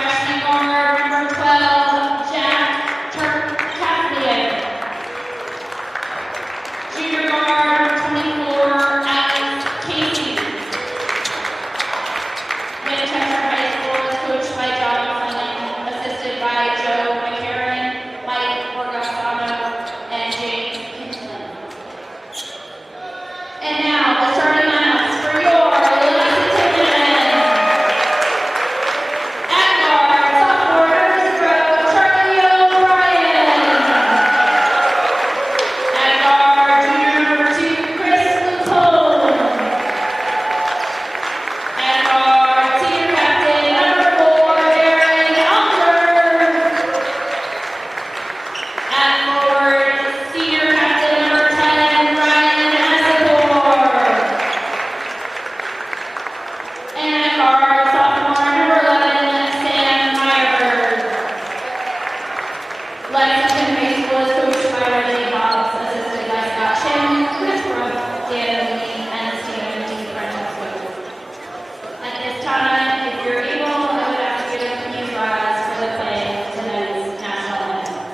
Freshman guard number 12, Jack Turkatlian. Junior guard 24, Alex Casey. Winchester High School is coached by John Flynn, assisted by Joe McCarran, Mike Orgastano, and James Kinsman. And now, the starting lineups for your Lexington men. At guard, sophomore first row, Charlie O'Brien. At guard, junior number 2, Chris Lutone. At guard, senior captain number 4, Aaron Alger. At forward, senior captain number 10, Ryan Asapor. And at guard, sophomore number 11, Sam Meyerberg. Lexington High School is coached by Reggie Hobbs, assisted by Scott Shannon, Chris Ruff, Dan Lee, and Stephen D. Francesco. At this time, if you're able, I would ask you to please rise for the playing of tonight's national anthem.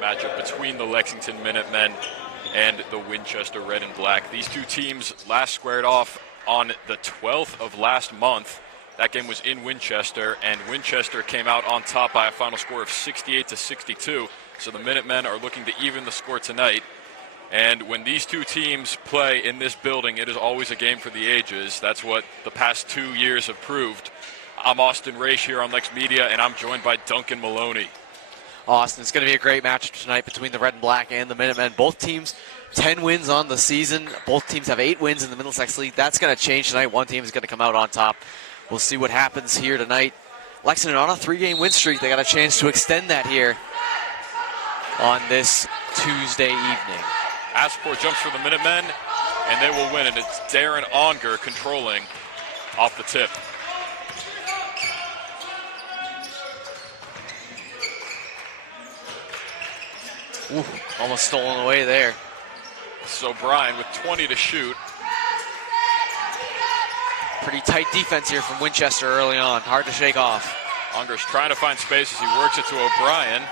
Matchup between the Lexington Minutemen and the Winchester Red and Black. These two teams last squared off on the 12th of last month. That game was in Winchester, and Winchester came out on top by a final score of 68-62. So the Minutemen are looking to even the score tonight. And when these two teams play in this building, it is always a game for the ages. That's what the past 2 years have proved. I'm Austin Raish here on LexMedia, and I'm joined by Duncan Maloney. Austin, it's going to be a great matchup tonight between the Red and Black and the Minutemen. Both teams 10 wins on the season. Both teams have 8 wins in the Middlesex League. That's going to change tonight. One team is going to come out on top. We'll see what happens here tonight. Lexington on a 3-game win streak. They got a chance to extend that here on this Tuesday evening. Asport jumps for the Minutemen, and they will win it. It's Darren Onger controlling off the tip. Ooh, almost stolen away there. So Brian with 20 to shoot. Pretty tight defense here from Winchester early on. Hard to shake off. Unger's trying to find space as he works it to O'Brien.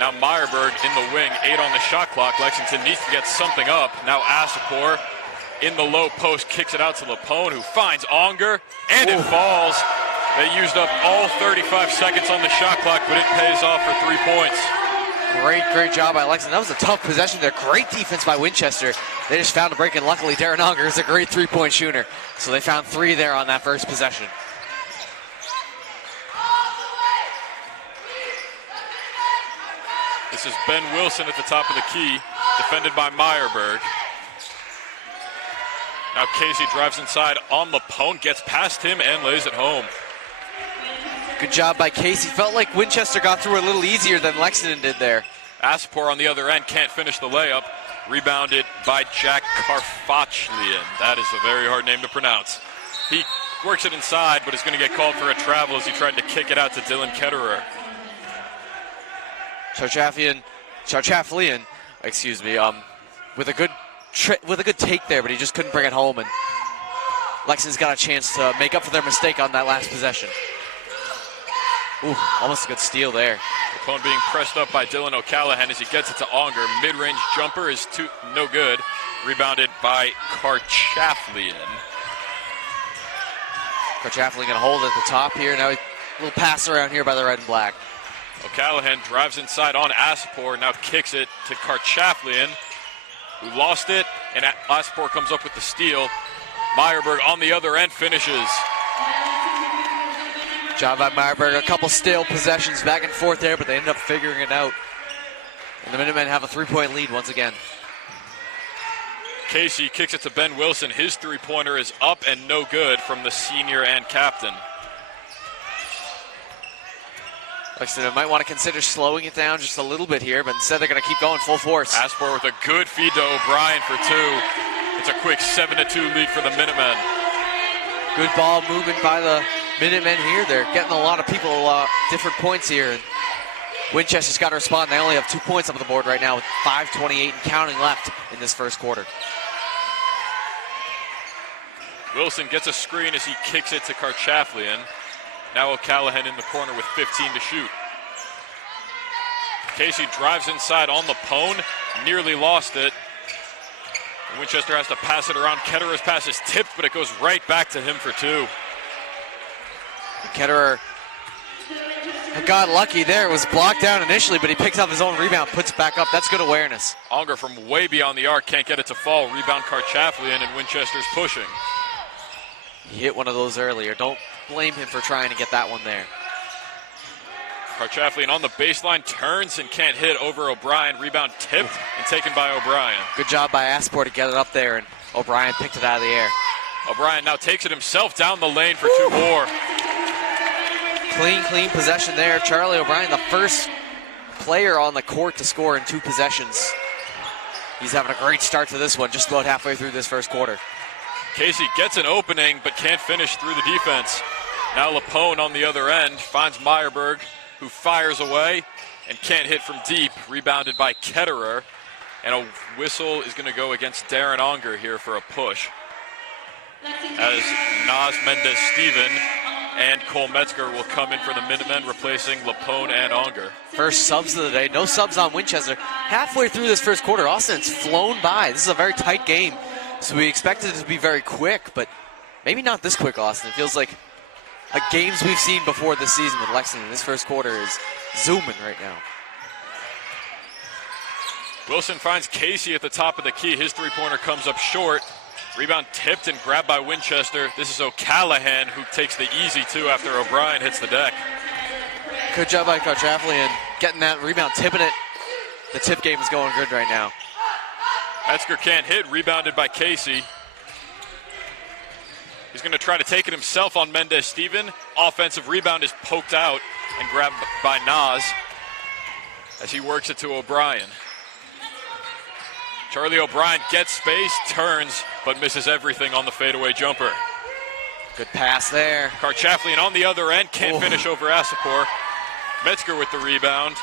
Now Meyerberg in the wing, 8 on the shot clock. Lexington needs to get something up. Now Asapor in the low post kicks it out to Lapone, who finds Onger, and it falls. They used up all 35 seconds on the shot clock, but it pays off for 3 points. Great job by Lexington. That was a tough possession there. Great defense by Winchester. They just found a break, and luckily Darren Onger is a great 3-point shooter. So they found 3 there on that first possession. This is Ben Wilson at the top of the key, defended by Meyerberg. Now Casey drives inside on Lapone, gets past him and lays it home. Good job by Casey. Felt like Winchester got through a little easier than Lexington did there. Asapor on the other end can't finish the layup. Rebounded by Jack Karfachlian. That is a very hard name to pronounce. He works it inside, but is going to get called for a travel as he tried to kick it out to Dylan Ketterer. Charchaflian, excuse me, with a good take there, but he just couldn't bring it home, and Lexington's got a chance to make up for their mistake on that last possession. Ooh, almost a good steal there. Capone being pressed up by Dylan O'Callahan as he gets it to Onger. Mid-range jumper is no good. Rebounded by Karchaflian. Karchaflian going to hold at the top here. Now a little pass around here by the red and black. O'Callahan drives inside on Asapor, now kicks it to Karchaflian, who lost it, and Asapor comes up with the steal. Meyerberg on the other end finishes. Job by Meyerberg, a couple stale possessions back and forth there, but they end up figuring it out. And the Minutemen have a 3-point lead once again. Casey kicks it to Ben Wilson. His three-pointer is up and no good from the senior and captain. Lexington might want to consider slowing it down just a little bit here, but instead they're going to keep going full force. Asper with a good feed to O'Brien for two. It's a quick 7-2 lead for the Minutemen. Good ball movement by the Minutemen here. They're getting a lot of people different points here. And Winchester's got to respond. They only have 2 points up on the board right now with 5:28 and counting left in this first quarter. Wilson gets a screen as he kicks it to Karchaflian. Now O'Callahan in the corner with 15 to shoot. Casey drives inside on the pone, nearly lost it. And Winchester has to pass it around. Ketterer's pass is tipped, but it goes right back to him for two. Ketterer got lucky there. It was blocked down initially, but he picks up his own rebound, puts it back up. That's good awareness. Onger from way beyond the arc can't get it to fall. Rebound Karchaflian, and Winchester's pushing. He hit one of those earlier. Don't blame him for trying to get that one there. Karchaflian on the baseline, turns and can't hit over O'Brien. Rebound tipped and taken by O'Brien. Good job by Aspor to get it up there, and O'Brien picked it out of the air. O'Brien now takes it himself down the lane for two more. Clean possession there. Charlie O'Brien, the first player on the court to score in 2 possessions. He's having a great start to this one, just about halfway through this first quarter. Casey gets an opening, but can't finish through the defense. Now Lapone on the other end finds Meyerberg, who fires away and can't hit from deep. Rebounded by Ketterer. And a whistle is going to go against Darren Onger here for a push. As Naz Mendez-Steven and Cole Metzger will come in for the Minutemen, replacing Lapone and Onger. First subs of the day. No subs on Winchester. Halfway through this first quarter, Austin's flown by. This is a very tight game, so we expected it to be very quick, but maybe not this quick, Austin. It feels like games we've seen before this season with Lexington. This first quarter is zooming right now. Wilson finds Casey at the top of the key. His three-pointer comes up short. Rebound tipped and grabbed by Winchester. This is O'Callahan who takes the easy two after O'Brien hits the deck. Good job by Karchaflian getting that rebound, tipping it. The tip game is going good right now. Metzger can't hit, rebounded by Casey. He's going to try to take it himself on Mendez-Steven. Offensive rebound is poked out and grabbed by Naz as he works it to O'Brien. Charlie O'Brien gets space, turns, but misses everything on the fadeaway jumper. Good pass there. Karchaflian on the other end, can't finish over Asapor. Metzger with the rebound.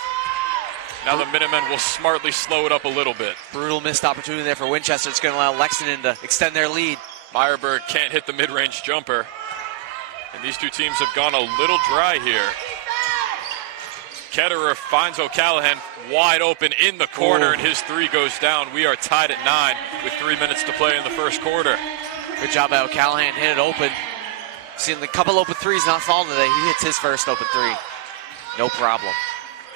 Now the Minutemen will smartly slow it up a little bit. Brutal missed opportunity there for Winchester. It's going to allow Lexington to extend their lead. Meyerberg can't hit the mid-range jumper. And these two teams have gone a little dry here. Ketterer finds O'Callahan wide open in the corner, and his three goes down. We are tied at 9 with 3 minutes to play in the first quarter. Good job by O'Callahan, hit it open. Seen a couple open threes not falling today. He hits his first open three. No problem.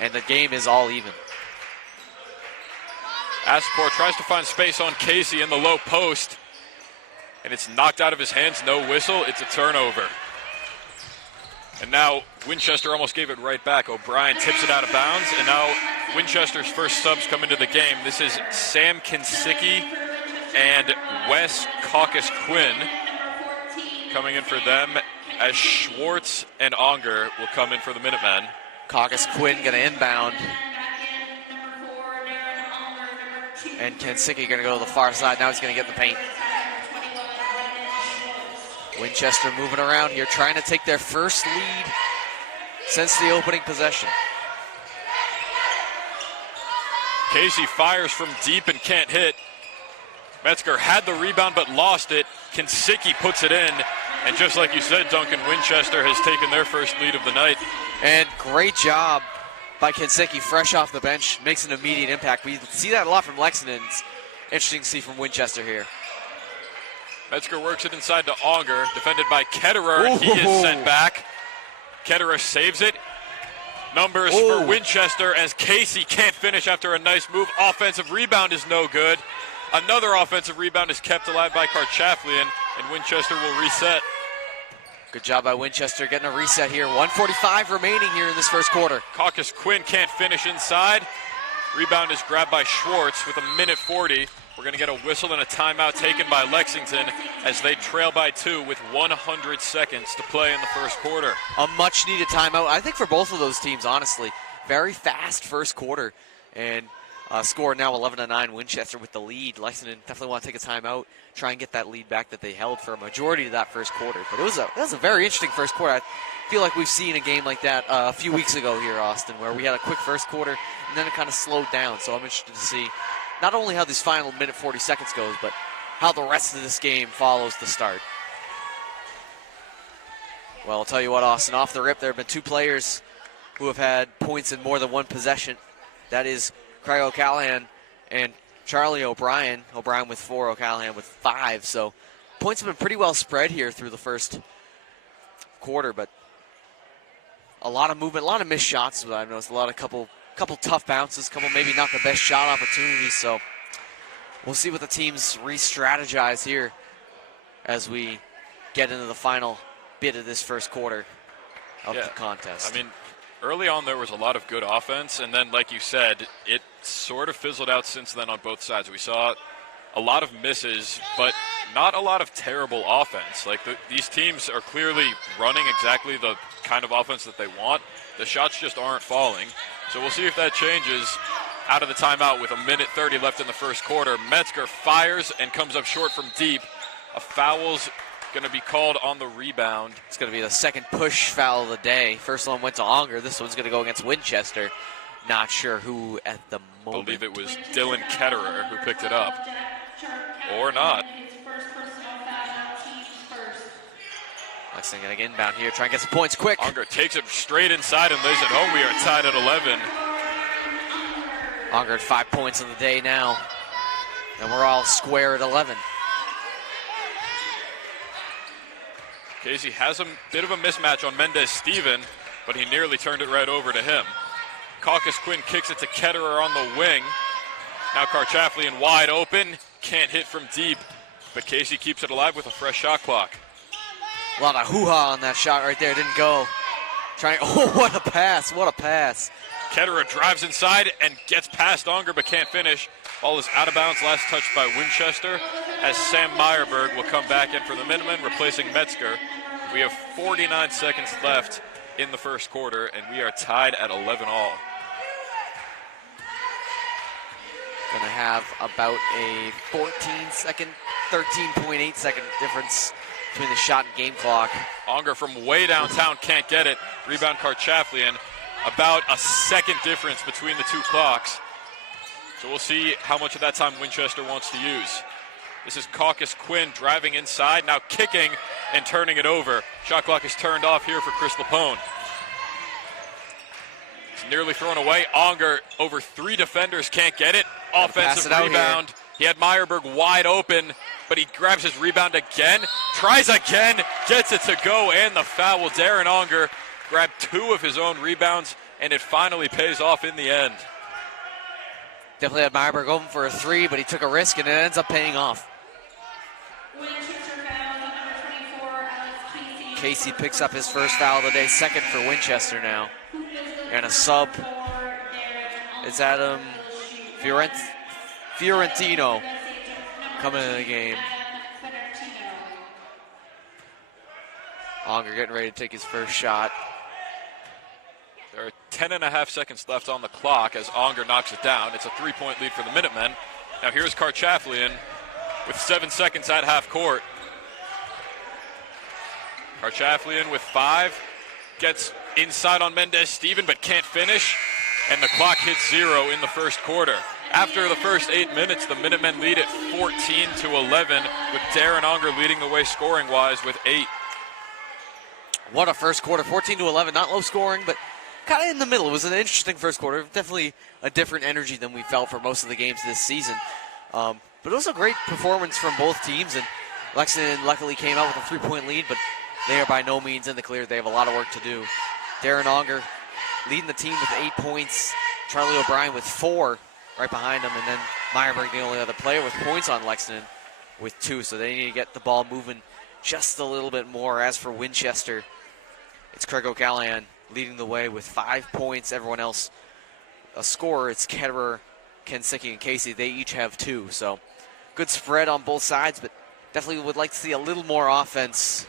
And the game is all even. Asapor tries to find space on Casey in the low post, and it's knocked out of his hands. No whistle. It's a turnover. And now Winchester almost gave it right back. O'Brien tips it out of bounds, and now Winchester's first subs come into the game. This is Sam Kinsicki and Wes Caucus-Quinn coming in for them, as Schwartz and Onger will come in for the Minutemen. Caucus-Quinn going to inbound. And Kinsicki going to go to the far side. Now he's going to get in the paint. Winchester moving around here, trying to take their first lead since the opening possession. Casey fires from deep and can't hit. Metzger had the rebound but lost it. Kinsicki puts it in. And just like you said, Duncan, Winchester has taken their first lead of the night. And great job by Kinsicki, fresh off the bench, makes an immediate impact. We see that a lot from Lexington. It's interesting to see from Winchester here. Metzger works it inside to Auger, defended by Ketterer, and he is sent back. Ketterer saves it. Numbers for Winchester as Casey can't finish after a nice move. Offensive rebound is no good. Another offensive rebound is kept alive by Karchaflian, and Winchester will reset. Good job by Winchester getting a reset here. 1:45 remaining here in this first quarter. Caucus Quinn can't finish inside. Rebound is grabbed by Schwartz with 1:40. We're going to get a whistle and a timeout taken by Lexington as they trail by 2 with 100 seconds to play in the first quarter. A much-needed timeout, I think, for both of those teams, honestly. Very fast first quarter, and score now 11-9. Winchester with the lead. Lexington definitely want to take a timeout, try and get that lead back that they held for a majority of that first quarter. But it was a very interesting first quarter. I feel like we've seen a game like that a few weeks ago here, Austin, where we had a quick first quarter and then it kind of slowed down. So I'm interested to see not only how this final minute 40 seconds goes, but how the rest of this game follows the start. Well, I'll tell you what, Austin, off the rip, there have been 2 players who have had points in more than one possession. That is Craig O'Callahan and Charlie O'Brien. O'Brien with 4, O'Callahan with 5. So points have been pretty well spread here through the first quarter, but a lot of movement, a lot of missed shots. But I've noticed a lot of couple tough bounces, couple maybe not the best shot opportunities. So we'll see what the teams re-strategize here as we get into the final bit of this first quarter of the contest. I mean, early on there was a lot of good offense, and then, like you said, it sort of fizzled out since then on both sides. We saw a lot of misses, but not a lot of terrible offense. Like, these teams are clearly running exactly the kind of offense that they want. The shots just aren't falling. So we'll see if that changes out of the timeout with 1:30 left in the first quarter. Metzger fires and comes up short from deep. A foul's going to be called on the rebound. It's going to be the second push foul of the day. First one went to Auger. This one's going to go against Winchester. Not sure who at the moment. I believe it was Dylan Ketterer who picked it up. Or not. Lexington going to get inbound here. Try and get some points quick. Auger takes it straight inside and lays it home. We are tied at 11. Auger at 5 points on the day now. And we're all square at 11. Casey has a bit of a mismatch on Mendez-Steven, but he nearly turned it right over to him. Caucus Quinn kicks it to Ketterer on the wing. Now Karchaflian wide open. Can't hit from deep, but Casey keeps it alive with a fresh shot clock. A lot of hoo-ha on that shot right there. Didn't go. Oh, what a pass. What a pass. Ketterer drives inside and gets past Auger, but can't finish. Ball is out of bounds, last touched by Winchester, as Sam Meyerberg will come back in for the Minutemen, replacing Metzger. We have 49 seconds left in the first quarter, and we are tied at 11 all. Going to have about a 13.8 second difference between the shot and game clock. Auger from way downtown can't get it. Rebound Karchaflian. About a second difference between the two clocks. So we'll see how much of that time Winchester wants to use. This is Caucus Quinn driving inside, now kicking and turning it over. Shot clock is turned off here for Chris Lapone. It's nearly thrown away. Auger over 3 defenders, can't get it. Offensive rebound. He had Meyerberg wide open, but he grabs his rebound again, tries again, gets it to go, and the foul. Darren Auger grabbed 2 of his own rebounds, and it finally pays off in the end. Definitely had Meyerberg open for a 3, but he took a risk, and it ends up paying off. Casey picks up his first foul of the day, second for Winchester now. And a sub. It's Adam Fiorentino coming into the game. Auger getting ready to take his first shot. There are 10.5 seconds left on the clock as Auger knocks it down. It's a 3-point lead for the Minutemen. Now here's Karchaflian with 7 seconds at half court. Karchaflian with 5. Gets inside on Mendez-Steven but can't finish. And the clock hits 0 in the first quarter. After the first 8 minutes, the Minutemen lead at 14-11, with Darren Unger leading the way scoring-wise with 8. What a first quarter, 14-11, not low scoring, but kind of in the middle. It was an interesting first quarter, definitely a different energy than we felt for most of the games this season. But it was a great performance from both teams, and Lexington luckily came out with a 3-point lead, but they are by no means in the clear. They have a lot of work to do. Darren Unger leading the team with 8 points, Charlie O'Brien with 4 right behind him, and then Meyerberg, the only other player with points on Lexington, with 2, so they need to get the ball moving just a little bit more. As for Winchester, it's Craig O'Callahan leading the way with 5 points. Everyone else a scorer. It's Ketterer, Kensicki, and Casey. They each have 2, so good spread on both sides, but definitely would like to see a little more offense.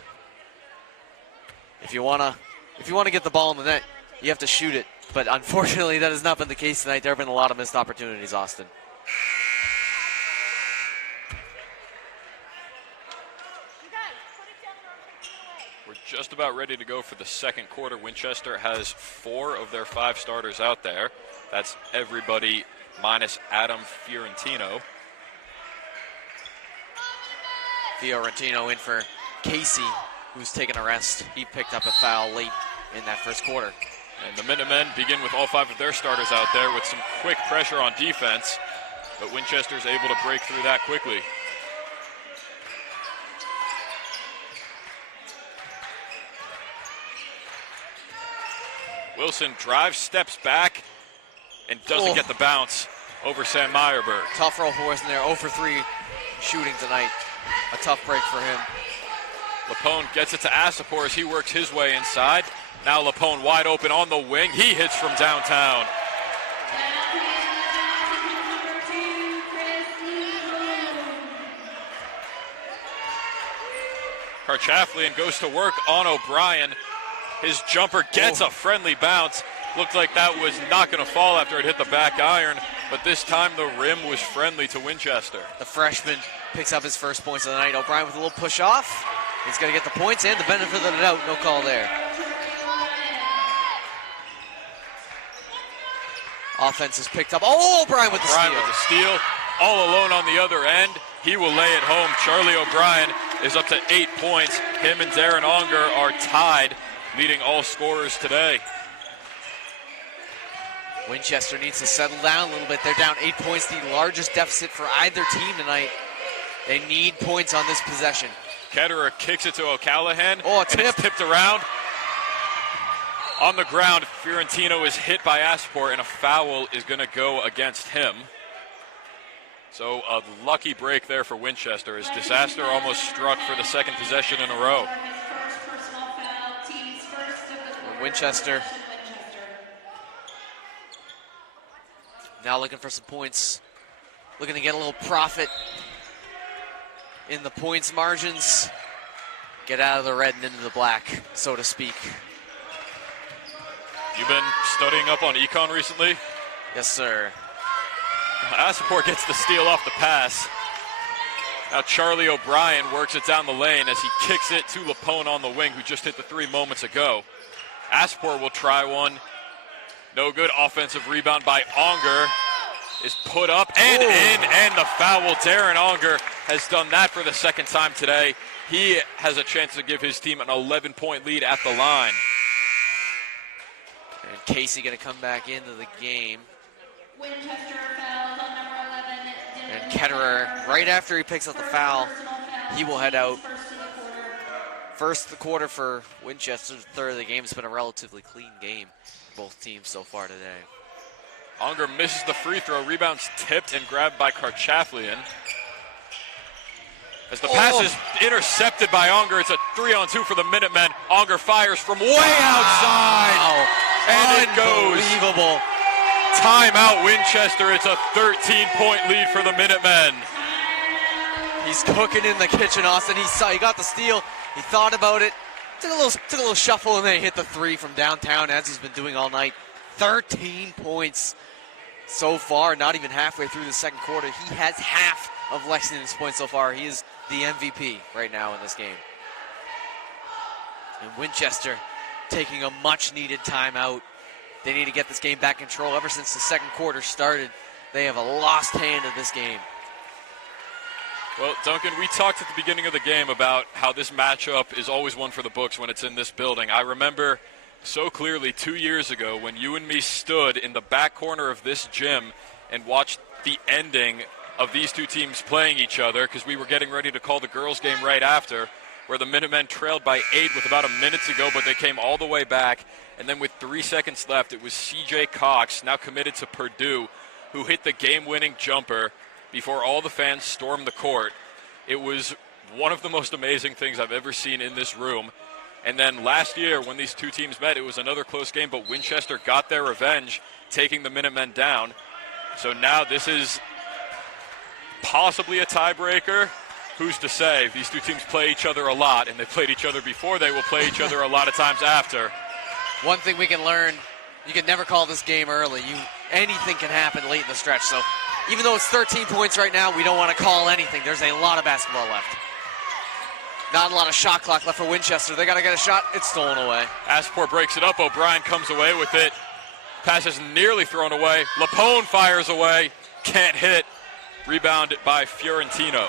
If you wanna get the ball in the net, you have to shoot it. But unfortunately, that has not been the case tonight. There have been a lot of missed opportunities, Austin. We're just about ready to go for the second quarter. Winchester has 4 of their 5 starters out there. That's everybody minus Adam Fiorentino. Fiorentino in for Casey, who's taken a rest. He picked up a foul late in that first quarter. And the Minutemen begin with all 5 of their starters out there with some quick pressure on defense, but Winchester's able to break through that quickly. Wilson drives, steps back, and doesn't get the bounce over Sam Meyerberg. Tough roll for Wilson there, 0 for 3 shooting tonight. A tough break for him. Lapone gets it to Asapor as he works his way inside. Now Lapone wide open on the wing. He hits from downtown. Karchaflian goes to work on O'Brien. His jumper gets a friendly bounce. Looked like that was not going to fall after it hit the back iron, but this time the rim was friendly to Winchester. The freshman picks up his first points of the night. O'Brien with a little push off. He's going to get the points and the benefit of the doubt. No call there. Offense is picked up. Oh, O'Brien with the steal. O'Brien with the steal. All alone on the other end. He will lay it home. Charlie O'Brien is up to 8 points. Him and Darren Unger are tied, leading all scorers today. Winchester needs to settle down a little bit. They're down 8 points, the largest deficit for either team tonight. They need points on this possession. Ketterer kicks it to O'Callahan. Oh, a tip. And it's tipped around. On the ground, Fiorentino is hit by Asport, and a foul is going to go against him. So a lucky break there for Winchester as disaster almost struck for the second possession in a row. Winchester now looking for some points. Looking to get a little profit in the points margins. Get out of the red and into the black, so to speak. You've been studying up on econ recently? Yes, sir. Asapor gets the steal off the pass. Now Charlie O'Brien works it down the lane as he kicks it to Lapone on the wing, who just hit the 3 moments ago. Asapor will try one. No good. Offensive rebound by Unger is put up and in, and the foul. Darren Unger has done that for the second time today. He has a chance to give his team an 11-point lead at the line. And Casey going to come back into the game. Winchester fouls on number 11. And Ketterer, right after he picks up the foul, he will head out. First of the quarter for Winchester, third of the game. It's been a relatively clean game for both teams so far today. Unger misses the free throw. Rebound's tipped and grabbed by Karchaflian. As the pass is intercepted by Unger, it's a 3-on-2 for the Minutemen. Unger fires from way outside. And it goes. Unbelievable. Timeout Winchester. It's a 13-point lead for the Minutemen. He's cooking in the kitchen, Austin. He got the steal. He thought about it. Took a little shuffle, and then he hit the 3 from downtown, as he's been doing all night. 13 points so far, not even halfway through the second quarter. He has half of Lexington's points so far. He is the MVP right now in this game. And Winchester taking a much-needed timeout. They need to get this game back in control. Ever since the second quarter started, they have a lost hand of this game. Well, Duncan, we talked at the beginning of the game about how this matchup is always one for the books when it's in this building. I remember so clearly 2 years ago when you and me stood in the back corner of this gym and watched the ending of these two teams playing each other, because we were getting ready to call the girls' game right after, where the Minutemen trailed by 8 with about a minute to go, but they came all the way back. And then with 3 seconds left, it was C.J. Cox, now committed to Purdue, who hit the game-winning jumper before all the fans stormed the court. It was one of the most amazing things I've ever seen in this room. And then last year, when these two teams met, it was another close game, but Winchester got their revenge, taking the Minutemen down. So now this is possibly a tiebreaker. Who's to say? These two teams play each other a lot, and they played each other before. They will play each other a lot of times after. One thing we can learn, you can never call this game early. Anything can happen late in the stretch. So even though it's 13 points right now, we don't want to call anything. There's a lot of basketball left. Not a lot of shot clock left for Winchester. They got to get a shot. It's stolen away. Asport breaks it up. O'Brien comes away with it. Pass is nearly thrown away. Lapone fires away. Can't hit. Rebound by Fiorentino.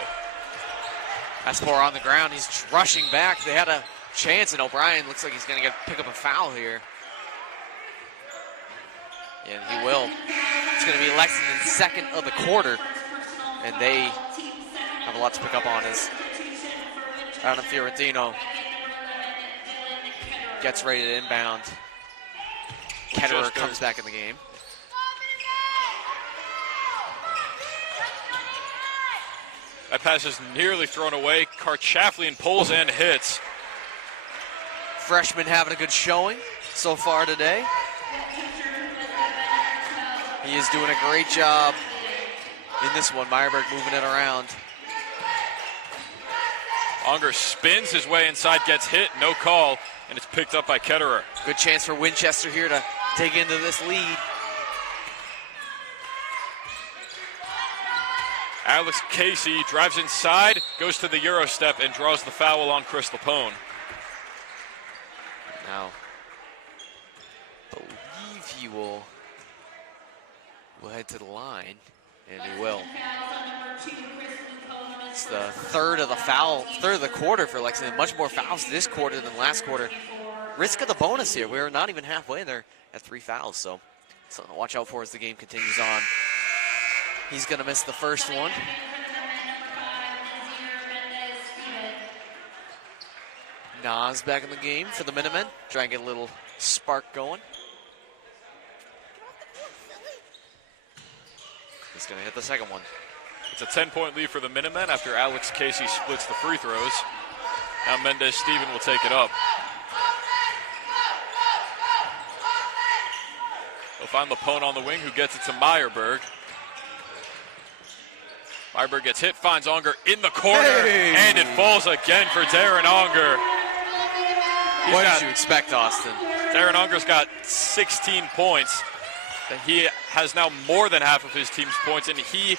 Aspor on the ground. He's rushing back. They had a chance, and O'Brien looks like he's going to pick up a foul here. And he will. It's going to be Lexington's second of the quarter, and they have a lot to pick up on as Adam Fiorentino gets ready to inbound. Ketterer comes back in the game. That pass is nearly thrown away. Karchaflian pulls and hits. Freshman having a good showing so far today. He is doing a great job in this one. Meyerberg moving it around. Unger spins his way inside, gets hit, no call, and it's picked up by Ketterer. Good chance for Winchester here to dig into this lead. Alex Casey drives inside, goes to the Euro step, and draws the foul on Chris Lapone. Now, I believe he will head to the line, and he will. It's the third of the quarter for Lexington. Much more fouls this quarter than last quarter. Risk of the bonus here. We're not even halfway there at 3 fouls, so something to watch out for as the game continues on. He's going to miss the first one. Nas back in the game for the Minutemen. Try and get a little spark going. He's going to hit the second one. It's a 10-point lead for the Minutemen after Alex Casey splits the free throws. Now Mendez-Steven will take it up. They'll find Lapone on the wing, who gets it to Meyerberg. Meyerberg gets hit, finds Unger in the corner, and it falls again for Darren Unger. What did you expect, Austin? Darren Unger's got 16 points. He has now more than half of his team's points, and he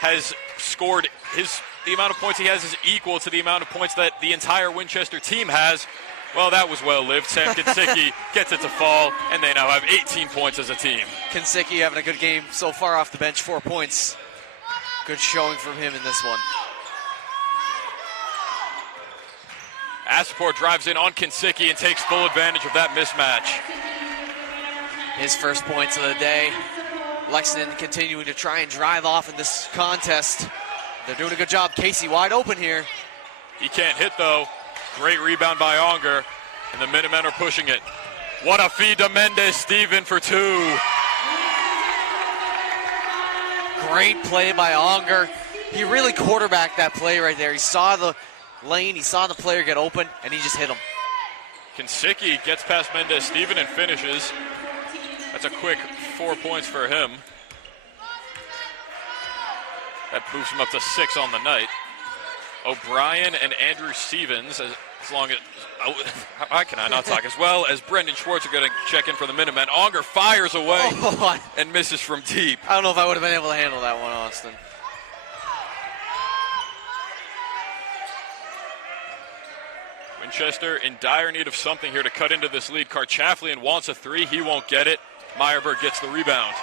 has scored the amount of points he has is equal to the amount of points that the entire Winchester team has. Well, that was well-lived. Sam Kinsicki gets it to fall, and they now have 18 points as a team. Kinsicki having a good game so far off the bench, 4 points. Good showing from him in this one. Asport drives in on Kinsicki and takes full advantage of that mismatch. His first points of the day. Lexington continuing to try and drive off in this contest. They're doing a good job. Casey wide open here. He can't hit, though. Great rebound by Unger, and the Minutemen are pushing it. What a feed to Mendez-Steven for 2. Great play by Unger. He really quarterbacked that play right there. He saw the lane, he saw the player get open, and he just hit him. Kinsicki gets past Mendez-Steven and finishes. That's a quick 4 points for him. That moves him up to 6 on the night. O'Brien and Andrew Stevens, as long as, how can I not talk, as well as Brendan Schwartz are going to check in for the Minutemen. Unger fires away and misses from deep. I don't know if I would have been able to handle that one, Austin. Winchester in dire need of something here to cut into this lead. Karchaflian wants a 3. He won't get it. Meyerberg gets the rebound.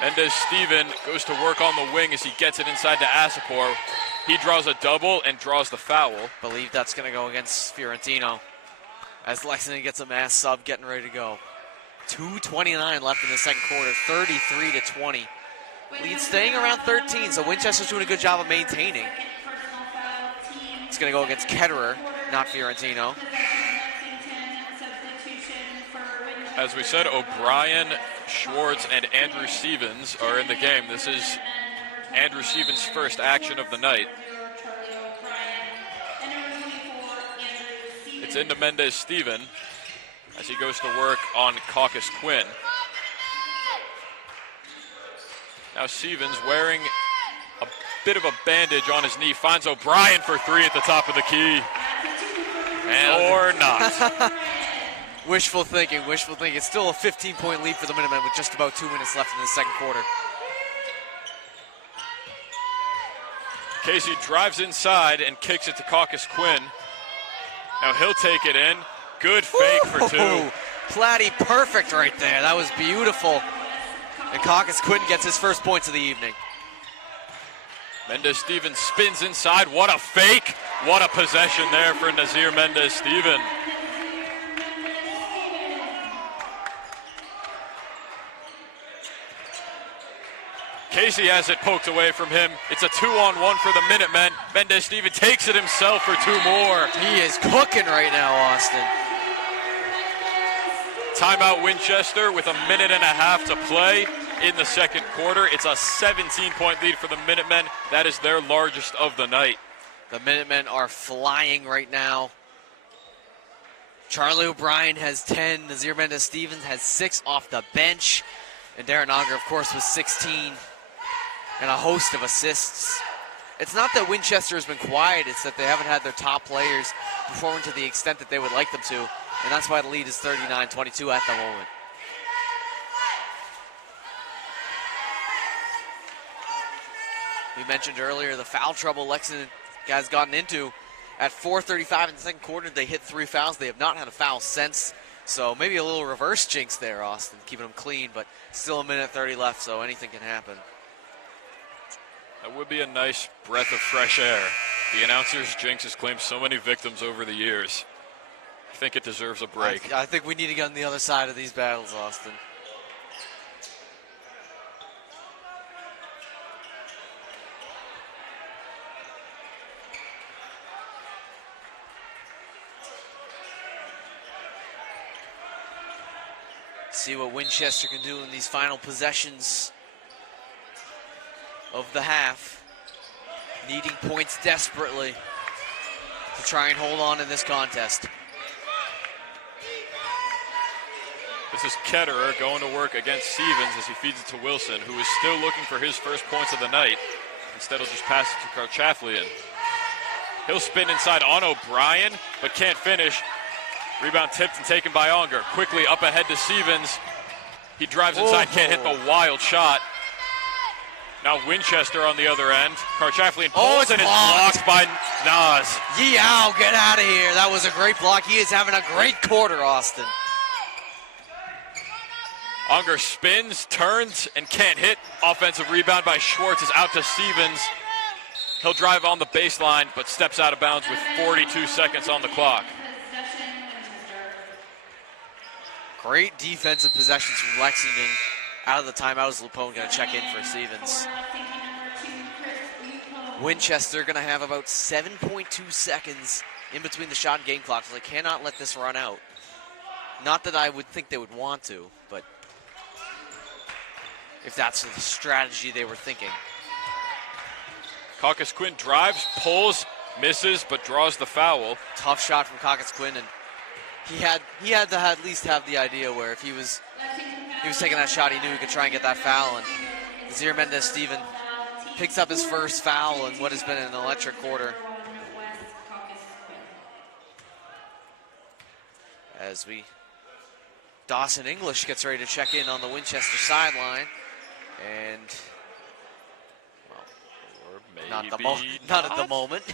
Mendez Steven goes to work on the wing as he gets it inside to Asapor. He draws a double and draws the foul. Believe that's going to go against Fiorentino as Lexington gets a mass sub getting ready to go. 2:29 left in the second quarter, 33-20. Lead staying around 13, so Winchester's doing a good job of maintaining. It's going to go against Ketterer, not Fiorentino. As we said, O'Brien, Schwartz, and Andrew Stevens are in the game. This is Andrew Stevens' first action of the night. It's into Mendez Steven as he goes to work on Caucus Quinn. Now Stevens wearing a bit of a bandage on his knee, finds O'Brien for three at the top of the key. Or not. Wishful thinking, wishful thinking. It's still a 15-point lead for the Minutemen with just about 2 minutes left in the second quarter. Casey drives inside and kicks it to Caucus Quinn. Now he'll take it in. Good fake for two. Platty perfect right there. That was beautiful. And Caucus Quinn gets his first points of the evening. Mendez Steven spins inside. What a fake. What a possession there for Nazir Mendez Steven. Casey has it poked away from him. It's a 2-on-1 for the Minutemen. Mendez Steven takes it himself for two more. He is cooking right now, Austin. Timeout Winchester with a minute and a half to play in the second quarter. It's a 17-point lead for the Minutemen. That is their largest of the night. The Minutemen are flying right now. Charlie O'Brien has 10. Nazir Mendez Stevens has 6 off the bench. And Darren Auger, of course, was 16. And a host of assists. It's not that Winchester has been quiet, it's that they haven't had their top players performing to the extent that they would like them to, and that's why the lead is 39-22 at the moment. We mentioned earlier the foul trouble Lexington has gotten into. At 4:35 in the second quarter, they hit 3 fouls. They have not had a foul since, so maybe a little reverse jinx there, Austin, keeping them clean, but still a minute 30 left, so anything can happen. That would be a nice breath of fresh air. The announcer's jinx has claimed so many victims over the years. I think it deserves a break. I think we need to get on the other side of these battles, Austin. See what Winchester can do in these final possessions of the half. Needing points desperately to try and hold on in this contest. This is Ketterer going to work against Stevens as he feeds it to Wilson, who is still looking for his first points of the night. Instead, he'll just pass it to Karchaflian. He'll spin inside on O'Brien, but can't finish. Rebound tipped and taken by Unger. Quickly up ahead to Stevens. He drives inside, can't hit the wild shot. Now Winchester on the other end. Karchaflian pulls and it's blocked by Nas. Yeow, get out of here. That was a great block. He is having a great quarter, Austin. Unger spins, turns, and can't hit. Offensive rebound by Schwartz is out to Stevens. He'll drive on the baseline, but steps out of bounds with 42 seconds on the clock. Great defensive possessions from Lexington. Out of the timeout is Lupone going to check in for Stevens. Winchester going to have about 7.2 seconds in between the shot and game clock, so they cannot let this run out. Not that I would think they would want to, but if that's the strategy they were thinking. Caucus Quinn drives, pulls, misses, but draws the foul. Tough shot from Caucus Quinn, and he had to at least have the idea where if he was taking that shot, he knew he could try and get that foul. And Nazir Mendez Steven picks up his first foul in what has been an electric quarter. As Dawson English gets ready to check in on the Winchester sideline, and well, not at the moment.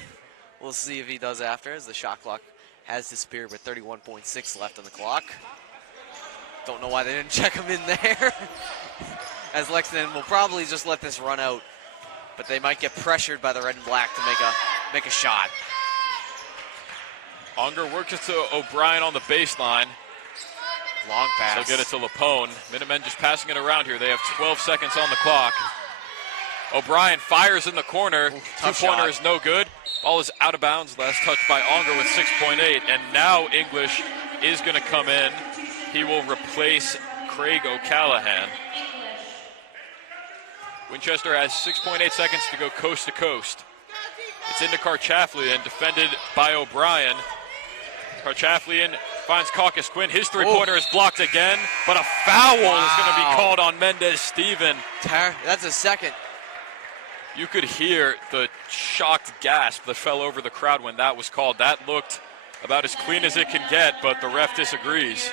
We'll see if he does after, as the shot clock has disappeared with 31.6 left on the clock. Don't know why they didn't check him in there. as Lexington will probably just let this run out. But they might get pressured by the red and black to make a shot. Unger works it to O'Brien on the baseline. Long pass. They'll get it to Lapone. Minutemen just passing it around here. They have 12 seconds on the clock. O'Brien fires in the corner. Two-pointer is no good. Ball is out of bounds. Last touch by Unger with 6.8. And now English is going to come in. He will replace Craig O'Callahan. Winchester has 6.8 seconds to go coast to coast. It's into Karchaflian, defended by O'Brien. Karchaflian finds Caucus Quinn. His three-pointer is blocked again, but a foul is going to be called on Mendez Steven. That's a second. You could hear the shocked gasp that fell over the crowd when that was called. That looked about as clean as it can get, but the ref disagrees.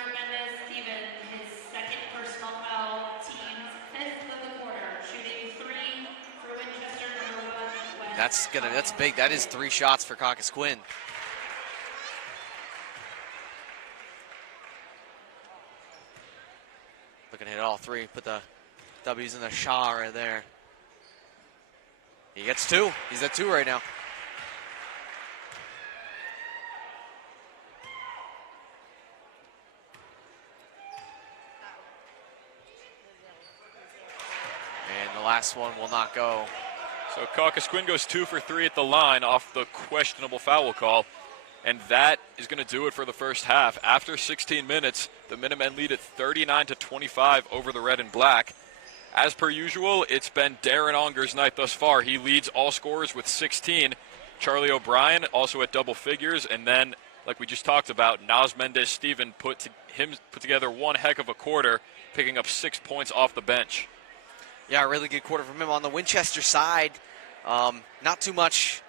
That's big. That is 3 shots for Caucus Quinn. Looking to hit all 3. Put the W's in the Shaw right there. He gets 2. He's at 2 right now. And the last one will not go. So Caucus Quinn goes 2 for 3 at the line off the questionable foul call. And that is going to do it for the first half. After 16 minutes, the Minutemen lead at 39-25 over the red and black. As per usual, it's been Darren Unger's night thus far. He leads all scorers with 16. Charlie O'Brien also at double figures. And then, like we just talked about, Naz Mendez Steven put together one heck of a quarter, picking up 6 points off the bench. Yeah, a really good quarter from him. On the Winchester side, not too much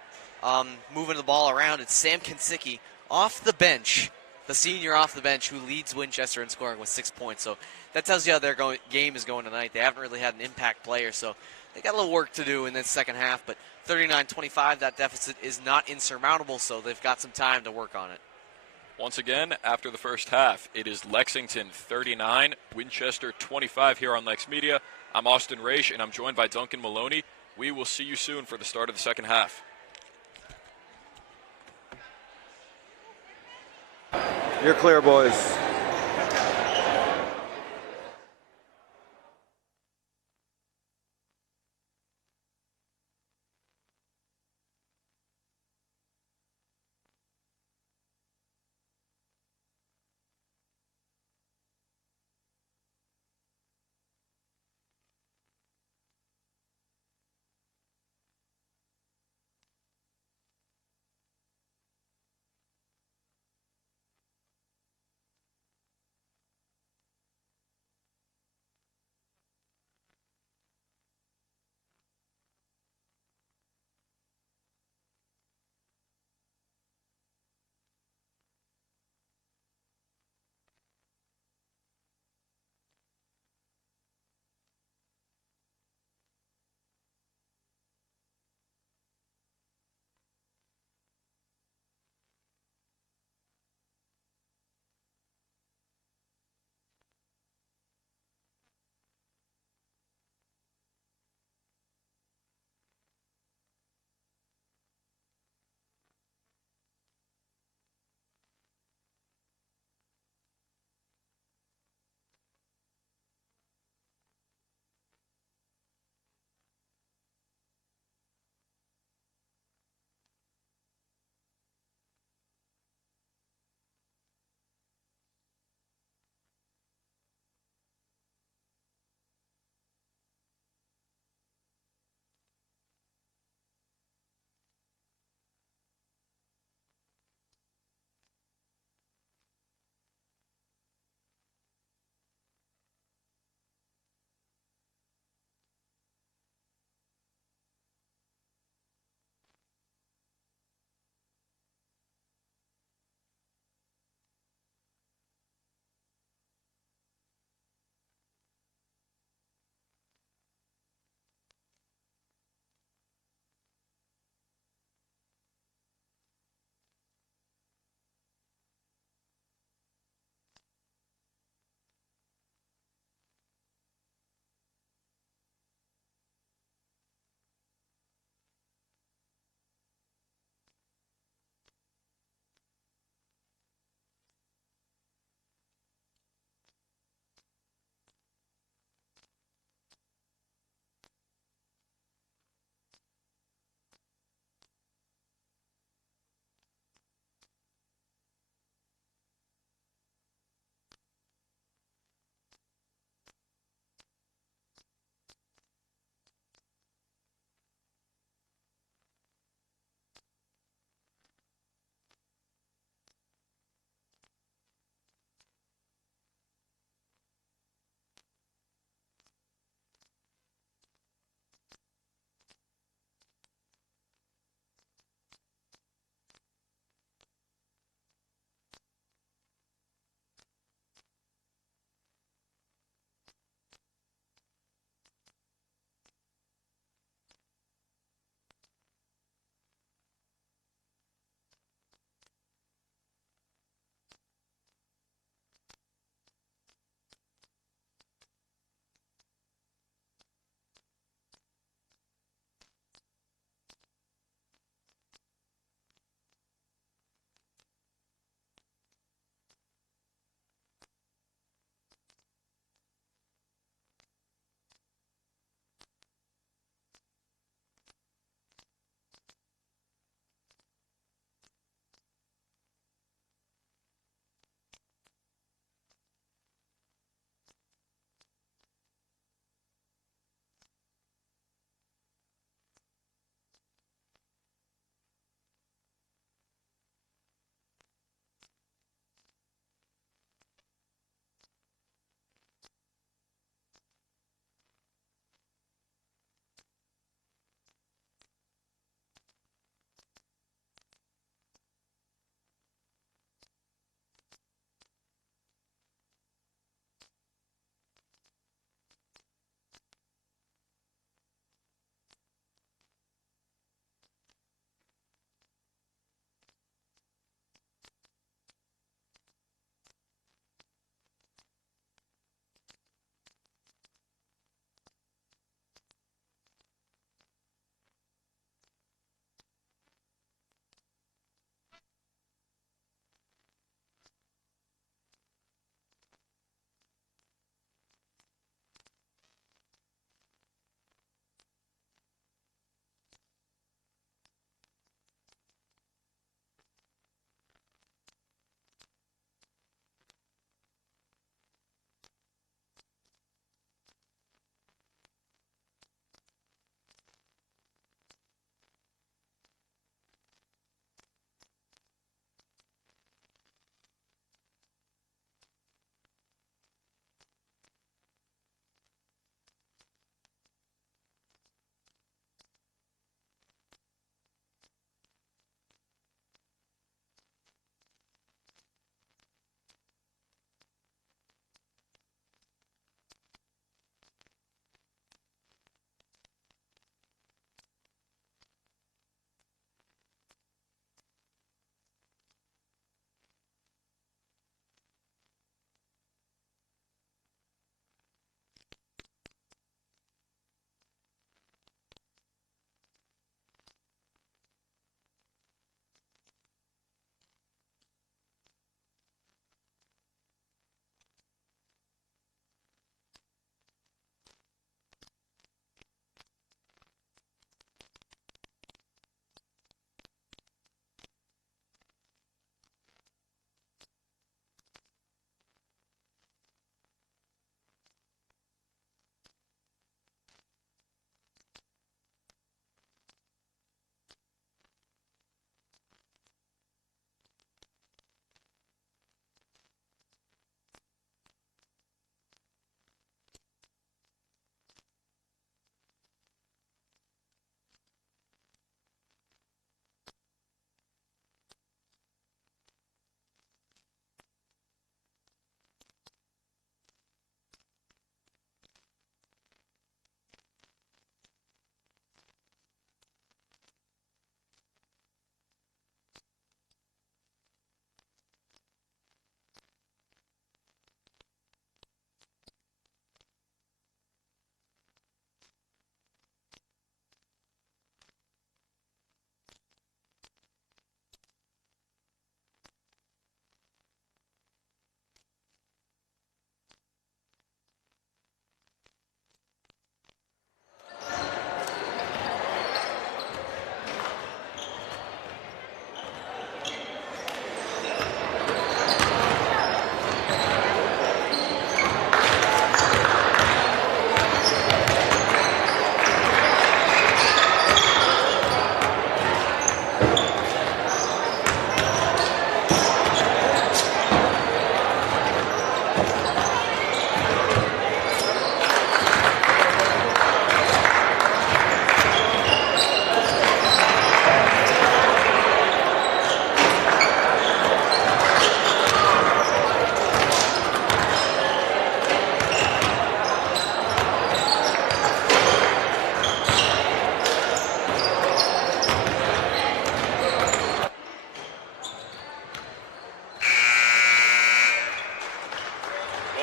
moving the ball around. It's Sam Kinsicki off the bench, the senior off the bench, who leads Winchester in scoring with 6 points. So that tells you how their game is going tonight. They haven't really had an impact player, so they got a little work to do in this second half. But 39-25, that deficit is not insurmountable, so they've got some time to work on it. Once again, after the first half, it is Lexington 39, Winchester 25 here on LexMedia. I'm Austin Raish, and I'm joined by Duncan Maloney. We will see you soon for the start of the second half. You're clear, boys.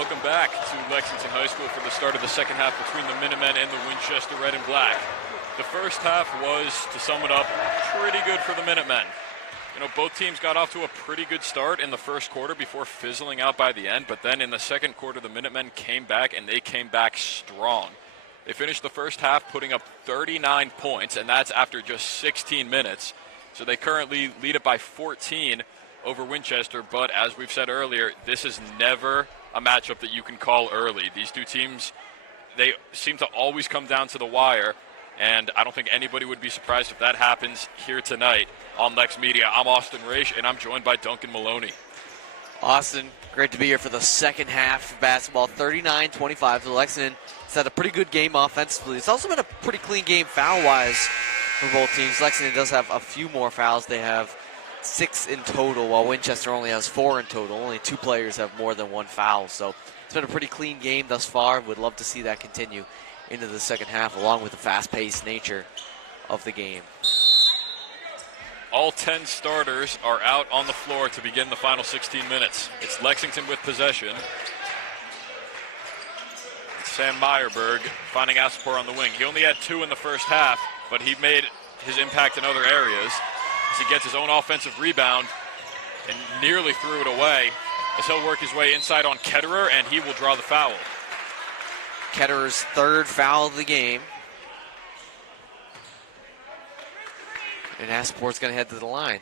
welcome back to Lexington High School for the start of the second half between the Minutemen and the Winchester Red and Black. The first half was, to sum it up, pretty good for the Minutemen. You know, both teams got off to a pretty good start in the first quarter before fizzling out by the end, but then in the second quarter, the Minutemen came back, and they came back strong. They finished the first half putting up 39 points, and that's after just 16 minutes. So they currently lead it by 14 over Winchester, but as we've said earlier, this is never a matchup that you can call early. These two teams, they seem to always come down to the wire, and I don't think anybody would be surprised if that happens here tonight on LexMedia. I'm Austin Raish, and I'm joined by Duncan Maloney. Austin, great to be here for the second half of basketball. 39-25 to Lexington. It's had a pretty good game offensively. It's also been a pretty clean game foul-wise for both teams. Lexington does have a few more fouls. They have 6 in total, while Winchester only has 4 in total. Only 2 players have more than 1 foul. So it's been a pretty clean game thus far. Would love to see that continue into the second half, along with the fast-paced nature of the game. All 10 starters are out on the floor to begin the final 16 minutes. It's Lexington with possession. It's Sam Meyerberg finding Aspor on the wing. He only had 2 in the first half, but he made his impact in other areas as he gets his own offensive rebound and nearly threw it away as he'll work his way inside on Ketterer, and he will draw the foul. Ketterer's 3rd foul of the game. And Asport's going to head to the line.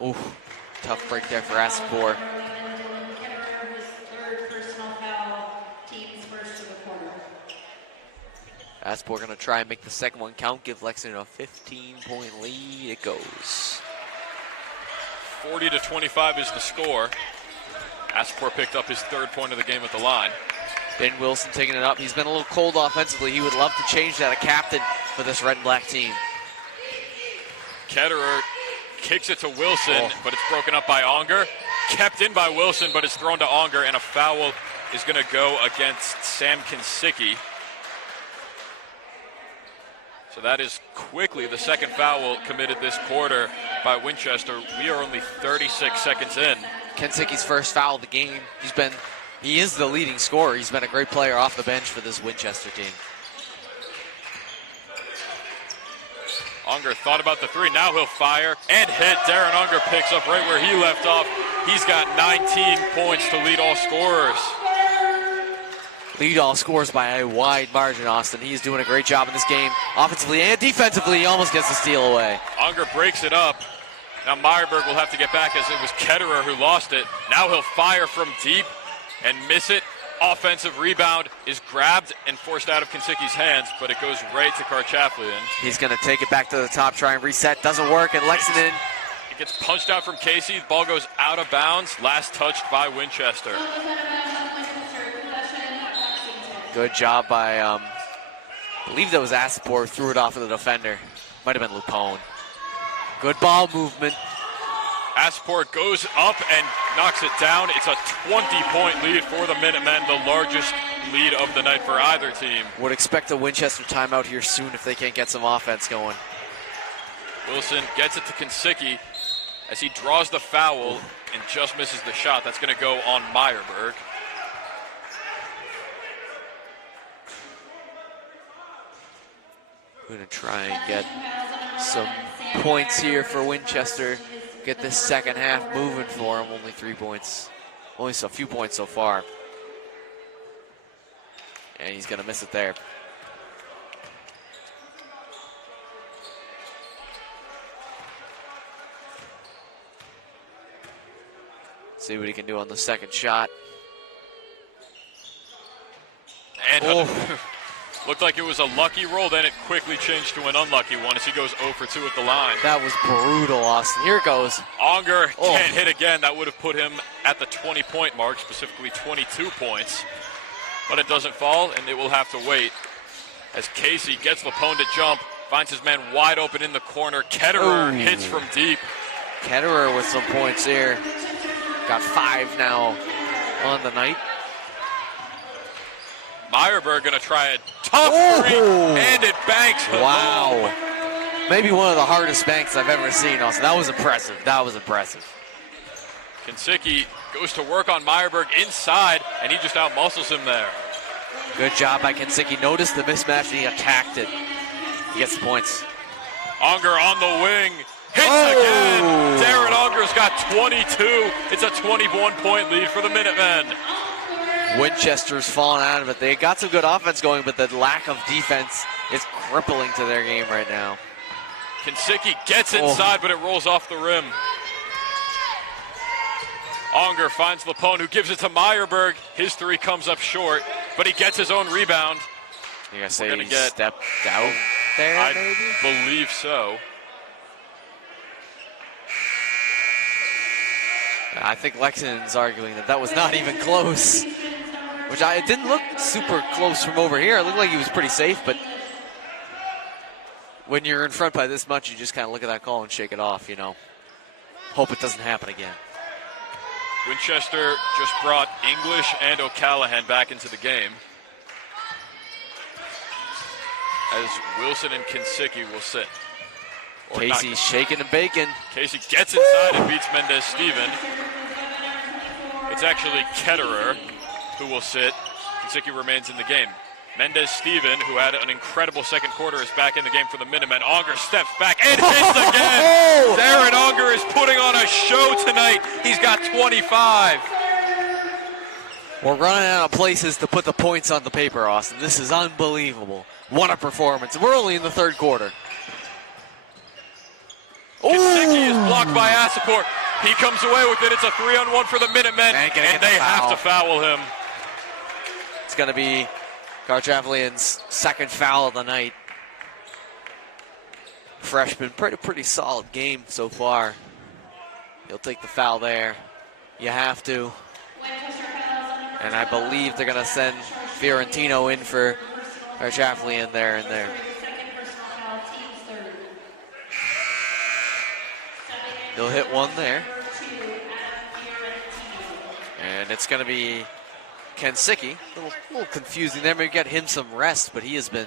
Ooh, tough break there for Asport. Asport going to try and make the second one count, give Lexington a 15-point lead. It goes. 40-25 is the score. Aspor picked up his 3rd point of the game at the line. Ben Wilson taking it up. He's been a little cold offensively. He would love to change that, a captain for this red and black team. Ketterer kicks it to Wilson, but it's broken up by Onger. Kept in by Wilson, but it's thrown to Onger, and a foul is going to go against Sam Kinsicki. So that is quickly the second foul committed this quarter by Winchester. We are only 36 seconds in. Kinsicki's first foul of the game. He is the leading scorer. He's been a great player off the bench for this Winchester team. Unger thought about the 3. Now he'll fire and hit. Darren Unger picks up right where he left off. He's got 19 points to lead all scorers. Lead all scores by a wide margin, Austin. He's doing a great job in this game. Offensively and defensively, he almost gets the steal away. Unger breaks it up. Now Meyerberg will have to get back as it was Ketterer who lost it. Now he'll fire from deep and miss it. Offensive rebound is grabbed and forced out of Kinsicki's hands, but it goes right to Karchaflian. He's going to take it back to the top, try and reset. Doesn't work, and Lexington. It gets punched out from Casey. The ball goes out of bounds. Last touched by Winchester. Good job by, I believe that was Aspor, threw it off of the defender. Might have been Lupone. Good ball movement. Asport goes up and knocks it down. It's a 20-point lead for the Minutemen, the largest lead of the night for either team. Would expect a Winchester timeout here soon if they can't get some offense going. Wilson gets it to Kinsicki as he draws the foul and just misses the shot. That's going to go on Meyerberg. We're going to try and get some points here for Winchester. Get this second half moving for him. Only 3 points. Only a few points so far. And he's going to miss it there. See what he can do on the second shot. And looked like it was a lucky roll, then it quickly changed to an unlucky one as he goes 0 for 2 at the line. That was brutal, Austin. Here it goes. Onger can't hit again. That would have put him at the 20-point mark, specifically 22 points. But it doesn't fall, and it will have to wait as Casey gets Lapone to jump, finds his man wide open in the corner. Ketterer hits from deep. Ketterer with some points here. Got 5 now on the night. Meyerberg going to try a tough three, and it banks home. Wow. Maybe one of the hardest banks I've ever seen, Austin. That was impressive. That was impressive. Kinsicki goes to work on Meyerberg inside, and he just out-muscles him there. Good job by Kinsicki. Noticed the mismatch, and he attacked it. He gets the points. Unger on the wing. Hits again. Darren Unger's got 22. It's a 21-point lead for the Minutemen. Winchester's fallen out of it. They got some good offense going, but the lack of defense is crippling to their game right now. Kinsicki gets inside, but it rolls off the rim. Unger finds Lapone, who gives it to Meyerberg. His three comes up short, but he gets his own rebound. You're going to say he stepped out there, I believe so. I think Lexington's arguing that was not even close. It didn't look super close from over here. It looked like he was pretty safe, but when you're in front by this much, you just kind of look at that call and shake it off, you know. Hope it doesn't happen again. Winchester just brought English and O'Callahan back into the game, as Wilson and Kinsicki will sit. Casey's shaking and baking. Casey gets inside and beats Mendez-Steven. It's actually Ketterer who will sit. Kinsicki remains in the game. Mendez-Steven, who had an incredible second quarter, is back in the game for the Minutemen. Unger steps back and hits again. Darren Unger is putting on a show tonight. He's got 25. We're running out of places to put the points on the paper, Austin. This is unbelievable. What a performance. We're only in the third quarter. Kinsicki is blocked by Asapor. He comes away with it. It's a 3-on-1 for the Minutemen, and they have to foul him. It's going to be Karchaflian's second foul of the night. Freshman, pretty solid game so far. He'll take the foul there. You have to. And I believe they're going to send Fiorentino in for Karchaflian there and there. He'll hit one there. And it's going to be Kinsicki. A little confusing there. Maybe get him some rest, but he's been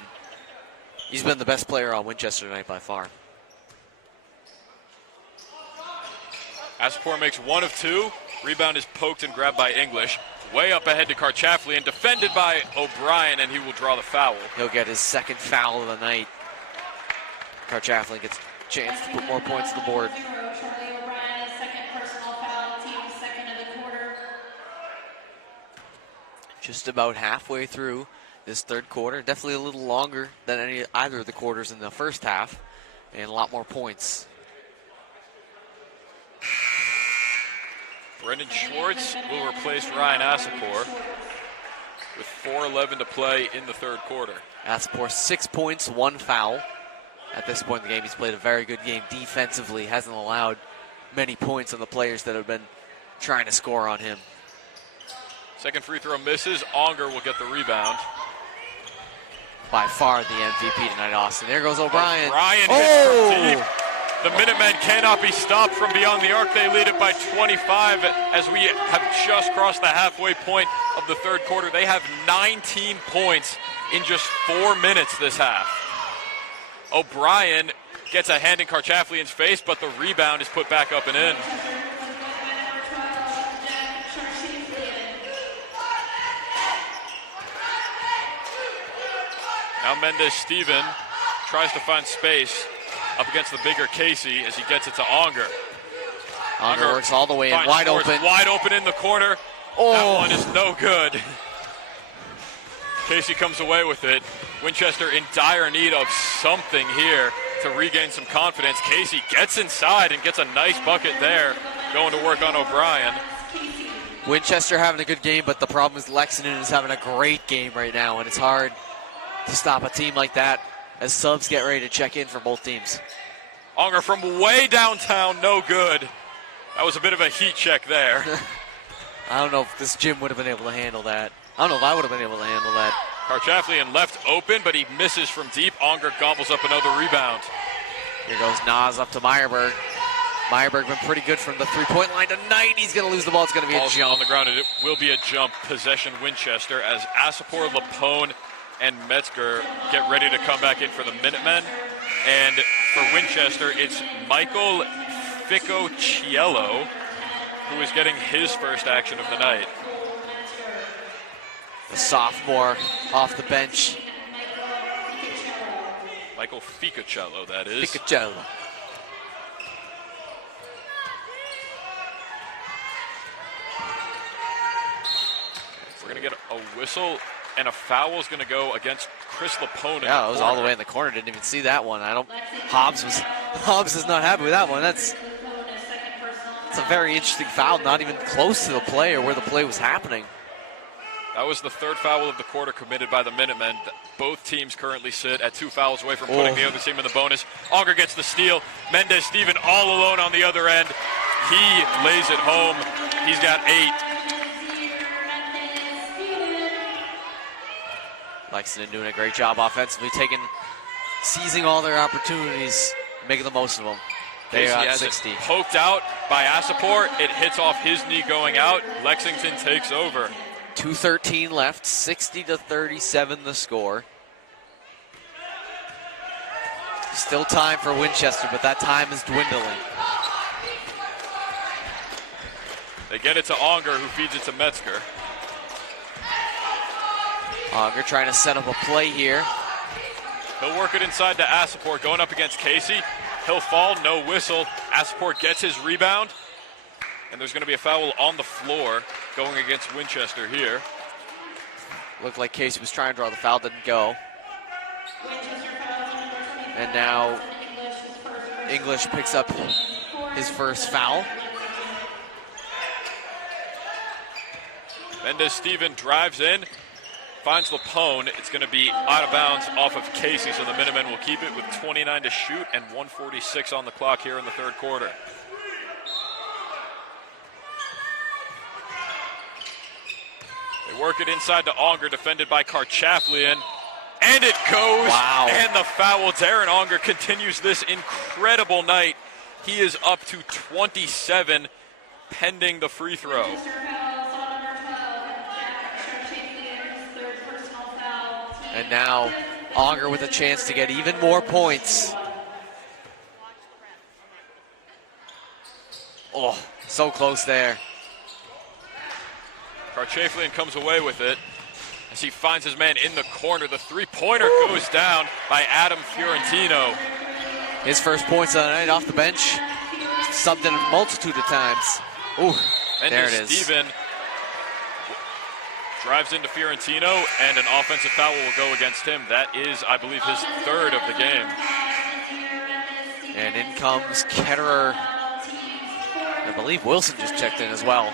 the best player on Winchester tonight by far. Asapor makes one of two. Rebound is poked and grabbed by English. Way up ahead to Karchaflian, defended by O'Brien, and he will draw the foul. He'll get his second foul of the night. Karchaflian gets a chance to put more points on the board. Just about halfway through this third quarter. Definitely a little longer than either of the quarters in the first half, and a lot more points. Brendan Schwartz will replace Ryan Asapor with 4:11 to play in the third quarter. Asapor 6 points, 1 foul. At this point in the game, he's played a very good game defensively. Hasn't allowed many points on the players that have been trying to score on him. Second free throw misses. Unger will get the rebound. By far the MVP tonight, Austin. There goes O'Brien. O'Brien hits from deep. The Minutemen cannot be stopped from beyond the arc. They lead it by 25 as we have just crossed the halfway point of the third quarter. They have 19 points in just 4 minutes this half. O'Brien gets a hand in Karchaflian's face, but the rebound is put back up and in. Now Mendez-Steven tries to find space up against the bigger Casey as he gets it to Unger. Unger works all the way in, wide open. Wide open in the corner. That one is no good. Casey comes away with it. Winchester in dire need of something here to regain some confidence. Casey gets inside and gets a nice bucket there, going to work on O'Brien. Winchester having a good game, but the problem is Lexington is having a great game right now, and it's hard to stop a team like that as subs get ready to check in for both teams. Unger from way downtown, no good. That was a bit of a heat check there. I don't know if this gym would have been able to handle that. I don't know if I would have been able to handle that. Karchaflian left open, but he misses from deep. Unger gobbles up another rebound. Here goes Nas up to Meyerberg. Meyerberg been pretty good from the three-point line tonight. He's going to lose the ball. It's going to be a jump. On the ground, and it will be a jump. Possession Winchester as Asapor, Lapone, and Metzger get ready to come back in for the Minutemen. And for Winchester, it's Michael Ficociello who is getting his first action of the night. The sophomore off the bench. Michael Ficociello, that is. Ficociello. We're going to get a whistle, and a foul is going to go against Chris Lapone. Yeah, it was all the way in the corner. Didn't even see that one. Hobbs is not happy with that one. That's a very interesting foul, not even close to the play or where the play was happening. That was the third foul of the quarter committed by the Minutemen. Both teams currently sit at 2 fouls away from putting the other team in the bonus. Auger gets the steal. Mendez-Steven all alone on the other end. He lays it home. He's got 8. Lexington doing a great job offensively, seizing all their opportunities, making the most of them. They are at 60. It poked out by Asapor. It hits off his knee going out. Lexington takes over. 2:13 left, 60-37 the score. Still time for Winchester, but that time is dwindling. They get it to Auger, who feeds it to Metzger. Auger trying to set up a play here. He'll work it inside to Asapor, going up against Casey. He'll fall, no whistle. Asapor gets his rebound, and there's going to be a foul on the floor going against Winchester here. Looked like Casey was trying to draw the foul, didn't go. And now English picks up his first foul. Mendez-Steven drives in, finds Lapone. It's going to be out of bounds off of Casey, so the Minutemen will keep it with 29 to shoot and 1:46 on the clock here in the third quarter. They work it inside to Auger, defended by Karchaflian, and it goes. Wow. And the foul. Darren Auger continues this incredible night. He is up to 27, pending the free throw. And now Auger with a chance to get even more points. Oh, so close there. Karchaflian comes away with it as he finds his man in the corner. The three-pointer goes down by Adam Fiorentino. His first points of the night off the bench. Subbed in a multitude of times. Ooh, there it is. Steven drives into Fiorentino, and an offensive foul will go against him. That is, I believe, his third of the game. And in comes Ketterer. I believe Wilson just checked in as well.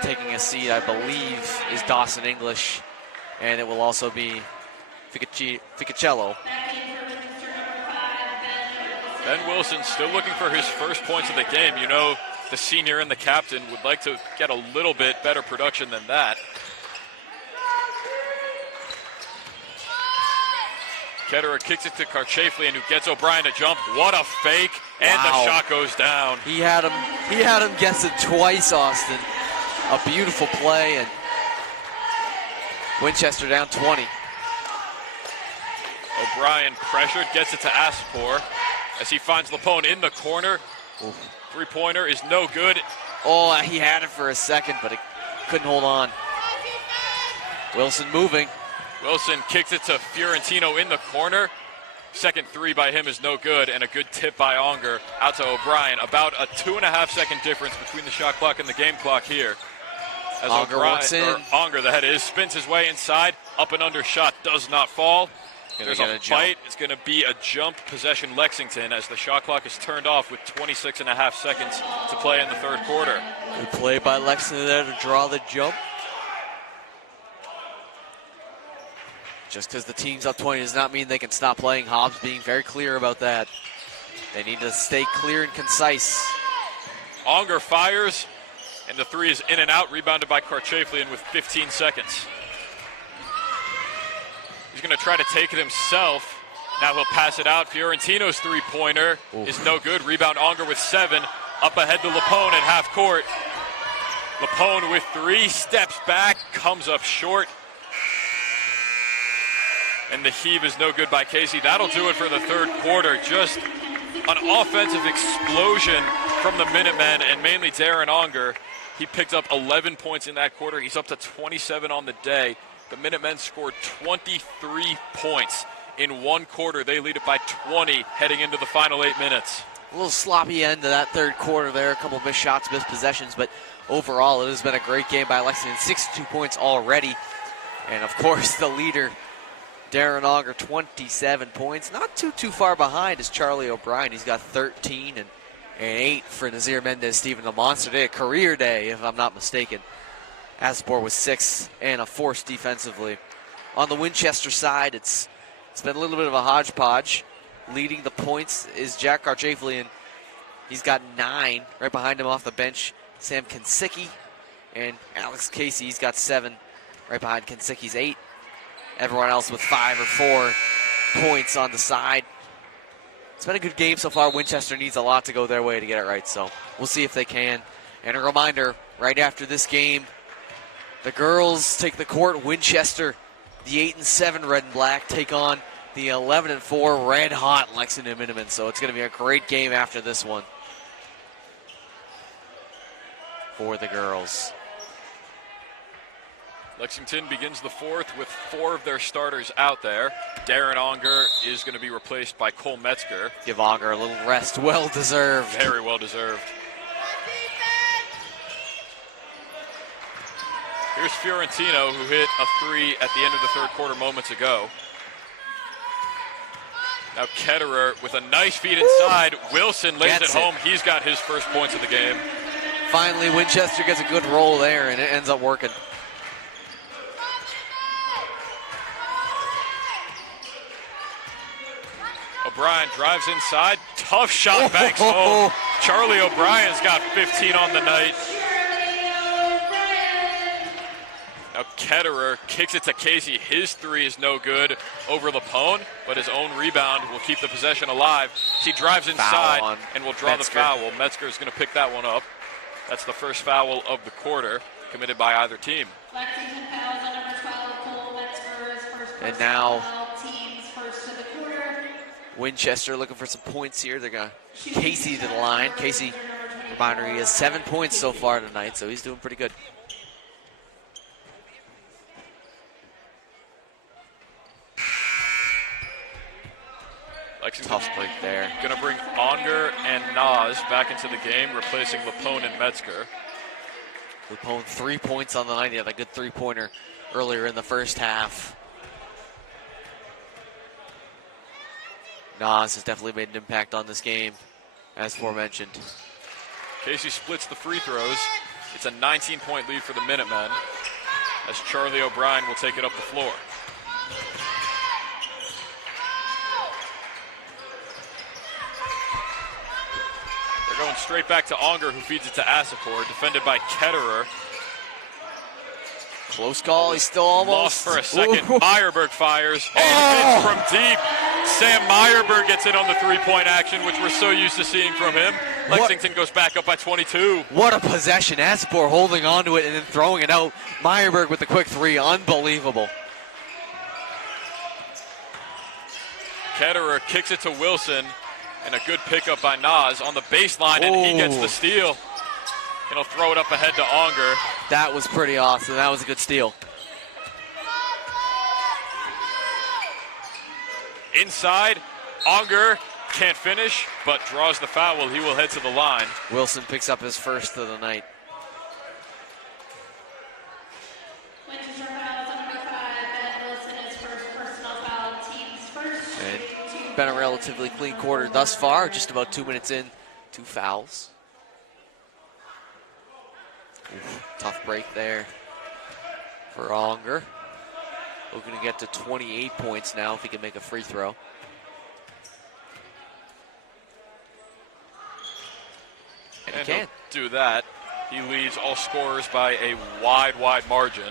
Taking a seat, I believe, is Dawson English. And it will also be Ficociello. Ben Wilson still looking for his first points of the game. You know, the senior and the captain would like to get a little bit better production than that. Ketterer kicks it to Karchaflian, who gets O'Brien to jump. What a fake, and the shot goes down. He had him guessing twice, Austin. A beautiful play, and Winchester down 20. O'Brien pressured, gets it to Asapor as he finds Lapone in the corner. Oof. Three-pointer is no good. Oh, he had it for a second, but he couldn't hold on. Wilson moving. Wilson kicks it to Fiorentino in the corner. Second three by him is no good, and a good tip by Auger out to O'Brien. About a 2.5-second difference between the shot clock and the game clock here. As Auger walks in. Auger, the head is, spins his way inside. Up and under shot does not fall. There's a fight. It's going to be a jump possession Lexington as the shot clock is turned off with 26.5 seconds to play in the third quarter. Good play by Lexington there to draw the jump. Just because the team's up 20 does not mean they can stop playing. Hobbs being very clear about that. They need to stay clear and concise. Auger fires, and the three is in and out, rebounded by Karchaflian with 15 seconds. He's going to try to take it himself. Now he'll pass it out. Fiorentino's three-pointer is no good. Rebound Auger with 7. Up ahead to Lapone at half court. Lapone with 3, steps back, comes up short. And the heave is no good by Casey. That'll do it for the third quarter. Just an offensive explosion from the Minutemen, and mainly Darren Unger. He picked up 11 points in that quarter. He's up to 27 on the day. The Minutemen scored 23 points in one quarter. They lead it by 20 heading into the final 8 minutes. A little sloppy end to that third quarter there. A couple missed shots, missed possessions, but overall it has been a great game by Lexington. 62 points already. And of course the leader, Darren Auger, 27 points. Not too far behind is Charlie O'Brien. He's got 13 and 8 for Nazir Mendez-Steven. A monster day, a career day, if I'm not mistaken. Asbor with 6 and a force defensively. On the Winchester side, it's been a little bit of a hodgepodge. Leading the points is Jack Arjaflian. He's got 9. Right behind him off the bench, Sam Kinsicki and Alex Casey. He's got 7. Right behind Kinsicki's 8. Everyone else with 5 or 4 points on the side. It's been a good game so far. Winchester needs a lot to go their way to get it right, so we'll see if they can. And a reminder, right after this game, the girls take the court. Winchester, the 8-7 Red and Black, take on the 11-4 red-hot Lexington Minutemen. So it's going to be a great game after this one for the girls. Lexington begins the fourth with 4 of their starters out there. Darren Unger is going to be replaced by Cole Metzger. Give Unger a little rest. Well-deserved. Very well-deserved. Here's Fiorentino, who hit a 3 at the end of the third quarter moments ago. Now Ketterer with a nice feed inside. Wilson lays it home. He's got his first points of the game. Finally, Winchester gets a good roll there, and it ends up working. O'Brien drives inside. Tough shot, banks home. Charlie O'Brien's got 15 on the night. Now Ketterer kicks it to Casey. His 3 is no good over Lapone, but his own rebound will keep the possession alive. She drives inside and will draw Metzger. the foul. Metzger is going to pick that one up. That's the first foul of the quarter committed by either team. Lexington fouls on number 12, Cole Metzger's first And personal now foul, team's first to the quarter. Winchester looking for some points here. They're going to Casey to the line. Casey, reminder, he has 7 points so far tonight, so he's doing pretty good. Lexington Tough break there. going to bring Unger and Nas back into the game, replacing Lapone and Metzger. Lapone 3 points on the night. He had a good 3-pointer earlier in the first half. Nas has definitely made an impact on this game, as aforementioned. Casey splits the free throws. It's a 19-point lead for the Minutemen, as Charlie O'Brien will take it up the floor. They're going straight back to Unger, who feeds it to Asapor, defended by Ketterer. Close call, he's still almost. Lost for a second. Meyerberg fires and hits from deep. Sam Meyerberg gets in on the three-point action, which we're so used to seeing from him. Lexington goes back up by 22. What a possession. Asapor holding on to it and then throwing it out. Meyerberg with the quick 3. Unbelievable. Ketterer kicks it to Wilson, and a good pickup by Nas on the baseline, and he gets the steal. And he'll throw it up ahead to Unger. That was pretty awesome. That was a good steal. Inside, Unger can't finish, but draws the foul. He will head to the line. Wilson picks up his first of the night. Winchester fouls on number 5, Ben Wilson, his first personal foul, team's first. And been a relatively clean quarter thus far. Just about 2 minutes in, 2 fouls. Oof, tough break there for Unger. Looking to get to 28 points now if he can make a free throw. And he can. He'll do that. He leads all scorers by a wide margin.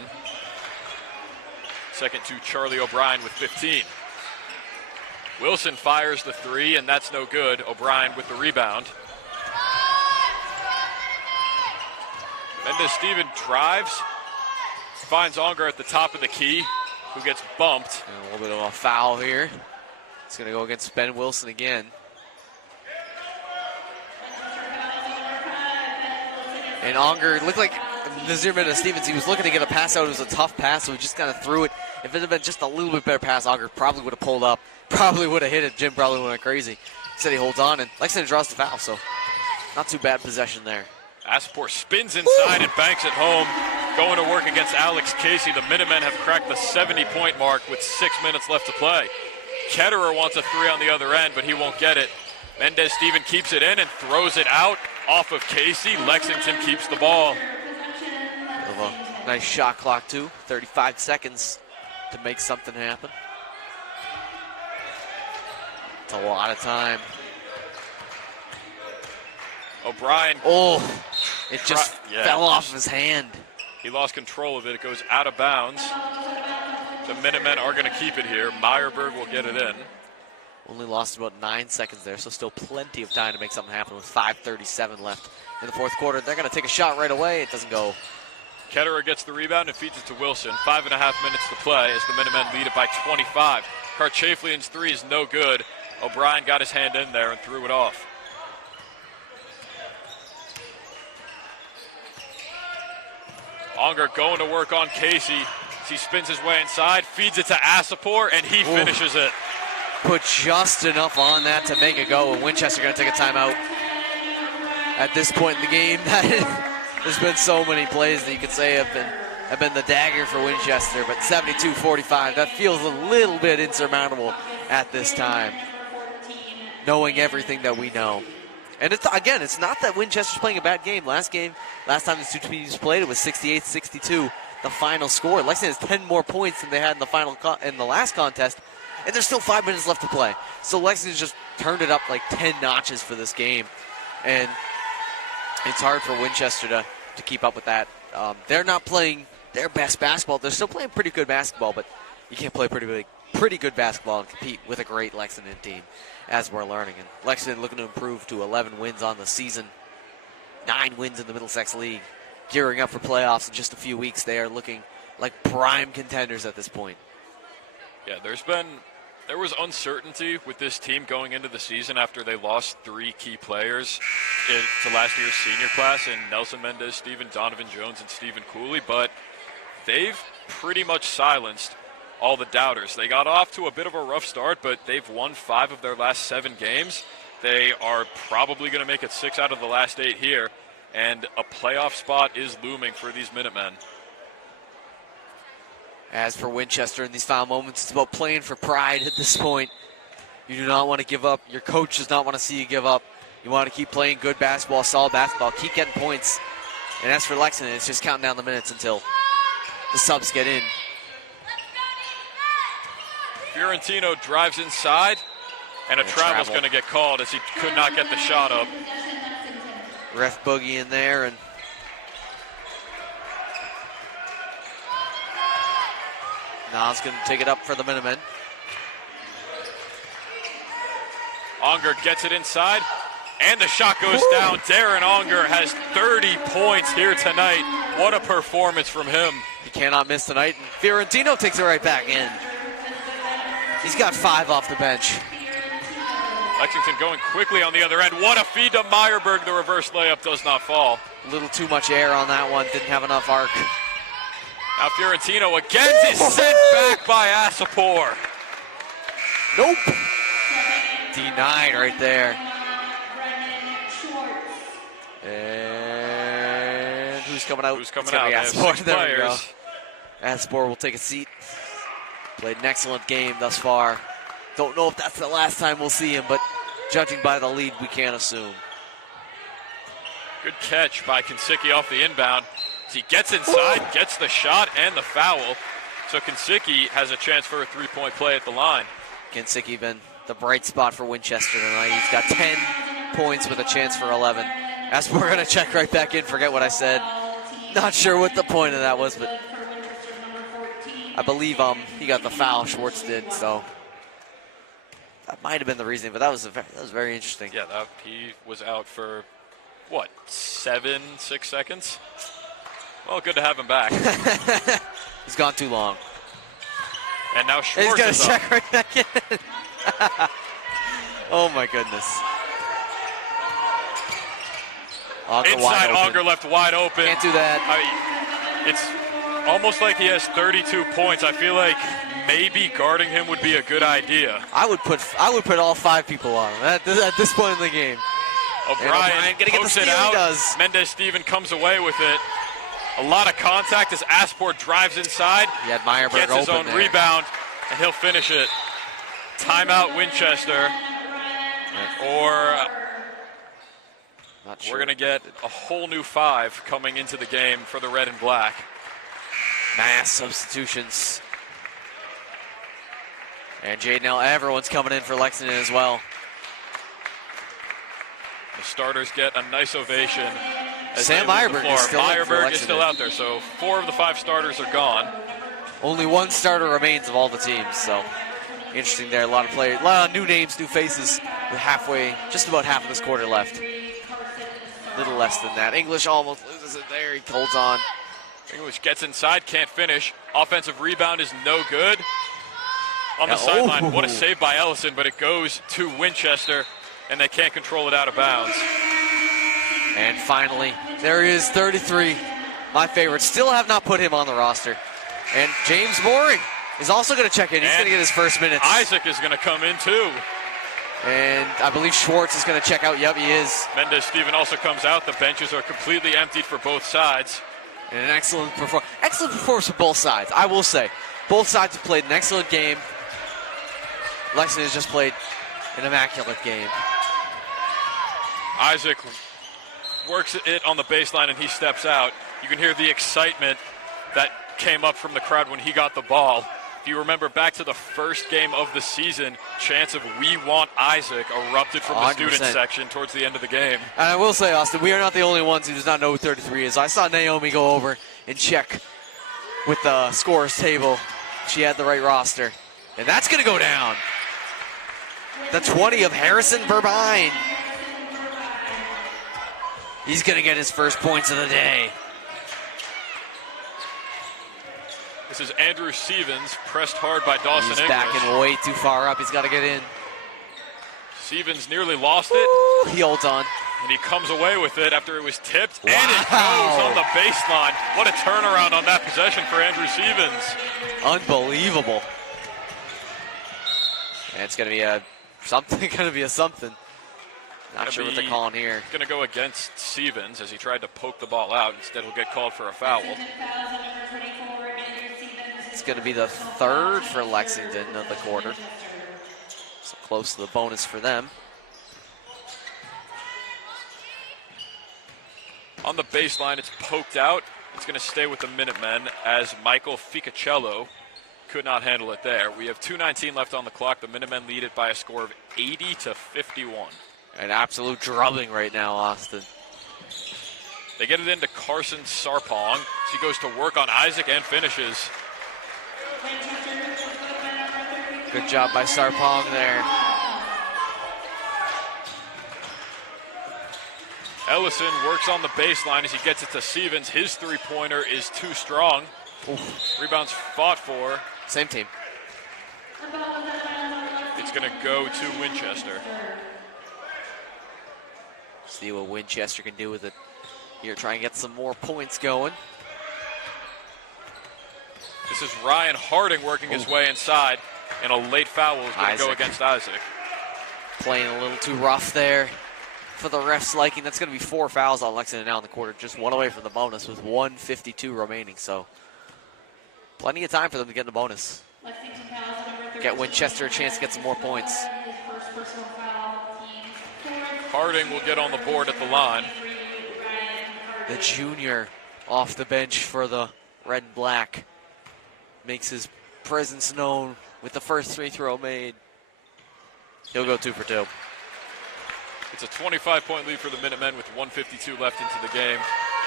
Second to Charlie O'Brien with 15. Wilson fires the 3, and that's no good. O'Brien with the rebound. Mendez-Steven drives, finds Unger at the top of the key, who gets bumped. And a little bit of a foul here. It's going to go against Ben Wilson again. And Onger looked like Nazir Stevens. He was looking to get a pass out. It was a tough pass, so he just kind of threw it. If it had been just a little bit better pass, Onger probably would have pulled up, probably would have hit it. Jim probably went crazy. Instead, he holds on, and Lexington draws the foul, so not too bad possession there. Aspor spins inside and banks it home. Going to work against Alex Casey. The Minutemen have cracked the 70-point mark with 6 minutes left to play. Ketterer wants a three on the other end, but he won't get it. Mendez Steven keeps it in and throws it out off of Casey. Lexington keeps the ball. A nice shot clock, too. 35 seconds to make something happen. It's a lot of time. O'Brien. Oh, it just fell off his hand. He lost control of it. It goes out of bounds. The Minutemen are going to keep it here. Meyerberg will get it in. Only lost about 9 seconds there, so still plenty of time to make something happen with 5:37 left in the fourth quarter. They're going to take a shot right away. It doesn't go. Ketterer gets the rebound and feeds it to Wilson. 5.5 minutes to play as the Minutemen lead it by 25. Karchaflian's three is no good. O'Brien got his hand in there and threw it off. Onger going to work on Casey. He spins his way inside, feeds it to Asapor, and he finishes it. Put just enough on that to make it go, and Winchester going to take a timeout. At this point in the game, there's been so many plays that you could say have been the dagger for Winchester, but 72-45, that feels a little bit insurmountable at this time, knowing everything that we know. And it's not that Winchester's playing a bad game. Last time the two teams played, it was 68-62, the final score. Lexington has 10 more points than they had in the last contest, and there's still 5 minutes left to play. So Lexington just turned it up like 10 notches for this game, and it's hard for Winchester to keep up with that. They're not playing their best basketball. They're still playing pretty good basketball, but you can't play pretty good basketball and compete with a great Lexington team, as we're learning. And Lexington looking to improve to 11 wins on the season, 9 wins in the Middlesex League, gearing up for playoffs in just a few weeks. They are looking like prime contenders at this point. Yeah, there was uncertainty with this team going into the season after they lost 3 key players to last year's senior class in Nelson Mendez, Steven, Donovan Jones, and Stephen Cooley, but they've pretty much silenced all the doubters. They got off to a bit of a rough start, but they've won 5 of their last 7 games. They are probably going to make it 6 out of the last 8 here, and a playoff spot is looming for these Minutemen. As for Winchester in these final moments, it's about playing for pride at this point. You do not want to give up. Your coach does not want to see you give up. You want to keep playing good basketball, solid basketball, keep getting points. And as for Lexington, it's just counting down the minutes until the subs get in. Fiorentino drives inside, and a travel's going to get called as he could not get the shot up. Ref Boogie in there, and Nas going to take it up for the Minutemen. Onger gets it inside, and the shot goes down. Darren Onger has 30 points here tonight. What a performance from him. He cannot miss tonight, and Fiorentino takes it right back in. He's got 5 off the bench. Lexington going quickly on the other end. What a feed to Meyerberg. The reverse layup does not fall. A little too much air on that one. Didn't have enough arc. Now Fiorentino again is sent back by Asapor. Nope. Denied right there. And who's coming out? Who's coming out? Asapor. There we go. Asapor will take a seat. Played an excellent game thus far. Don't know if that's the last time we'll see him, but judging by the lead, we can't assume. Good catch by Kinsicki off the inbound. He gets inside, gets the shot and the foul. So Kinsicki has a chance for a 3-point play at the line. Kinsicki been the bright spot for Winchester tonight. He's got 10 points with a chance for 11. As we're going to check right back in, forget what I said. Not sure what the point of that was, but I believe he got the foul, Schwartz did, so that might have been the reason, but that was very interesting. Yeah, he was out for, what, 6 seconds? Well, good to have him back. He's gone too long. And now He's Schwartz going is to up. check right back in. Oh, my goodness. Auger Inside, Auger left wide open. Can't do that. It's almost like he has 32 points. I feel like maybe guarding him would be a good idea. I would put all 5 people on him at this point in the game. O'Brien gonna get the pokes steal, it out. he does. Mendez-Steven comes away with it. A lot of contact as Asport drives inside. He had Meyerberg gets his open own there. rebound, and he'll finish it. Timeout Winchester. Or Not sure. we're going to get a whole new 5 coming into the game for the red and black. Mass substitutions. And Jaden L. Everyone's coming in for Lexington as well. The starters get a nice ovation. as Sam they leave the Meyerberg floor. is still in for Meyerberg is still Lexington. out there, so 4 of the 5 starters are gone. Only 1 starter remains of all the teams, so interesting there. A lot of players, a lot of new names, new faces. With just about half of this quarter left. Little less than that. English almost loses it there. He holds on. English gets inside, can't finish. Offensive rebound is no good. On the Yeah, sideline, what a oh. save by Ellison, but it goes to Winchester, and they can't control it out of bounds. And finally, there is 33, my favorite. Still have not put him on the roster. And James Mooring is also going to check in. He's going to get his first minutes. Isaac is going to come in too. And I believe Schwartz is going to check out. Yep, he is. Mendez-Steven also comes out. The benches are completely emptied for both sides. And an excellent performance for both sides, I will say. Both sides have played an excellent game. Lexington has just played an immaculate game. Isaac works it on the baseline and he steps out. You can hear the excitement that came up from the crowd when he got the ball. If you remember back to the first game of the season, chants of "We want Isaac" erupted from the 100%. student section towards the end of the game. And I will say, Austin, we are not the only ones who does not know who 33 is. I saw Naomi go over and check with the scorer's table. She had the right roster. And that's going to go down. The 20 of Harrison Burbine. He's going to get his first points of the day. This is Andrew Stevens, pressed hard by Dawson He's English. backing way too far up. He's got to get in. Stevens nearly lost it, Ooh, he holds on. and he comes away with it after it was tipped, Wow. and it goes on the baseline. What a turnaround on that possession for Andrew Stevens. Unbelievable. And it's going to be a something. Not sure what they're calling here. Going to go against Stevens as he tried to poke the ball out. Instead, he'll get called for a foul. It's going to be the 3rd for Lexington of the quarter. So close to the bonus for them. On the baseline, it's poked out. It's going to stay with the Minutemen as Michael Ficacello could not handle it there. We have 2:19 left on the clock. The Minutemen lead it by a score of 80-51. An absolute drubbing right now, Austin. They get it into Carson Sarpong. She goes to work on Isaac and finishes. Good job by Sarpong there. Ellison works on the baseline as he gets it to Stevens. His three-pointer is too strong. Oof. Rebounds fought for. Same team. It's going to go to Winchester. See what Winchester can do with it. Here, try and get some more points going. This is Ryan Harding working his way inside, and a late foul is going to go Isaac. against Isaac. Playing a little too rough there for the ref's liking. That's going to be 4 fouls on Lexington now in the quarter. Just 1 away from the bonus with 1:52 remaining. So plenty of time for them to get in the bonus. Get Winchester a chance to get some more points. Harding will get on the board at the line. The junior off the bench for the red and black makes his presence known with the first free throw made. He'll go 2 for 2. It's a 25-point lead for the Minutemen with 1:52 left into the game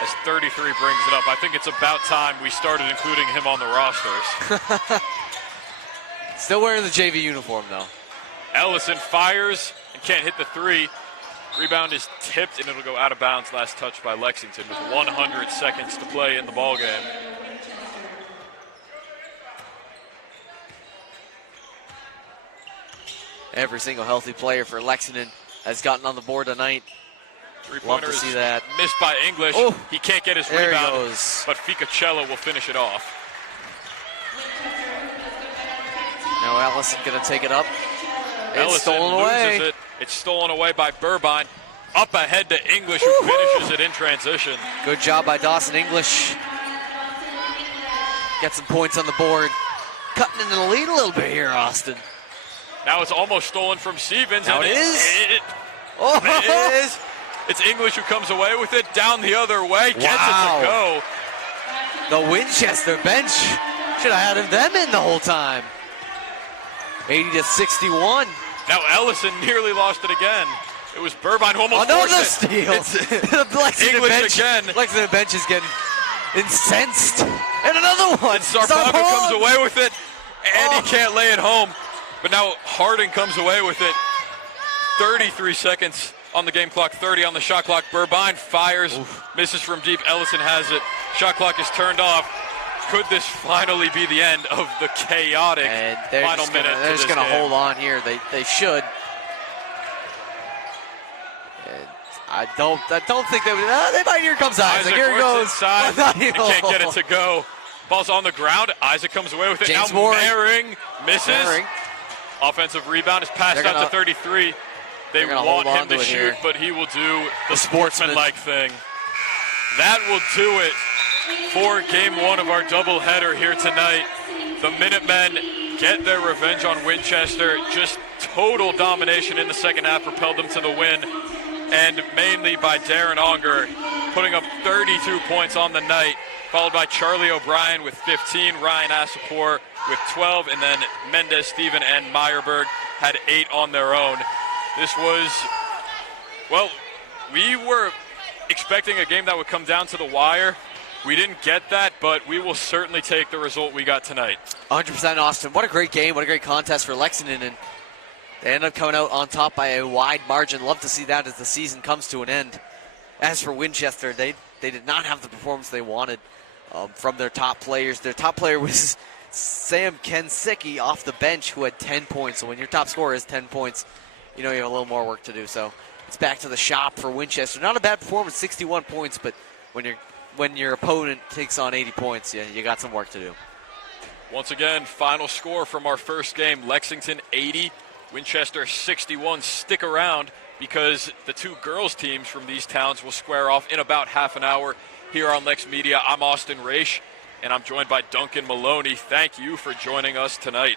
as 33 brings it up. I think it's about time we started including him on the rosters. Still wearing the JV uniform, though. Ellison fires and can't hit the 3. Rebound is tipped, and it'll go out of bounds. Last touch by Lexington with 100 seconds to play in the ballgame. Every single healthy player for Lexington has gotten on the board tonight. Love to see that. Missed by English. Oh, he can't get his there rebound, he goes. but Ficacello will finish it off. Now Allison going to take it up. It's Ellison stolen loses away. it. It's stolen away by Burbine. Up ahead to English, who finishes it in transition. Good job by Dawson English. Get some points on the board. Cutting into the lead a little bit here, Austin. Now it's almost stolen from Stevens. Now and it is. It is. It's English who comes away with it. Down the other way. Gets it to go. The Winchester bench should have had them in the whole time. 80-61. Now Ellison nearly lost it again. It was Burbine who almost Another forced steal. The Lexington English bench, again. Lexington bench is getting incensed. And another one. And Sarpaga comes away with it, and he can't lay it home. But now Harding comes away with it. 33 seconds on the game clock, 30 on the shot clock. Burbine fires, misses from deep. Ellison has it. Shot clock is turned off. Could this finally be the end of the chaotic final minute? They're just going to hold on here. They should. And I don't think they would. They might. Here comes Isaac. Here it goes. Inside. He can't get it to go. Ball's on the ground. Isaac comes away with it. James now Moore. Mehring misses. Mehring. Offensive rebound is passed out to 33. They want him to shoot, but he will do the sportsman-like thing. That will do it for game one of our doubleheader here tonight. The Minutemen get their revenge on Winchester. Just total domination in the second half propelled them to the win, and mainly by Darren Onger putting up 32 points on the night, followed by Charlie O'Brien with 15, Ryan Asapor with 12, and then Mendez, Steven, and Meyerberg had 8 on their own. This was, well, we were expecting a game that would come down to the wire. We didn't get that, but we will certainly take the result we got tonight. 100% Austin. What a great game. What a great contest for Lexington. And they end up coming out on top by a wide margin. Love to see that as the season comes to an end. As for Winchester, they did not have the performance they wanted from their top players. Their top player was Sam Kensicki off the bench, who had 10 points. So when your top scorer has 10 points, you know you have a little more work to do. So it's back to the shop for Winchester. Not a bad performance, 61 points, but when your opponent takes on 80 points, you got some work to do. Once again, final score from our first game, Lexington 80, Winchester 61. Stick around because the two girls teams from these towns will square off in about half an hour here on LexMedia. I'm Austin Raish, and I'm joined by Duncan Maloney. Thank you for joining us tonight.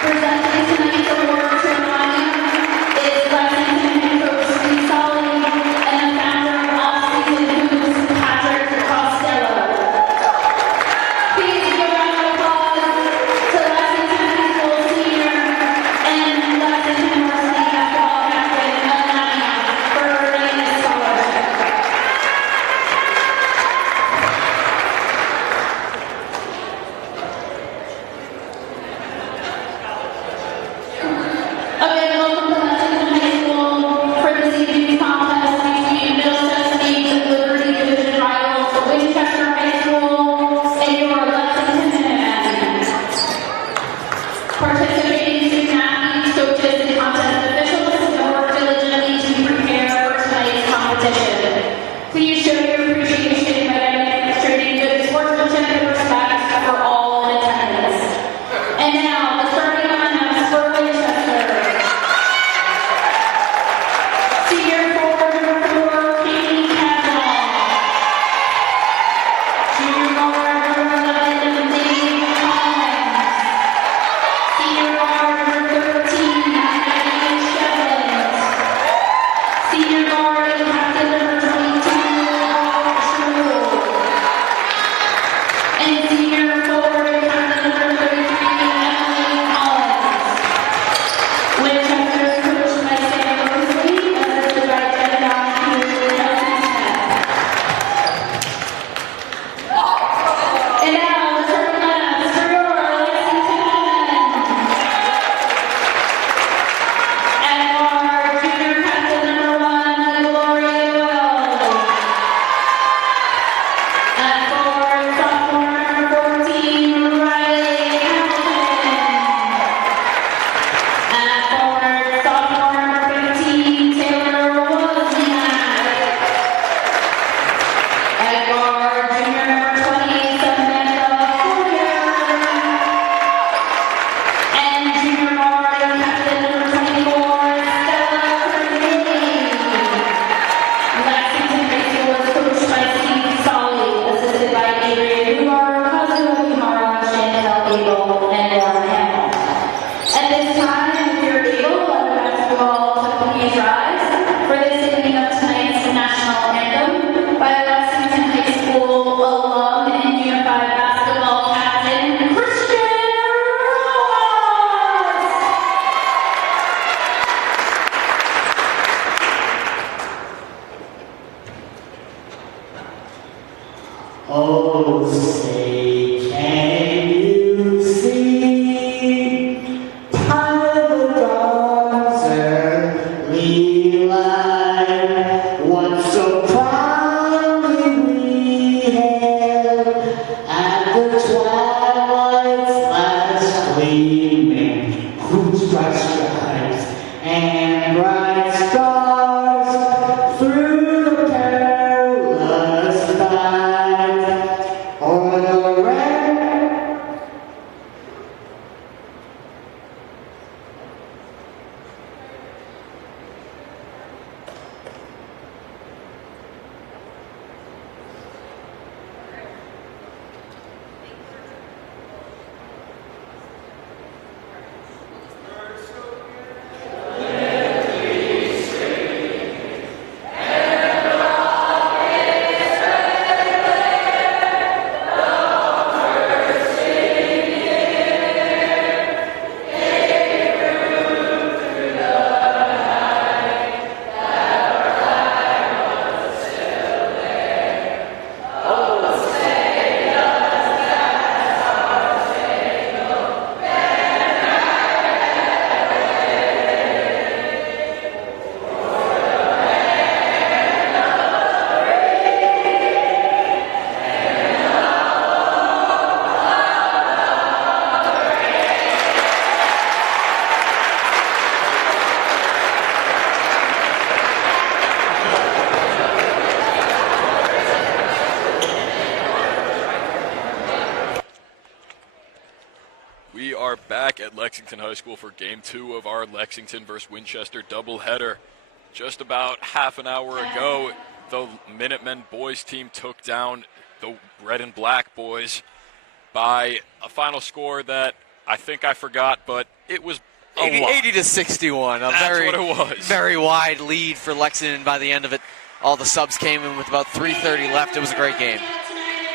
Presenting tonight's award ceremony is Lexington head coach Steve Solly and the founder of Off-Season Hoops, Patrick Costello. Please give a round of applause to Lexington High School senior and Lexington Varsity basketball captain Alania for earning this scholarship. Again, welcome to Lexington High School for this evening's contest between Middlesex League Liberty Division rivals Winchester High School and your Lexington Minutemen. Participating student athletes, coaches, and contest officials have worked diligently to prepare for tonight's competition. Please show your appreciation by demonstrating good sportsmanship and respect for all in attendance. And now, the starting lineups for Winchester. Senior forward number 4, Katie Kavanaugh. Junior guard number 11, Dave Collins. Senior guard number 13, Maggie Shevlin. Senior guard and captain number 22, Paul Schruel. And senior forward and captain number 33, Emily Collins. Winchester is coached by Sam Mosley, assisted by Jen Donahue and Kelsey Smith. And now, the starting lineups for your Lexington Minutemen. At guard, junior captain number 1, Gloria Doyle. At forward, sophomore number 14, Riley Hamilton. At forward, sophomore number 15, Taylor Wozniak. At guard, junior number 20, Samantha Fourier. And junior guard and captain number 24, Stella Carnegie. Lexington High School is coached by Steve Solly, assisted by Adrian Newbar, Kazuo Kimara, Chantel Abel, and Laura Hamill. At this time, if you're able, let the basketball please rise for the singing of tonight's national anthem by Lexington High School alum and unified basketball captain Christian Rojas. Oh, say, can you see by the dawn's early light what so proudly we hailed at the twilight's last gleaming, whose bright stripes and bright stars through the perilous night o'er the red are back at Lexington High School for Game 2 of our Lexington versus Winchester doubleheader. Just about half an hour ago, the Minutemen boys team took down the Red and Black boys by a final score that I think I forgot, but it was 80 to 61. That's what it was. Very wide lead for Lexington by the end of it. All the subs came in with about 3:30 left. It was a great game.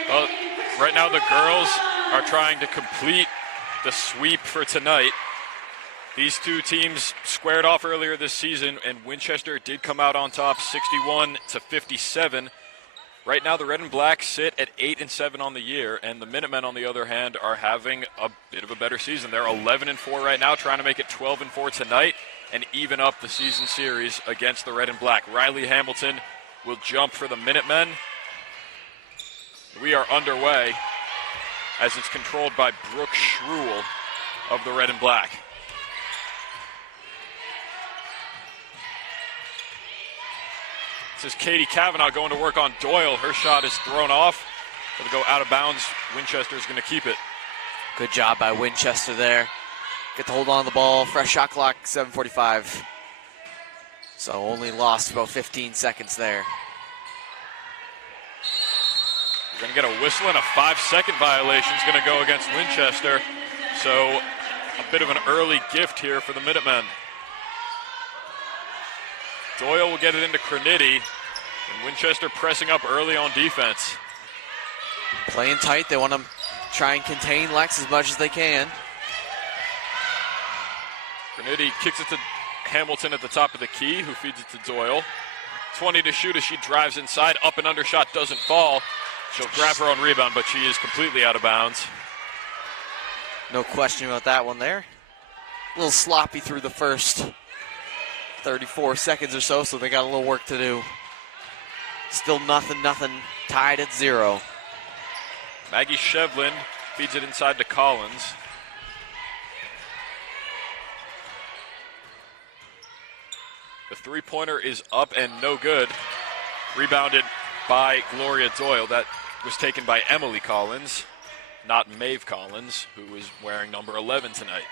Well, right now the girls are trying to complete the sweep for tonight. These two teams squared off earlier this season, and Winchester did come out on top 61 to 57. Right now the Red and Black sit at 8-7 on the year, and the Minutemen, on the other hand, are having a bit of a better season. They're 11-4 right now, trying to make it 12-4 tonight and even up the season series against the Red and Black. Riley Hamilton will jump for the Minutemen. We are underway as it's controlled by Brooke Schruel of the Red and Black. This is Katie Kavanaugh going to work on Doyle. Her shot is thrown off. It'll go out of bounds. Winchester is going to keep it. Good job by Winchester there. Get to hold on to the ball. Fresh shot clock, 7:45. So only lost about 15 seconds there. We're going to get a whistle, and a 5-second violation is going to go against Winchester. So a bit of an early gift here for the Minutemen. Doyle will get it into Crenity, and Winchester pressing up early on defense. Playing tight. They want to try and contain Lex as much as they can. Crenity kicks it to Hamilton at the top of the key, who feeds it to Doyle. 20 to shoot as she drives inside. Up and under shot doesn't fall. She'll grab her own rebound, but she is completely out of bounds. No question about that one there. A little sloppy through the first 34 seconds or so they got a little work to do. Still nothing, tied at 0. Maggie Shevlin feeds it inside to Collins. The three-pointer is up and no good. Rebounded by Gloria Doyle. That was taken by Emily Collins, not Maeve Collins, who is wearing number 11 tonight.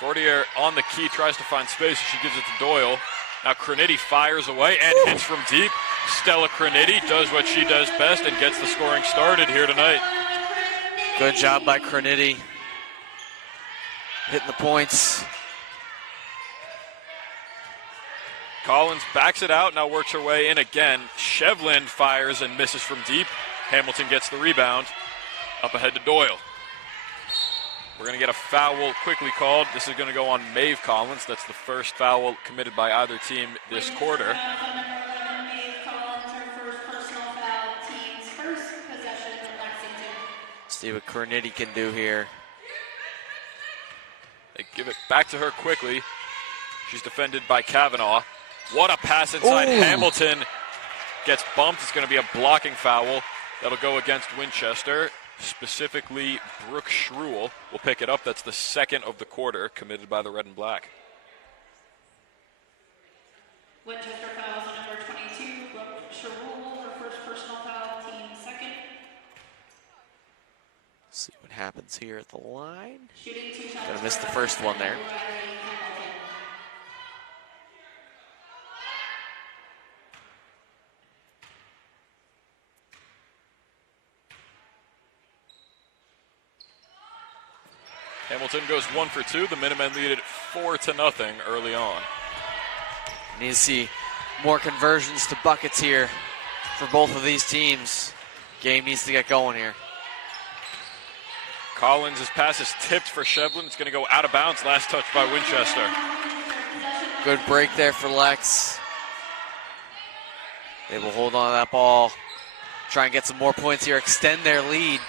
Fortier on the key, tries to find space, and she gives it to Doyle. Now Crenity fires away and hits from deep. Stella Crenity does what she does best and gets the scoring started here tonight. Good job by Crenity. Hitting the points. Collins backs it out, now works her way in again. Shevlin fires and misses from deep. Hamilton gets the rebound. Up ahead to Doyle. We're going to get a foul quickly called. This is going to go on Maeve Collins. That's the first foul committed by either team this quarter. See what Crenity can do here. They give it back to her quickly. She's defended by Kavanaugh. What a pass inside. Ooh. Hamilton gets bumped. It's going to be a blocking foul. That'll go against Winchester. Specifically, Brooke Schruel will pick it up. That's the second of the quarter committed by the Red and Black. Winchester fouls on number 22, Brooke Schruel, her first personal foul, team second. See what happens here at the line. Shooting 2 shots. Gonna miss the first one there. Hamilton goes 1 for 2. The Minutemen lead it 4-0 early on. Need to see more conversions to buckets here for both of these teams. Game needs to get going here. Collins' pass is tipped for Shevlin. It's going to go out of bounds. Last touch by Winchester. Good break there for Lex. They will hold on to that ball. Try and get some more points here. Extend their lead.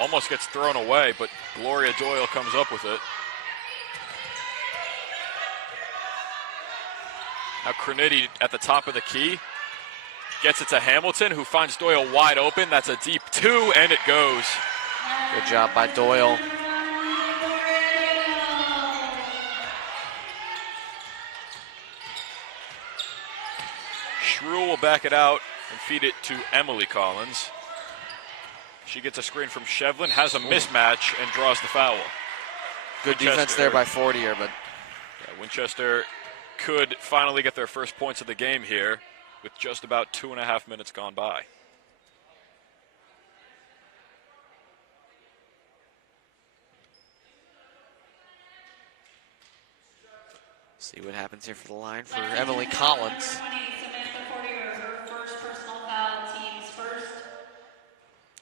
Almost gets thrown away, but Gloria Doyle comes up with it. Now Crenity at the top of the key. Gets it to Hamilton, who finds Doyle wide open. That's a deep 2, and it goes. Good job by Doyle. Schruel will back it out and feed it to Emily Collins. She gets a screen from Shevlin, has a mismatch, and draws the foul. Good defense there by Fortier, but yeah, Winchester could finally get their first points of the game here with just about 2.5 minutes gone by. See what happens here for the line for Lexington Emily number Collins. 20, Samantha Fortier, her first personal foul, team's first.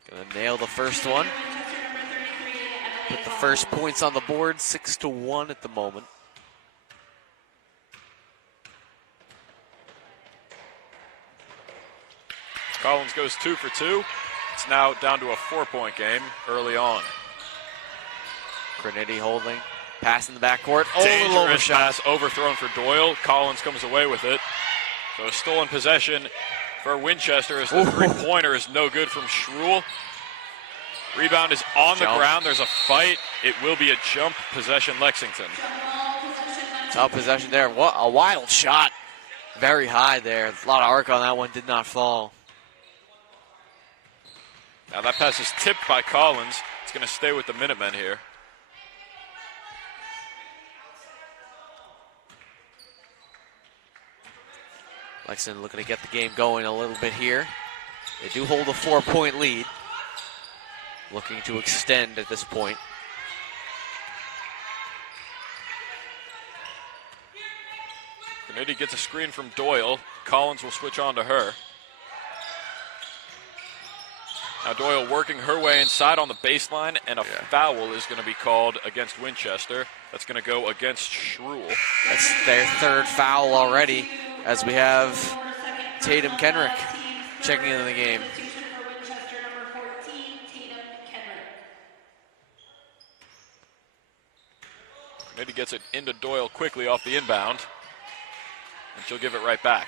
Gonna nail the first one. Winchester number 33, Emily Put the Collins. first points on the board, 6-1 at the moment. Collins goes 2 for 2. It's now down to a 4-point game early on. Cornetti holding. Pass in the backcourt. Oh, a little Dangerous overshot. pass overthrown for Doyle. Collins comes away with it. So a stolen possession for Winchester as the three-pointer is no good from Schruel. Rebound is on the Jump. ground. There's a fight. It will be a jump possession Lexington. Top possession there. What a wild shot. Very high there. A lot of arc on that one. Did not fall. Now that pass is tipped by Collins. It's going to stay with the Minutemen here. Lexington looking to get the game going a little bit here. They do hold a 4-point lead. Looking to extend at this point. Cornetti gets a screen from Doyle. Collins will switch on to her. Now Doyle working her way inside on the baseline, and a foul is going to be called against Winchester. That's going to go against Schruel. That's their third foul already, as we have Tatum Kenrick checking into the game. Substitution for Winchester number 14, Tatum Kenrick. Cornetti gets it into Doyle quickly off the inbound, and she'll give it right back.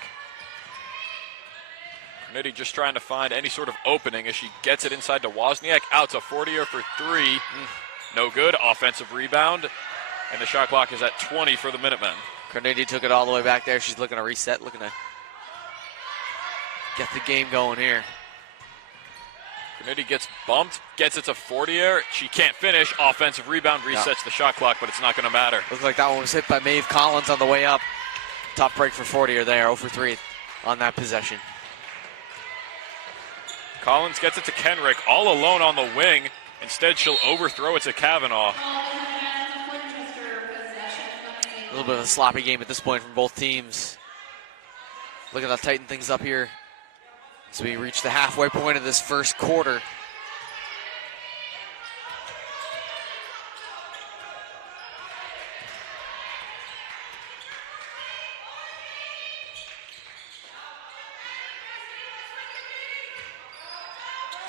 Cornetti just trying to find any sort of opening as she gets it inside to Wozniak. Out to Fortier for 3. No good. Offensive rebound. And the shot clock is at 20 for the Minutemen. Cornetti took it all the way back there. She's looking to reset, looking to get the game going here. Cornetti gets bumped, gets it to Fortier. She can't finish. Offensive rebound resets the shot clock, but it's not going to matter. Looks like that one was hit by Maeve Collins on the way up. Top break for Fortier there, 0 for 3 on that possession. Collins gets it to Kenrick, all alone on the wing. Instead, she'll overthrow it to Kavanaugh. A little bit of a sloppy game at this point from both teams. Looking to tighten things up here as we reach the halfway point of this first quarter.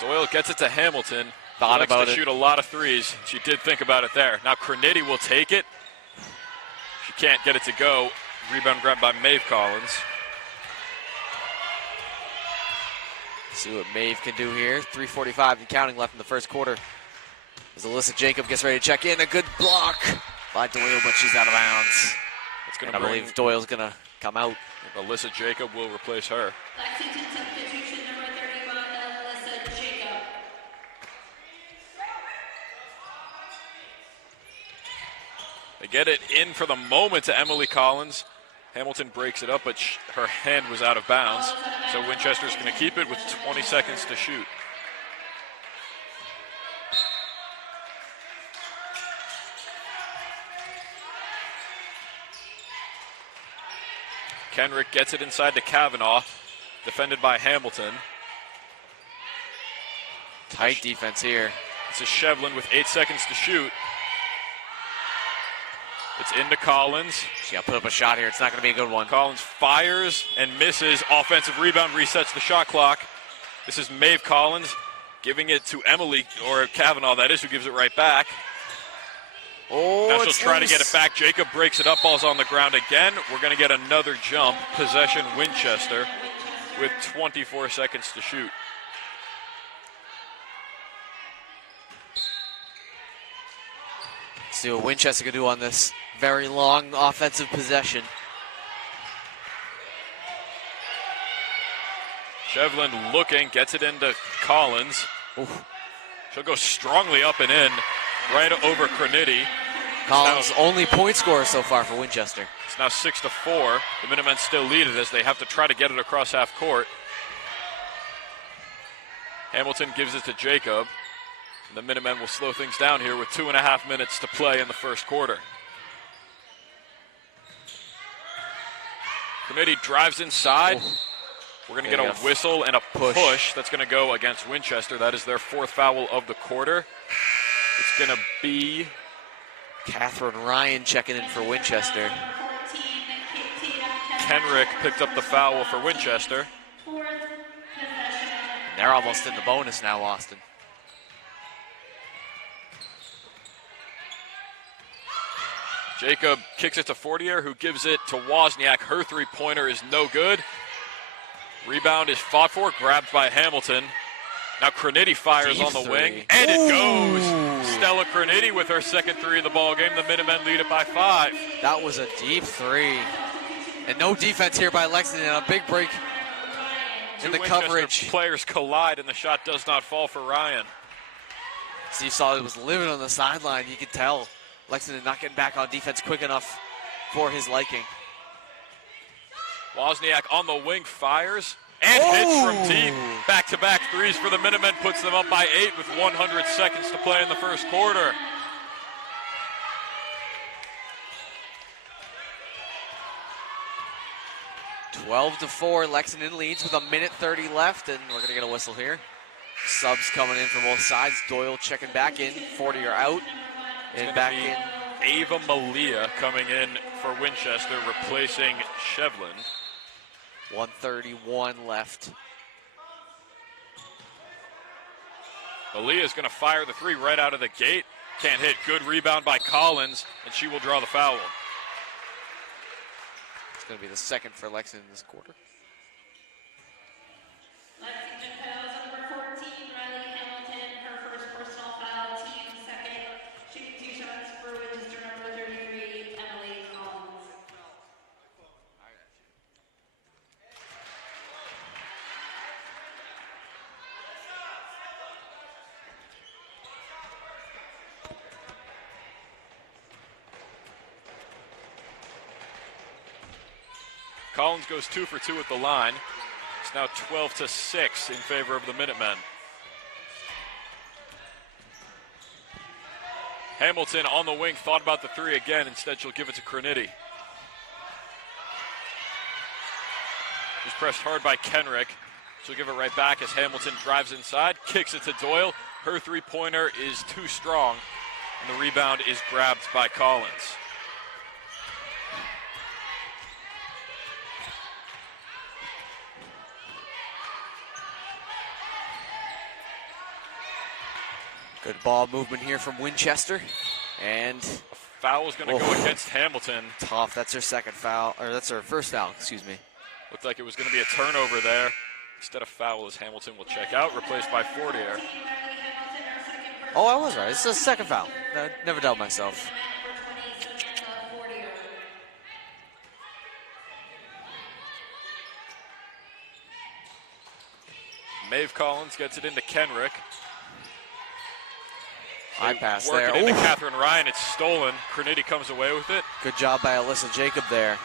Doyle gets it to Hamilton. Thought Likes about to it. shoot a lot of threes. She did think about it there. Now Cornetti will take it. She can't get it to go. Rebound grabbed by Maeve Collins. See what Maeve can do here. 3:45 and counting left in the first quarter. As Alyssa Jacob gets ready to check in. A good block by Doyle, but she's out of bounds. It's going And to I believe Doyle's going to come out. Alyssa Jacob will replace her. Lexington substitution number 31, Alyssa Jacob. They get it in for the moment to Emily Collins. Hamilton breaks it up, but her hand was out of bounds. So Winchester's going to keep it with 20 seconds to shoot. Kenrick gets it inside to Kavanaugh, defended by Hamilton. Tight defense here. This is Shevlin with 8 seconds to shoot. It's into Collins. She got to put up a shot here. It's not going to be a good one. Collins fires and misses. Offensive rebound resets the shot clock. This is Maeve Collins giving it to Emily, or Kavanaugh, that is, who gives it right back. Oh, Now she'll it's try to loose. get it back. Jacob breaks it up. Ball's on the ground again. We're going to get another jump. Possession Winchester with 24 seconds to shoot. See what Winchester can do on this very long offensive possession. Shevlin looking, gets it into Collins. Oof. She'll go strongly up and in, right over Cornetti. Collins' only point scorer so far for Winchester. It's now 6-4. The Minutemen still lead it as they have to try to get it across half court. Hamilton gives it to Jacob. And the Minutemen will slow things down here with 2.5 minutes to play in the first quarter. Graniti drives inside. Oh. We're going to get a whistle and a push. That's going to go against Winchester. That is their 4th foul of the quarter. It's going to be Catherine Ryan checking in for Winchester. Kenrick picked up the foul for Winchester. They're almost in the bonus now, Austin. Jacob kicks it to Fortier, who gives it to Wozniak. Her three-pointer is no good. Rebound is fought for, grabbed by Hamilton. Now Graniti fires Deep on the three. wing, and it goes. Stella Graniti with her second three of the ball game. The Minutemen lead it by 5. That was a deep three. And no defense here by Lexington. A big break in the Winchester coverage. Players collide, and the shot does not fall for Ryan. Steve saw it was living on the sideline. You could tell Lexington not getting back on defense quick enough for his liking. Wozniak on the wing fires and hits from deep. Back-to-back threes for the Minutemen, puts them up by 8 with 100 seconds to play in the first quarter. Twelve to 4, Lexington leads with 1:30 left, and we're gonna get a whistle here. Subs coming in from both sides. Doyle checking back in, 40 are out, and back in. Ava Malia coming in for Winchester, replacing Shevlin. 1:31 left. Malia's going to fire the three right out of the gate. Can't hit. Good rebound by Collins, and she will draw the foul. It's going to be the second for Lexington this quarter. Lexington fouls number 14, Riley Hamilton, her first personal foul, team second. Shooting 2 shots for Winchester, number 33, Emily Collins. Collins goes 2 for 2 at the line. It's now 12-6 in favor of the Minutemen. Hamilton on the wing, thought about the three again. Instead, she'll give it to Graniti. She's pressed hard by Kenrick. She'll give it right back as Hamilton drives inside, kicks it to Doyle. Her three-pointer is too strong, and the rebound is grabbed by Collins. Good ball movement here from Winchester. And Foul is going to go against Hamilton. tough. That's her second foul, or that's her first foul, excuse me. Looked like it was going to be a turnover there. Instead of foul, as Hamilton will check out, replaced by Fortier. Oh, I was right. It's a second foul. I never doubt myself. Maeve Collins gets it into Kenrick. High pass Working there. into Ooh. Catherine Ryan. It's stolen. Graniti comes away with it. Good job by Alyssa Jacob there.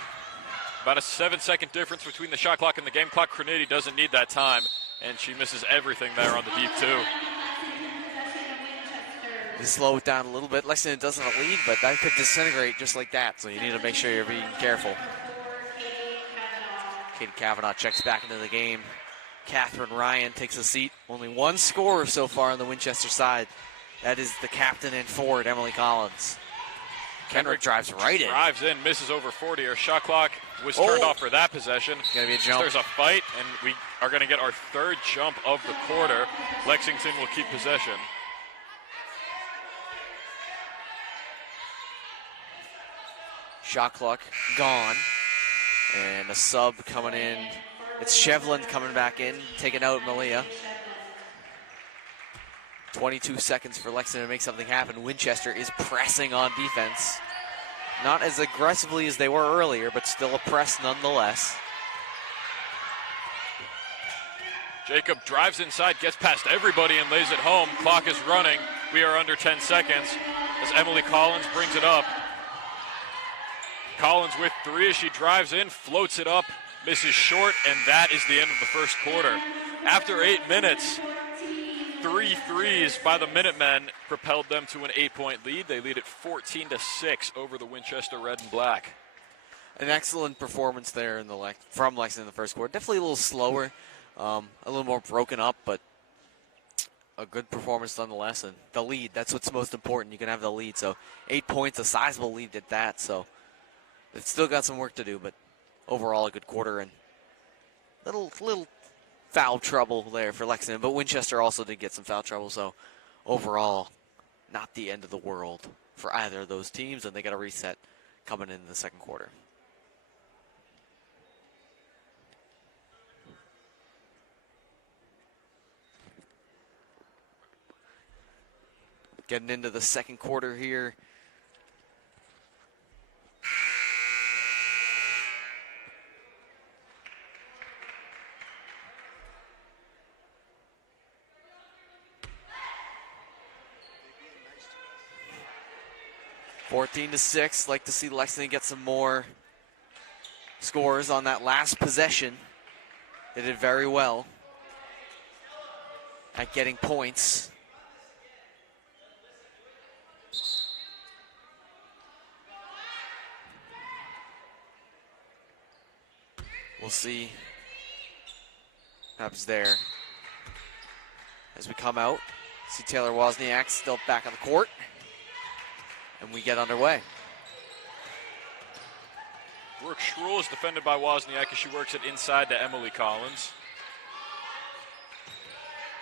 About a 7-second difference between the shot clock and the game clock. Graniti doesn't need that time, and she misses everything there on the deep two. They slow it down a little bit. Lexington doesn't have a lead, but that could disintegrate just like that, so you need to make sure you're being careful. Katie Kavanaugh checks back into the game. Catherine Ryan takes a seat. Only one scorer so far on the Winchester side. That is the captain and forward, Emily Collins. Kenrick drives right in. Drives in, misses over 40. Her shot clock was turned off for that possession. Gonna be a jump. There's a fight, and we are going to get our third jump of the quarter. Lexington will keep possession. Shot clock gone. And a sub coming in. It's Shevlin coming back in, taking out Malia. 22 seconds for Lexington to make something happen. Winchester is pressing on defense. Not as aggressively as they were earlier, but still a press nonetheless. Jacob drives inside, gets past everybody, and lays it home. Clock is running. We are under 10 seconds as Emily Collins brings it up. Collins with three as she drives in, floats it up, misses short, and that is the end of the first quarter. After 8 minutes, 3 threes by the Minutemen propelled them to an 8-point lead. They lead at 14-6 over the Winchester Red and Black. An excellent performance there in from Lexington in the first quarter. Definitely a little slower, a little more broken up, but a good performance nonetheless. And the lead, that's what's most important. You can have the lead. So 8 points, a sizable lead at that. So it's still got some work to do, but overall a good quarter and little foul trouble there for Lexington. But Winchester also did get some foul trouble. So overall, not the end of the world for either of those teams, and they got a reset coming into the second quarter. Getting into the second quarter here. (14-6). Like to see Lexington get some more scores on that last possession. They did very well at getting points. We'll see what happens there. As we come out, see Taylor Wozniak still back on the court. And we get underway. Brooke Schruel is defended by Wozniak as she works it inside to Emily Collins.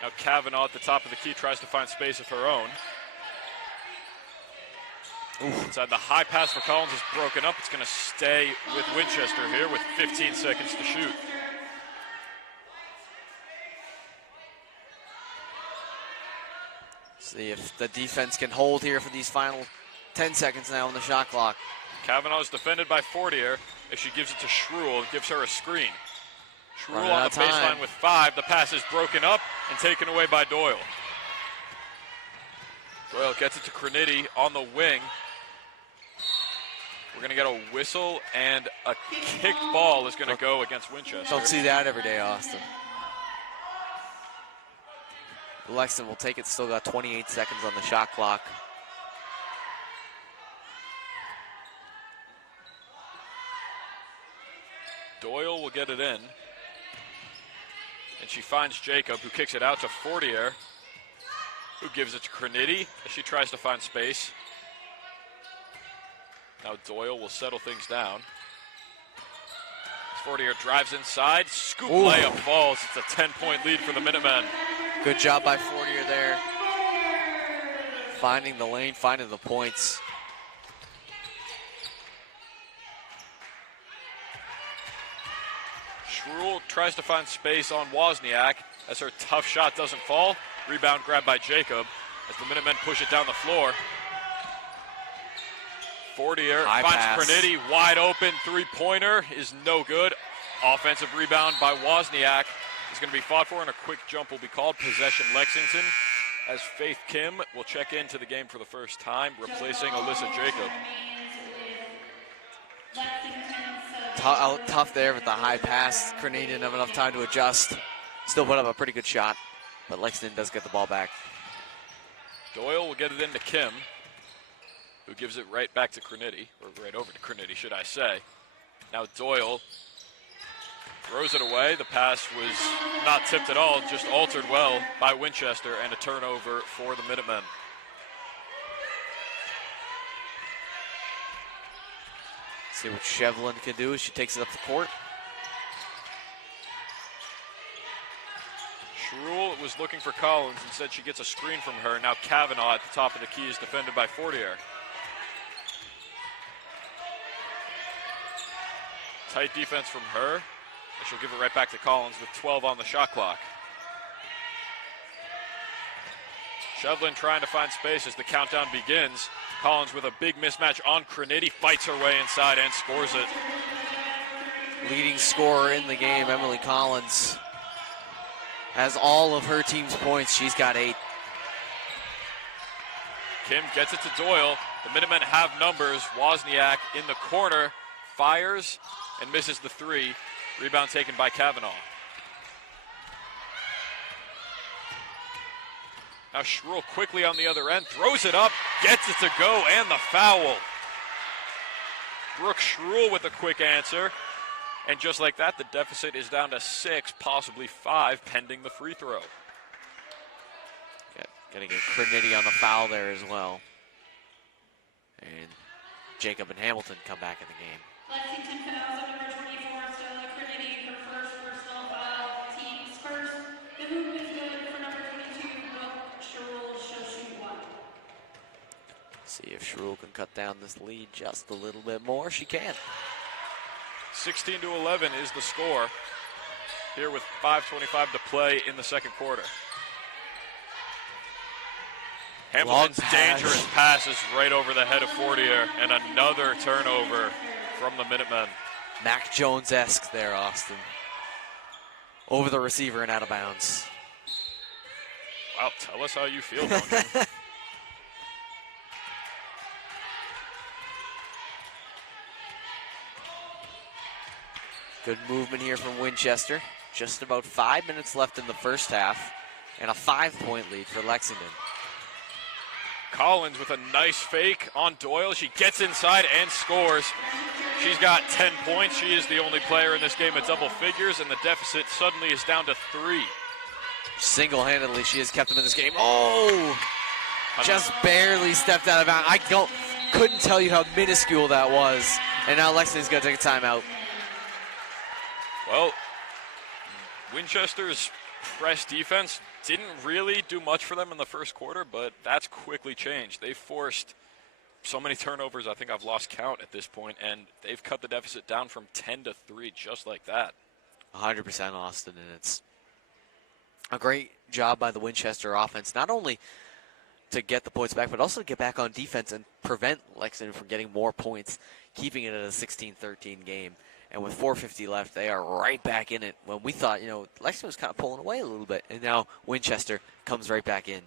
Now Kavanaugh at the top of the key tries to find space of her own. Inside the high pass for Collins is broken up. It's going to stay with Winchester here with 15 seconds to shoot. See if the defense can hold here for these final 10 seconds now on the shot clock. Kavanaugh is defended by Fortier as she gives it to Schruel and gives her a screen. Schruel on the baseline with 5. The pass is broken up and taken away by Doyle. Doyle gets it to Crenity on the wing. We're going to get a whistle, and a kicked ball is going to go against Winchester. Don't see that every day, Austin. Lexington will take it. Still got 28 seconds on the shot clock. Doyle will get it in. And she finds Jacob, who kicks it out to Fortier, who gives it to Crenity as she tries to find space. Now Doyle will settle things down. Fortier drives inside. Scoop layup falls. It's a 10-point lead for the Minutemen. Good job by Fortier there. Finding the lane, finding the points. Schruel tries to find space on Wozniak as her tough shot doesn't fall. Rebound grabbed by Jacob as the Minutemen push it down the floor. Fortier finds Crenity wide open. Three-pointer is no good. Offensive rebound by Wozniak is going to be fought for, and a quick jump will be called. Possession Lexington as Faith Kim will check into the game for the first time, replacing Alyssa Jacob. Tough there with the high pass. Crenity didn't have enough time to adjust. Still put up a pretty good shot, but Lexington does get the ball back. Doyle will get it into Kim, who gives it right back to Crenity, or right over to Crenity, should I say. Now Doyle throws it away. The pass was not tipped at all, just altered well by Winchester, and a turnover for the Minutemen. See what Shevlin can do as she takes it up the court. Schruel was looking for Collins. Instead, she gets a screen from her. Now Kavanaugh at the top of the key is defended by Fortier. Tight defense from her. And she'll give it right back to Collins with 12 on the shot clock. Shevlin trying to find space as the countdown begins. Collins with a big mismatch on Crenity, fights her way inside and scores it. Leading scorer in the game, Emily Collins, has all of her team's points. She's got 8. Kim gets it to Doyle. The Minutemen have numbers. Wozniak in the corner, fires and misses the 3. Rebound taken by Kavanaugh. Now Schruel quickly on the other end, throws it up, gets it to go, and the foul. Brooke Schruel with a quick answer. And just like that, the deficit is down to 6, possibly 5, pending the free throw. Gonna get Crinity on the foul there as well. And Jacob and Hamilton come back in the game. Lexington fouls on number 24, Stella Crinity, her first personal foul. Team's first. The move is good for number 22, Brooke Schruel, she'll shoot 1. See if Schruel can cut down this lead just a little bit more. She can. 16-11 is the score here with 5:25 to play in the second quarter. Hamilton's dangerous pass is right over the head of Fortier, and another turnover from the Minutemen. Mac Jones-esque there, Austin. Over the receiver and out of bounds. Wow, tell us how you feel, Duncan. Good movement here from Winchester. Just about 5 minutes left in the first half, and a 5-point lead for Lexington. Collins with a nice fake on Doyle. She gets inside and scores. She's got 10 points. She is the only player in this game at double figures, and the deficit suddenly is down to 3. Single-handedly, she has kept them in this game. Oh! Just barely stepped out of bounds. I couldn't tell you how minuscule that was. And now Lexington's going to take a timeout. Well, Winchester's press defense didn't really do much for them in the first quarter, but that's quickly changed. They forced so many turnovers, I think I've lost count at this point, and they've cut the deficit down from 10 to 3 just like that. 100% Austin, and it's a great job by the Winchester offense, not only to get the points back, but also to get back on defense and prevent Lexington from getting more points, keeping it at a 16-13 game. And with 4:50 left, they are right back in it. When we thought, Lexington was kind of pulling away a little bit. And now Winchester comes right back in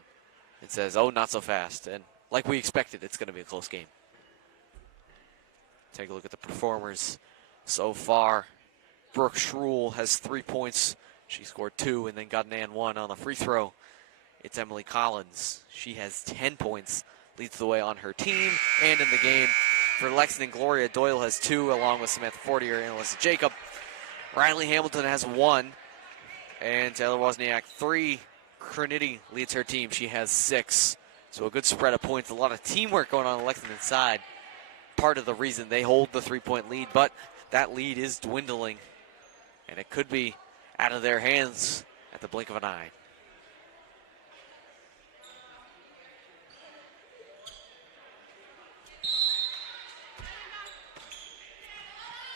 and says, oh, not so fast. And like we expected, it's going to be a close game. Take a look at the performers so far. Brooke Schruel has 3 points. She scored 2 and then got an and 1 on the free throw. It's Emily Collins. She has 10 points, leads the way on her team and in the game. For Lexington, Gloria Doyle has 2, along with Samantha Fortier and Alyssa Jacob. Riley Hamilton has 1, and Taylor Wozniak 3. Crinity leads her team. She has 6. So a good spread of points. A lot of teamwork going on the Lexington side. Part of the reason they hold the 3-point lead, but that lead is dwindling, and it could be out of their hands at the blink of an eye.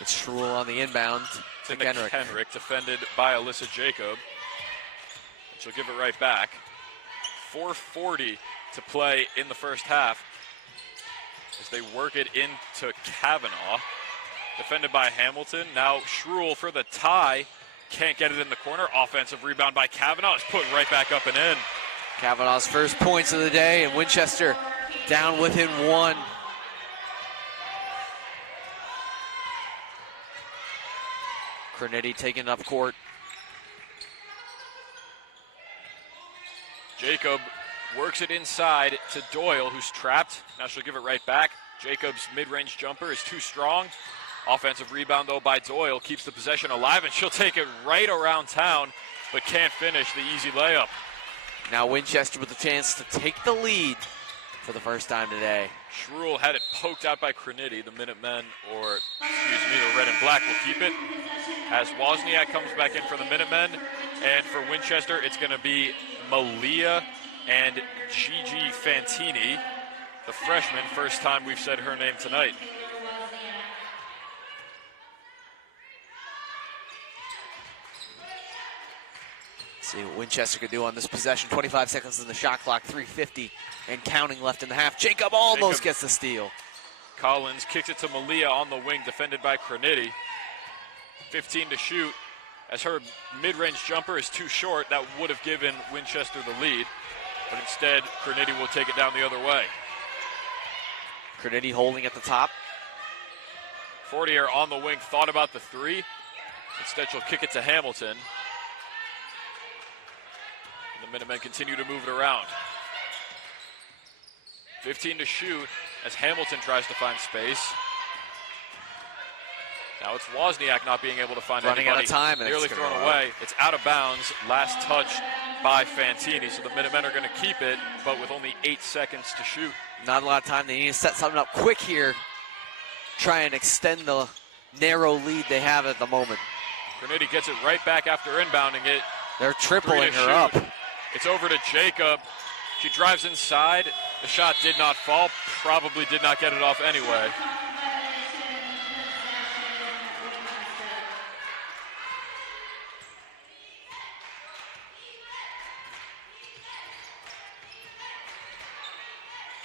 It's Schruel on the inbound to Kenrick. Kenrick, defended by Alyssa Jacob. She'll give it right back. 4:40 to play in the first half as they work it into Kavanaugh. Defended by Hamilton. Now Schruel for the tie. Can't get it in the corner. Offensive rebound by Kavanaugh. It's put right back up and in. Kavanaugh's first points of the day, and Winchester down within 1. Crinity taking it up court. Jacob works it inside to Doyle, who's trapped. Now she'll give it right back. Jacob's mid-range jumper is too strong. Offensive rebound, though, by Doyle. Keeps the possession alive, and she'll take it right around town, but can't finish the easy layup. Now Winchester with the chance to take the lead for the first time today. Schruel had it poked out by Crinity. The Minutemen, or excuse me, the Red and Black will keep it. As Wozniak comes back in for the Minutemen. And for Winchester, it's going to be Malia and Gigi Fantini, the freshman. First time we've said her name tonight. See what Winchester could do on this possession. 25 seconds in the shot clock, 3:50 and counting left in the half. Jacob almost gets the steal. Collins kicks it to Malia on the wing, defended by Crinity. 15 to shoot. As her mid-range jumper is too short, that would have given Winchester the lead. But instead, Crinity will take it down the other way. Crinity holding at the top. Fortier on the wing, thought about the 3. Instead, she'll kick it to Hamilton. And the Minutemen continue to move it around. 15 to shoot as Hamilton tries to find space. Now it's Wozniak not being able to find Running anybody. out of time, and Nearly it's gonna thrown go out. away. It's out of bounds. Last touch by Fantini. So the Minutemen are going to keep it, but with only 8 seconds to shoot. Not a lot of time. They need to set something up quick here. Try and extend the narrow lead they have at the moment. Graniti gets it right back after inbounding it. They're tripling her shoot. up. It's over to Jacob. She drives inside. The shot did not fall. Probably did not get it off anyway.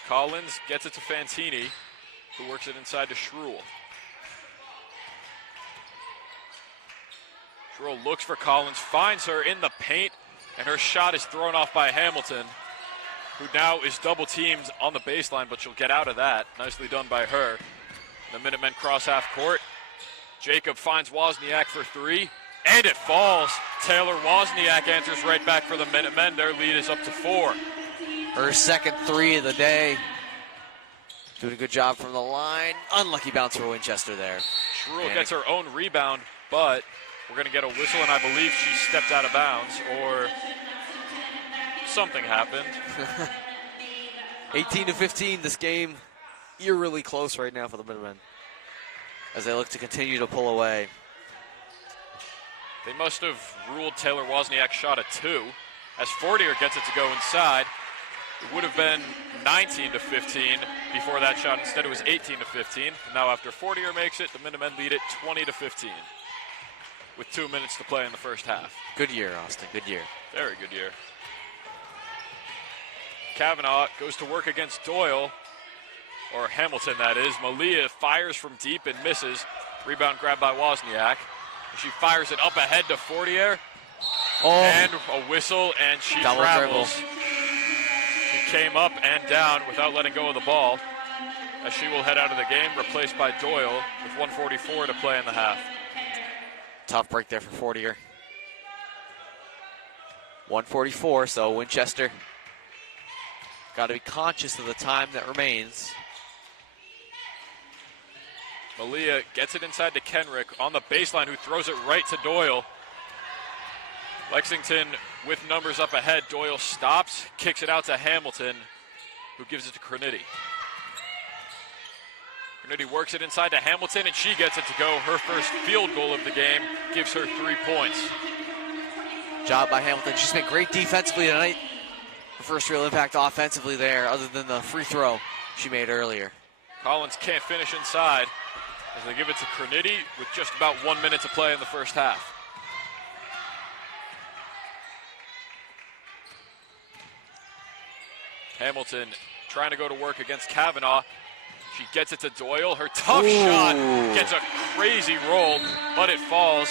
Collins gets it to Fantini, who works it inside to Schruel. Schruel looks for Collins, finds her in the paint, and her shot is thrown off by Hamilton, who now is double teamed on the baseline, but she'll get out of that. Nicely done by her. The Minutemen cross half court. Jacob finds Wozniak for three, and it falls. Taylor Wozniak answers right back for the Minutemen. Their lead is up to 4. Her second three of the day. Doing a good job from the line. Unlucky bounce for Winchester there. Schruel gets her own rebound, but we're going to get a whistle, and I believe she stepped out of bounds, or something happened. 18-15, this game eerily close right now for the Minutemen as they look to continue to pull away. They must have ruled Taylor Wozniak's shot a 2, as Fortier gets it to go inside. It would have been 19-15 before that shot. Instead, it was 18-15. Now, after Fortier makes it, the Minutemen lead it 20-15 with 2 minutes to play in the first half. Good year, Austin. Good year. Very good year. Kavanaugh goes to work against Doyle, or Hamilton, that is. Malia fires from deep and misses. Rebound grabbed by Wozniak. She fires it up ahead to Fortier. Oh. And a whistle, and she Double travels. dribble. She came up and down without letting go of the ball, as she will head out of the game, replaced by Doyle with 1:44 to play in the half. Tough break there for Fortier. 1:44, so Winchester got to be conscious of the time that remains. Malia gets it inside to Kenrick on the baseline, who throws it right to Doyle. Lexington with numbers up ahead. Doyle stops, kicks it out to Hamilton, who gives it to Graniti. Graniti works it inside to Hamilton, and she gets it to go. Her first field goal of the game gives her 3 points. Job by Hamilton. She's been great defensively tonight. Her first real impact offensively there, other than the free throw she made earlier. Collins can't finish inside as they give it to Graniti with just about 1 minute to play in the first half. Hamilton trying to go to work against Kavanaugh. She gets it to Doyle. Her tough shot gets a crazy roll, but it falls.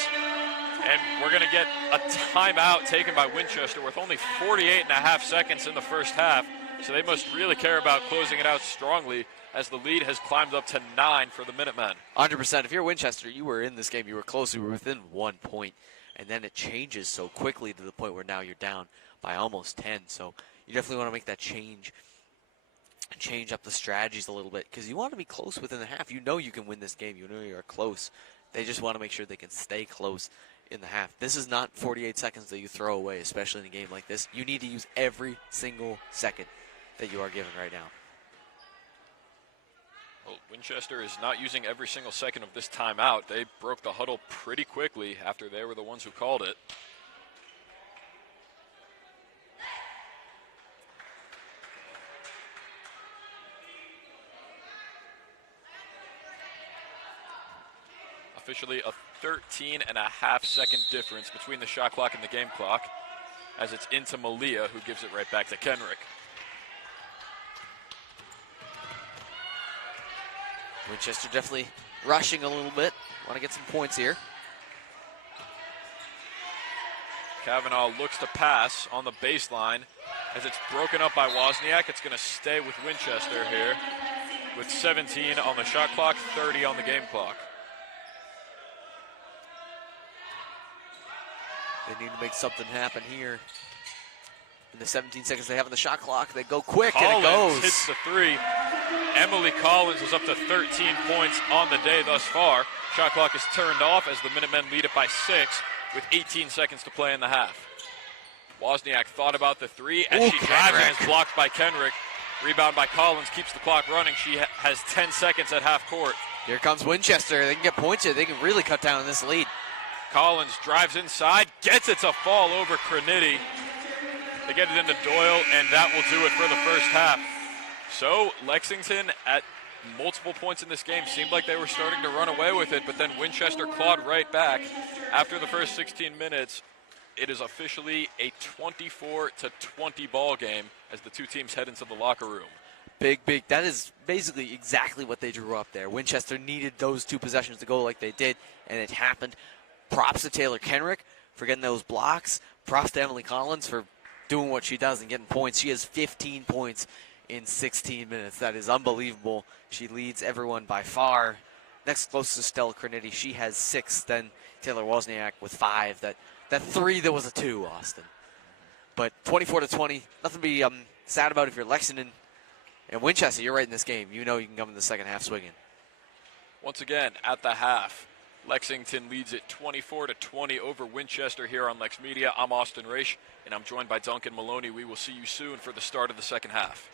And we're going to get a timeout taken by Winchester with only 48.5 seconds in the first half. So they must really care about closing it out strongly, as the lead has climbed up to 9 for the Minutemen. 100%. If you're Winchester, you were in this game. You were close. You were within 1 point. And then it changes so quickly to the point where now you're down by almost 10. So you definitely want to make that change up the strategies a little bit, because you want to be close within the half. You know you can win this game. You know you are close. They just want to make sure they can stay close in the half. This is not 48 seconds that you throw away, especially in a game like this. You need to use every single second that you are given right now. Well, Winchester is not using every single second of this timeout. They broke the huddle pretty quickly after they were the ones who called it. Officially a 13.5-second difference between the shot clock and the game clock, as it's into Malia, who gives it right back to Kenrick. Winchester definitely rushing a little bit. Want to get some points here. Kavanaugh looks to pass on the baseline. As it's broken up by Wozniak, it's going to stay with Winchester here with 17 on the shot clock, 30 on the game clock. They need to make something happen here. In the 17 seconds they have on the shot clock, they go quick, Collins and it goes. hits the three. Emily Collins is up to 13 points on the day thus far. Shot clock is turned off as the Minutemen lead it by 6 with 18 seconds to play in the half. Wozniak thought about the three as she drives and is blocked by Kenrick. Rebound by Collins keeps the clock running. She has 10 seconds at half court. Here comes Winchester. They can get points here. They can really cut down on this lead. Collins drives inside, gets it to fall over Craniti. They get it into Doyle, and that will do it for the first half. So Lexington at multiple points in this game seemed like they were starting to run away with it, but then Winchester clawed right back. After the first 16 minutes, it is officially a 24-20 ball game as the two teams head into the locker room. Big. That is basically exactly what they drew up there. Winchester needed those two possessions to go like they did, and it happened. Props to Taylor Kenrick for getting those blocks. Props to Emily Collins for doing what she does and getting points. She has 15 points in 16 minutes. That is unbelievable. She leads everyone by far. Next closest is Stella Craniti. She has 6. Then Taylor Wozniak with 5. That 3, there was a 2, Austin. But 24-20, nothing to be sad about if you're Lexington and Winchester. You're right in this game. You know you can come in the second half swinging. Once again, at the half, Lexington leads it 24-20 over Winchester here on LexMedia. I'm Austin Raish, and I'm joined by Duncan Maloney. We will see you soon for the start of the second half.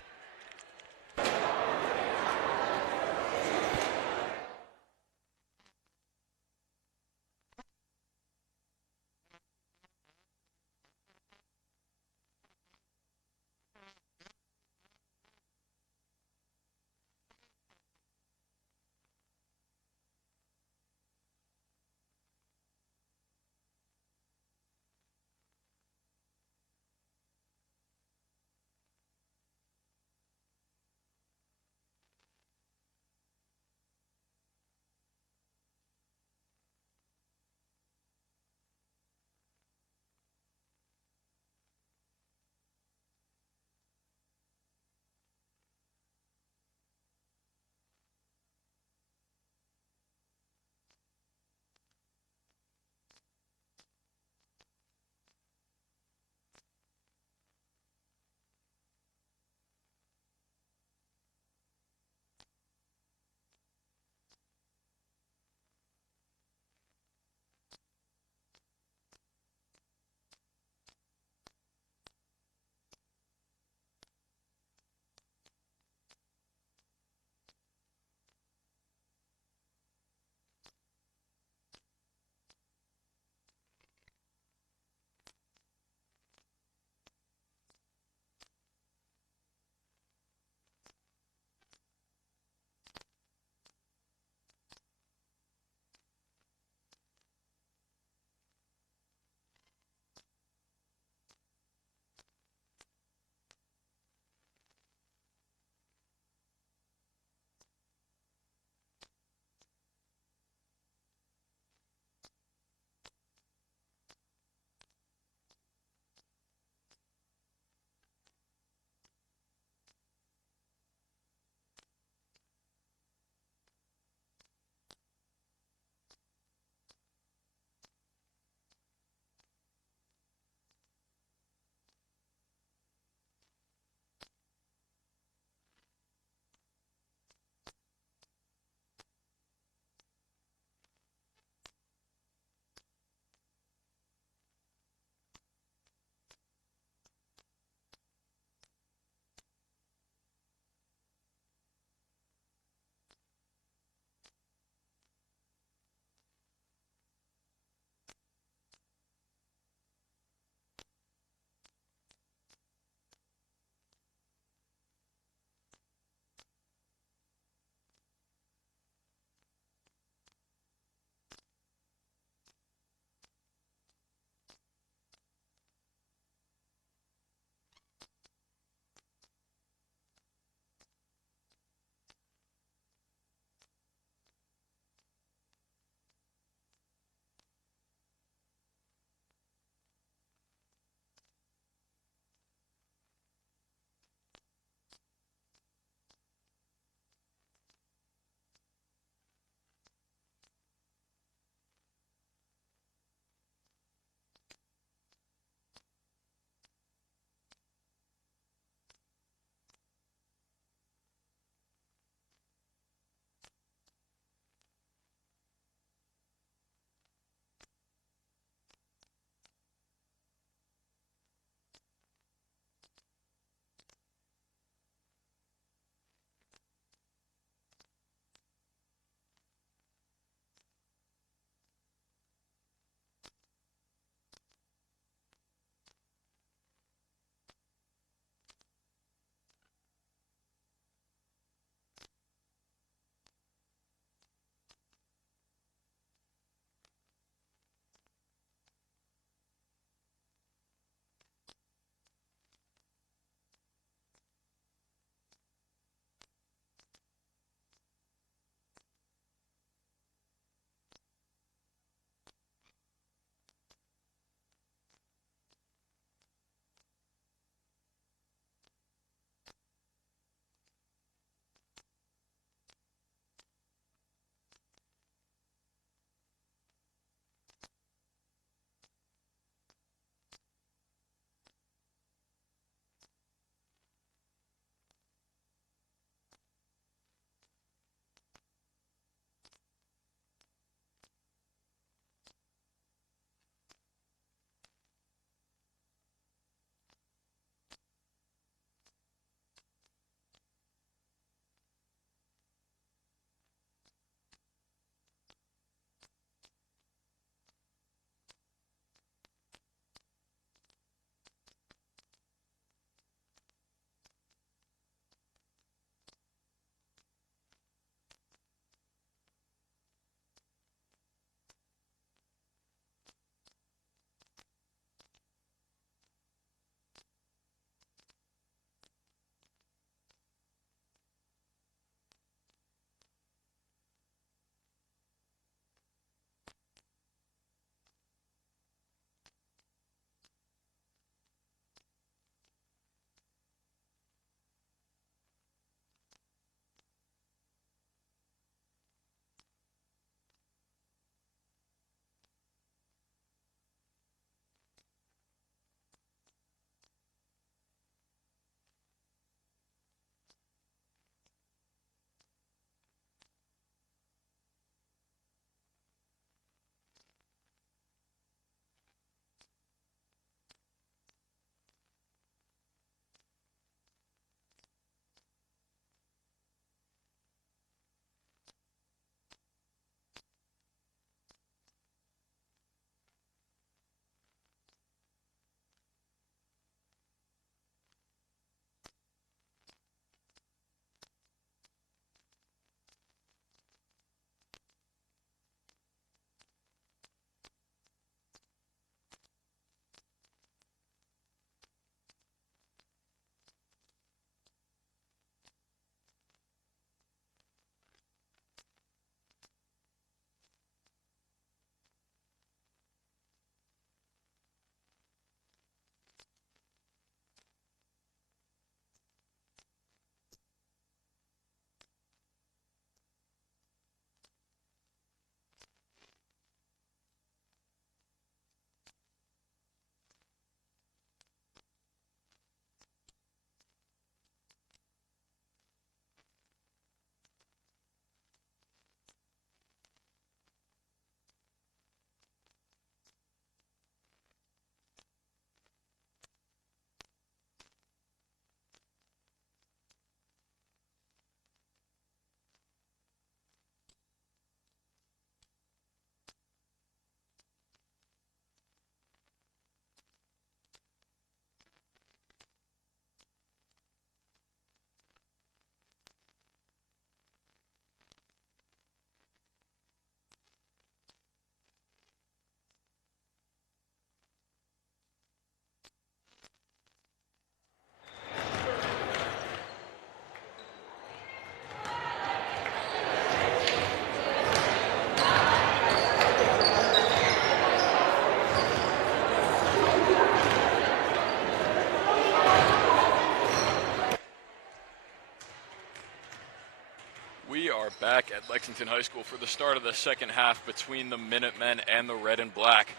are back at Lexington High School for the start of the second half between the Minutemen and the Red and Black.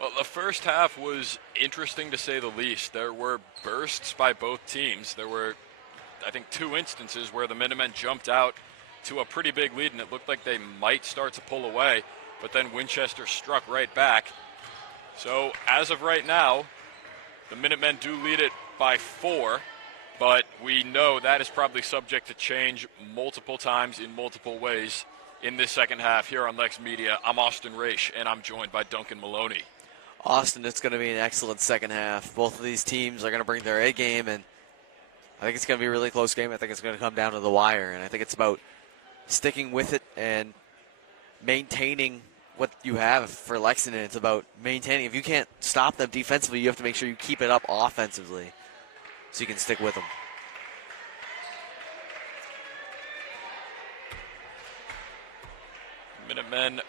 Well, the first half was interesting to say the least. There were bursts by both teams. There were, I think, 2 instances where the Minutemen jumped out to a pretty big lead, and it looked like they might start to pull away, but then Winchester struck right back. So as of right now, the Minutemen do lead it by 4, but we know that is probably subject to change multiple times in multiple ways in this second half here on LexMedia. I'm Austin Raish, and I'm joined by Duncan Maloney. Austin, it's going to be an excellent second half. Both of these teams are going to bring their A game, and I think it's going to be a really close game. I think it's going to come down to the wire, and I think it's about sticking with it and maintaining what you have for Lexington. It's about maintaining. If you can't stop them defensively, you have to make sure you keep it up offensively so you can stick with them. Minutemen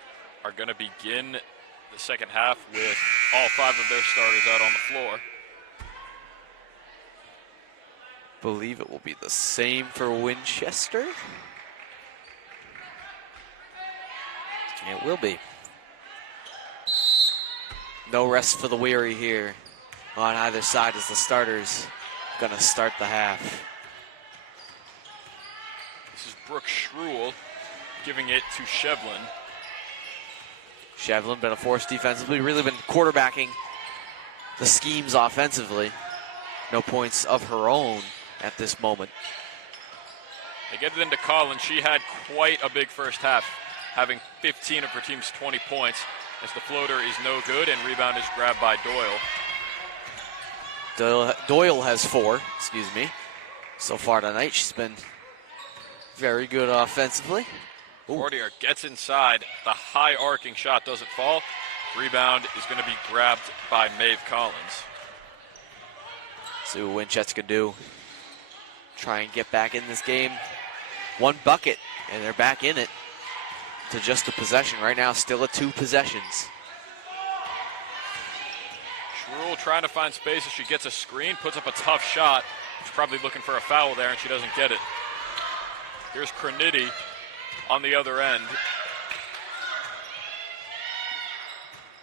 are going to begin the second half with all 5 of their starters out on the floor. Believe it will be the same for Winchester. It will be. No rest for the weary here on either side as the starters going to start the half. This is Brooke Schruel giving it to Shevlin. Shevlin been a force defensively, really been quarterbacking the schemes offensively. No points of her own at this moment. They get it into Collins. She had quite a big first half, having 15 of her team's 20 points, as the floater is no good and rebound is grabbed by Doyle. Doyle has 4, so far tonight. She's been very good offensively. Fortier gets inside. The high arcing shot doesn't fall. Rebound is going to be grabbed by Maeve Collins. See what Winchester can do. Try and get back in this game. 1 bucket, and they're back in it to just a possession. Right now, still at 2 possessions. Schruel trying to find space as she gets a screen, puts up a tough shot. She's probably looking for a foul there, and she doesn't get it. Here's Kranidi on the other end.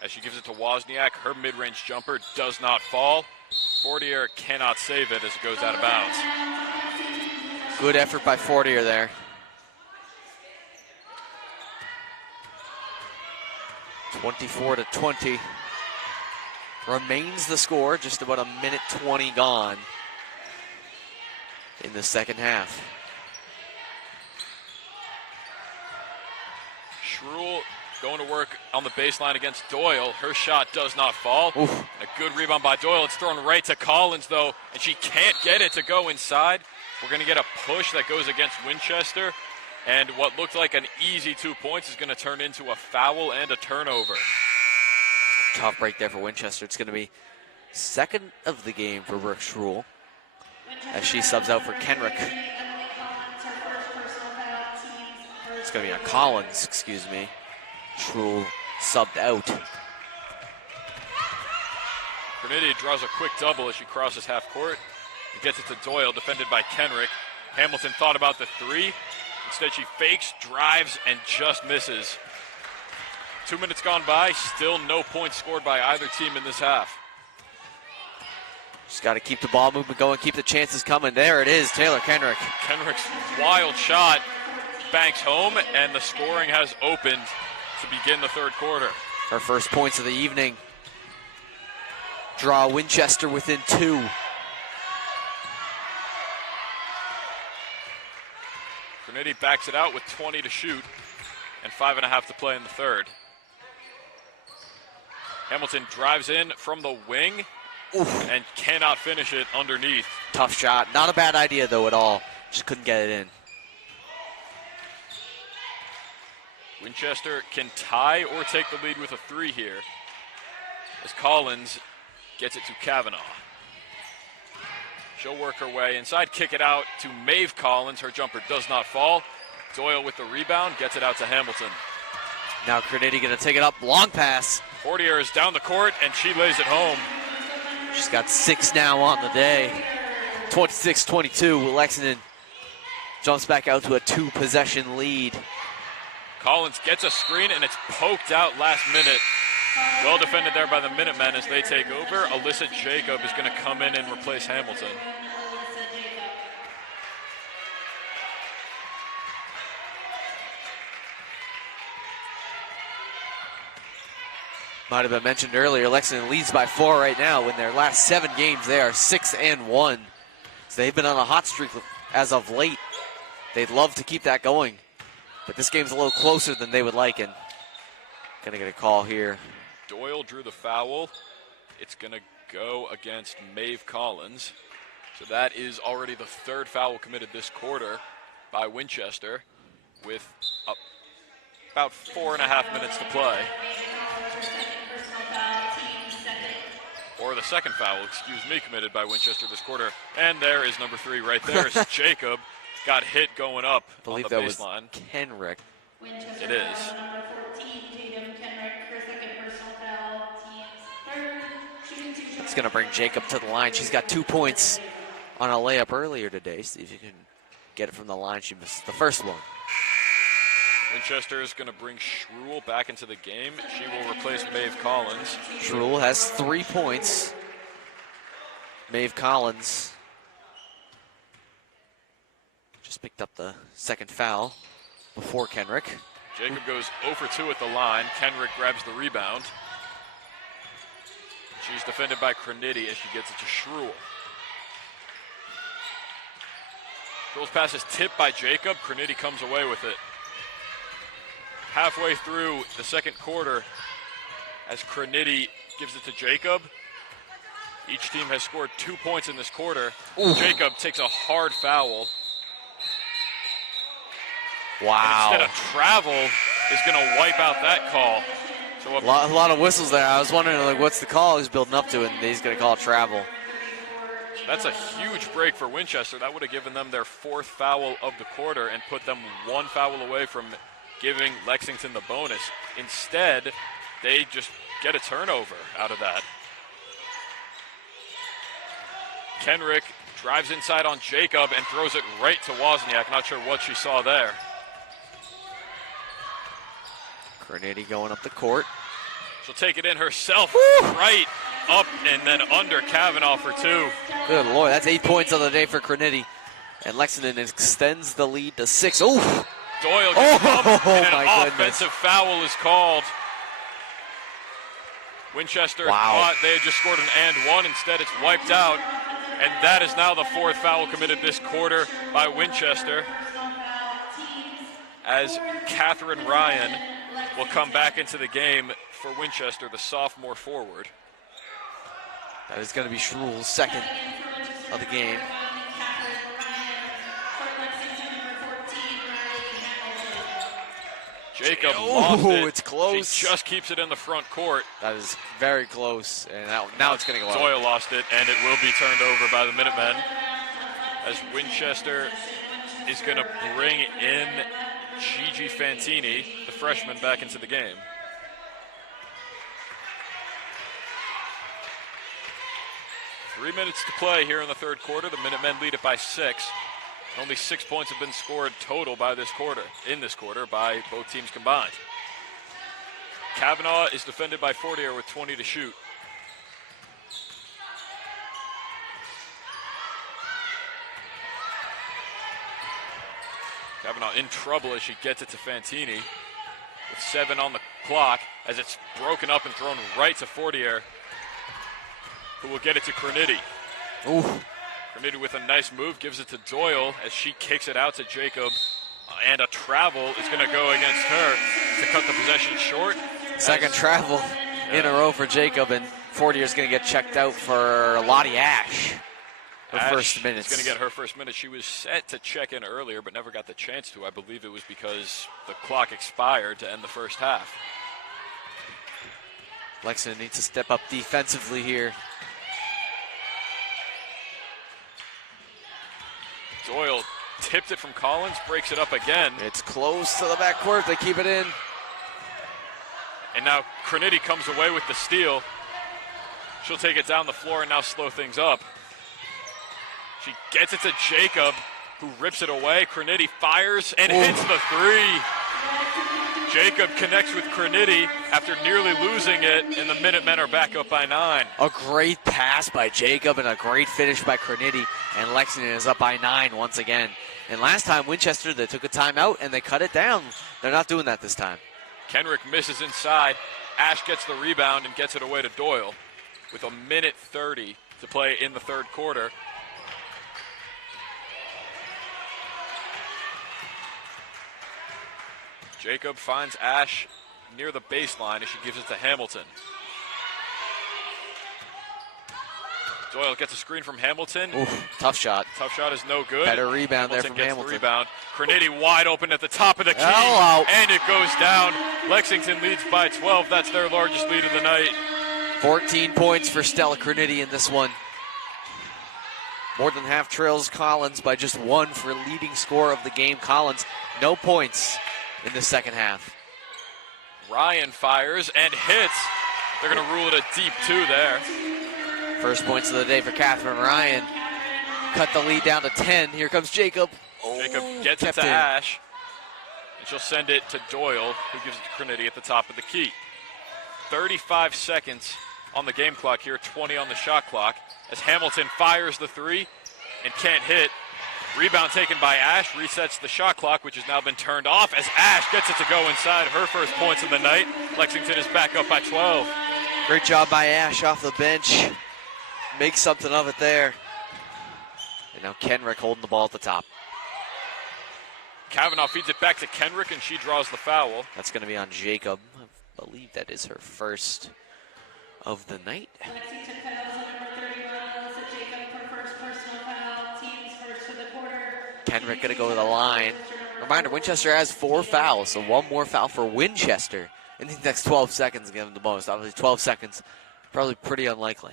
As she gives it to Wozniak, her mid-range jumper does not fall. Fortier cannot save it as it goes out of bounds. Good effort by Fortier there. 24-20. Remains the score, just about 1:20 gone in the second half. Schruel going to work on the baseline against Doyle. Her shot does not fall. Oof. A good rebound by Doyle. It's thrown right to Collins, though, and she can't get it to go inside. We're going to get a push that goes against Winchester, and what looked like an easy 2 points is going to turn into a foul and a turnover. Tough break there for Winchester. It's going to be second of the game for Brooke Schruel as she subs out for Kenrick. It's going to be a Collins, Schruel subbed out. Kranidi draws a quick double as she crosses half court and gets it to Doyle, defended by Kenrick. Hamilton thought about the 3. Instead, she fakes, drives, and just misses. 2 minutes gone by, still no points scored by either team in this half. Just got to keep the ball movement going, keep the chances coming. There it is, Taylor Kenrick. Kenrick's wild shot banks home, and the scoring has opened to begin the third quarter. Her first points of the evening. Draw Winchester within 2. Kranidi backs it out with 20 to shoot and 5.5 to play in the third. Hamilton drives in from the wing. Oof. And cannot finish it underneath. Tough shot. Not a bad idea, though, at all. Just couldn't get it in. Winchester can tie or take the lead with a 3 here, as Collins gets it to Kavanaugh. She'll work her way inside, kick it out to Maeve Collins. Her jumper does not fall. Doyle with the rebound, gets it out to Hamilton. Now Kranidi going to take it up. Long pass. Fortier is down the court, and she lays it home. She's got 6 now on the day. 26-22 with Lexington jumps back out to a 2-possession lead. Collins gets a screen, and it's poked out last minute. Well defended there by the Minutemen as they take over. Alyssa Jacob is going to come in and replace Hamilton. Might have been mentioned earlier, Lexington leads by 4 right now. In their last 7 games, they are 6-1. So they've been on a hot streak as of late. They'd love to keep that going. But this game's a little closer than they would like, and gonna get a call here. Doyle drew the foul. It's gonna go against Maeve Collins. So that is already the 3rd foul committed this quarter by Winchester with about 4.5 minutes to play. Or the 2nd foul, committed by Winchester this quarter. And there is number 3 right there. As Jacob got hit going up on the baseline. Was Kenrick. It is. It's going to bring Jacob to the line. She's got 2 points on a layup earlier today. See if you can get it from the line. She missed the first one. Winchester is going to bring Schruel back into the game. She will replace Maeve Collins. Schruel has 3 points. Maeve Collins just picked up the 2nd foul before Kenrick. Jacob goes 0 for 2 at the line. Kenrick grabs the rebound. She's defended by Crenity as she gets it to Schruel. Schruel's pass is tipped by Jacob. Crenity comes away with it. Halfway through the 2nd quarter, as Crenity gives it to Jacob. Each team has scored 2 points in this quarter. Ooh. Jacob takes a hard foul. Wow. And instead of travel is going to wipe out that call. So a lot of whistles there. I was wondering, like, what's the call he's building up to, and he's going to call travel. That's a huge break for Winchester. That would have given them their 4th foul of the quarter and put them 1 foul away from giving Lexington the bonus. Instead, they just get a turnover out of that. Kenrick drives inside on Jacob and throws it right to Wozniak. Not sure what she saw there. Crenity going up the court. She'll take it in herself. Woo! Right up and then under Kavanaugh for 2. Good Lord, that's 8 points on the day for Crenity. And Lexington extends the lead to 6. Ooh! Doyle gets bumped, and an goodness. offensive foul is called. Winchester thought they had just scored an and 1. Instead, it's wiped out. And that is now the 4th foul committed this quarter by Winchester. As Catherine Ryan will come back into the game for Winchester, the sophomore forward. That is going to be Schruel's 2nd of the game. Jacob lost it. It's close. She just keeps it in the front court. That is very close, and now it's going to go out. Doyle lost it, and it will be turned over by the Minutemen as Winchester is going to bring in Gigi Fantini, the freshman, back into the game. Three minutes to play here in the 3rd quarter. The Minutemen lead it by 6. Only 6 points have been scored total by this quarter, by both teams combined. Kavanaugh is defended by Fortier with 20 to shoot. Kavanaugh in trouble as she gets it to Fantini with 7 on the clock as it's broken up and thrown right to Fortier, who will get it to Crenity. Ooh. Crenity with a nice move, gives it to Doyle as she kicks it out to Jacob. And a travel is going to go against her to cut the possession short. Second travel in a row for Jacob, and Fortier's going to get checked out for Lottie Ash. Her first minutes. She's going to get her first minute. She was set to check in earlier, but never got the chance to. I believe it was because the clock expired to end the first half. Lexington needs to step up defensively here. Doyle tipped it from Collins, breaks it up again. It's close to the backcourt. They keep it in. And now Crenity comes away with the steal. She'll take it down the floor and now slow things up. She gets it to Jacob, who rips it away. Crinity fires and hits the three. Jacob connects with Crinity after nearly losing it, and the Minutemen are back up by 9. A great pass by Jacob and a great finish by Crinity, and Lexington is up by 9 once again. And last time, Winchester, they took a timeout and they cut it down. They're not doing that this time. Kenrick misses inside. Ash gets the rebound and gets it away to Doyle with 1:30 to play in the third quarter. Jacob finds Ash near the baseline as she gives it to Hamilton. Doyle gets a screen from Hamilton. Oof, tough shot. Tough shot is no good. Better rebound there from gets Hamilton. The rebound. Crinity wide open at the top of the key, and it goes down. Lexington leads by 12. That's their largest lead of the night. 14 points for Stella Crinity in this one. More than half trails Collins by just 1 for leading scorer of the game. Collins, no points in the second half. Ryan fires and hits. They're going to rule it a deep 2 there. First points of the day for Catherine Ryan. Cut the lead down to 10. Here comes Jacob. Jacob gets it to Ash, and she'll send it to Doyle, who gives it to Crinity at the top of the key. 35 seconds on the game clock here, 20 on the shot clock, as Hamilton fires the 3 and can't hit. Rebound taken by Ash, resets the shot clock, which has now been turned off as Ash gets it to go inside. Her first points of the night. Lexington is back up by 12. Great job by Ash off the bench. Make something of it there. And now Kenrick holding the ball at the top. Kavanaugh feeds it back to Kenrick, and she draws the foul. That's going to be on Jacob. I believe that is her first of the night. Lexington fouls on number 31, Melissa Jacob for first personal foul. Team's first for the quarter. Kenrick going to go to the line. Reminder, Winchester has 4 fouls, so 1 more foul for Winchester in the next 12 seconds. Give them the most. Obviously, 12 seconds, probably pretty unlikely.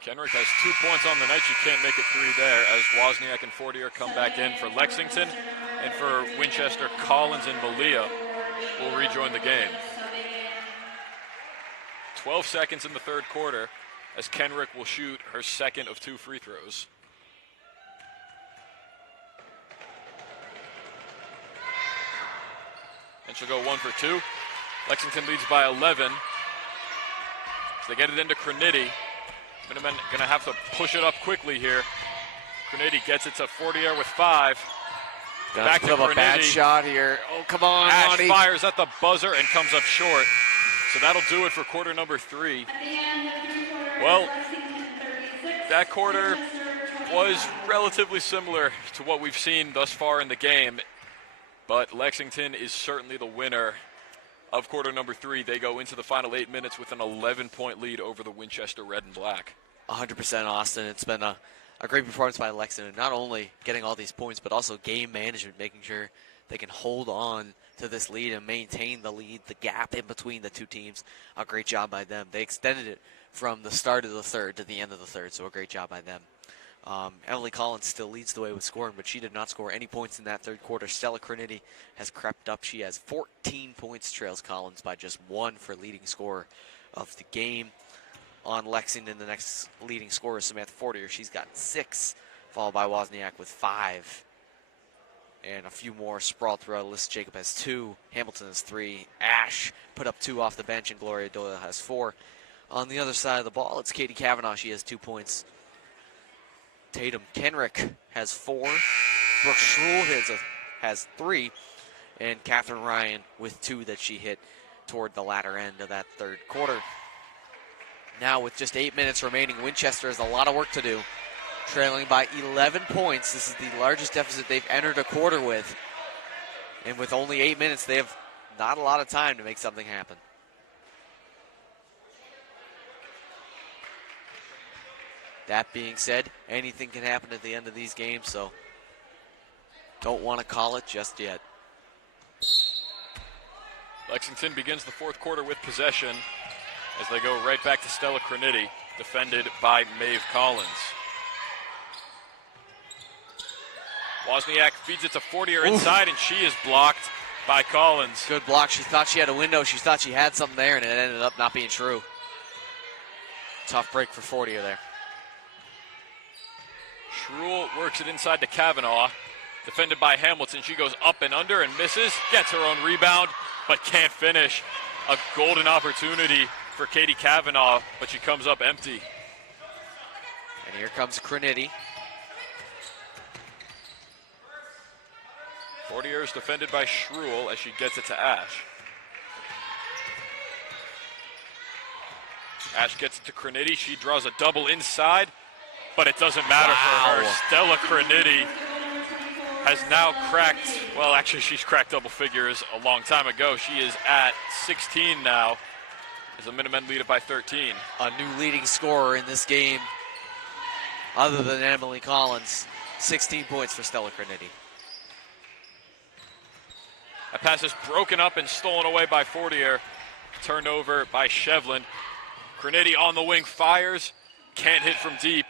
Kenrick has 2 points on the night. She can't make it 3 there as Wozniak and Fortier come back in for Lexington. And for Winchester, Collins and Malia will rejoin the game. 12 seconds in the third quarter as Kenrick will shoot her second of 2 free throws. And she'll go 1 for 2. Lexington leads by 11. So they get it into Crinity. Minutemen going to have to push it up quickly here. Crinity gets it to Fortier with 5. Back to a bad shot here. Oh, come on, Ash Lonnie. fires at the buzzer and comes up short. So that'll do it for quarter number 3. Well, that quarter was relatively similar to what we've seen thus far in the game. But Lexington is certainly the winner of quarter number 3. They go into the final 8 minutes with an 11-point lead over the Winchester Red and Black. 100% Austin. It's been a great performance by Lexington, not only getting all these points, but also game management, making sure they can hold on to this lead and maintain the lead, the gap in between the two teams. A great job by them. They extended it from the start of the third to the end of the third, so a great job by them. Emily Collins still leads the way with scoring, but she did not score any points in that third quarter. Stella Crinity has crept up. She has 14 points, trails Collins by just 1 for leading scorer of the game. On Lexington, the next leading scorer is Samantha Fortier. She's got 6, followed by Wozniak with 5. And a few more sprawled throughout the list. Jacob has 2, Hamilton has 3, Ash put up 2 off the bench, and Gloria Doyle has 4. On the other side of the ball, it's Katie Kavanaugh. She has 2 points. Tatum Kenrick has 4. Brooke Schruel has 3. And Catherine Ryan with 2 that she hit toward the latter end of that third quarter. Now with just 8 minutes remaining, Winchester has a lot of work to do. Trailing by 11 points. This is the largest deficit they've entered a quarter with. And with only 8 minutes, they have not a lot of time to make something happen. That being said, anything can happen at the end of these games, so don't want to call it just yet. Lexington begins the fourth quarter with possession as they go right back to Stella Crinity, defended by Maeve Collins. Wozniak feeds it to Fortier inside, and she is blocked by Collins. Good block. She thought she had a window. She thought she had something there, and it ended up not being true. Tough break for Fortier there. Schruel works it inside to Kavanaugh. Defended by Hamilton. She goes up and under and misses. Gets her own rebound, but can't finish. A golden opportunity for Katie Kavanaugh, but she comes up empty. And here comes Crinity. Fortier is defended by Schruel as she gets it to Ash. Ash gets it to Crinity. She draws a double inside, but it doesn't matter for her. Stella Crinity has now cracked, well, actually she's cracked double figures a long time ago. She is at 16 now as the Minutemen lead it by 13. A new leading scorer in this game, other than Emily Collins. 16 points for Stella Crinity. That pass is broken up and stolen away by Fortier. Turned over by Shevlin. Crinity on the wing fires. Can't hit from deep.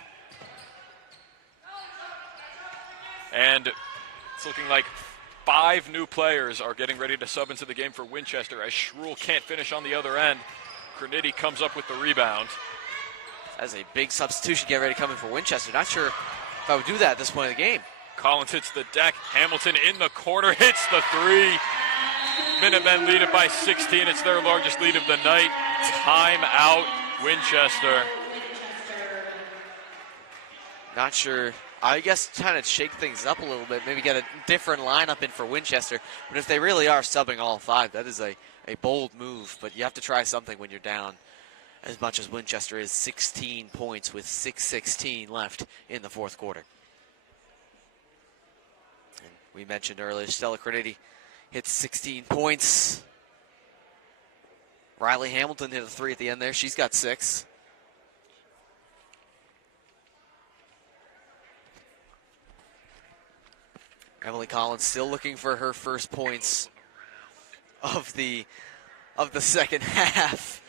And it's looking like 5 new players are getting ready to sub into the game for Winchester as Schruel can't finish on the other end. Crinity comes up with the rebound. That's a big substitution getting ready to come in for Winchester. Not sure if I would do that at this point of the game. Collins hits the deck. Hamilton in the corner hits the 3. Minutemen lead it by 16. It's their largest lead of the night. Time out, Winchester. Not sure. I guess trying to shake things up a little bit, maybe get a different lineup in for Winchester. But if they really are subbing all 5, that is a bold move. But you have to try something when you're down as much as Winchester is. 16 points with 6:16 left in the fourth quarter. And we mentioned earlier, Stella Crinity hits 16 points. Riley Hamilton hit a 3 at the end there. She's got 6. Emily Collins still looking for her first points of the second half.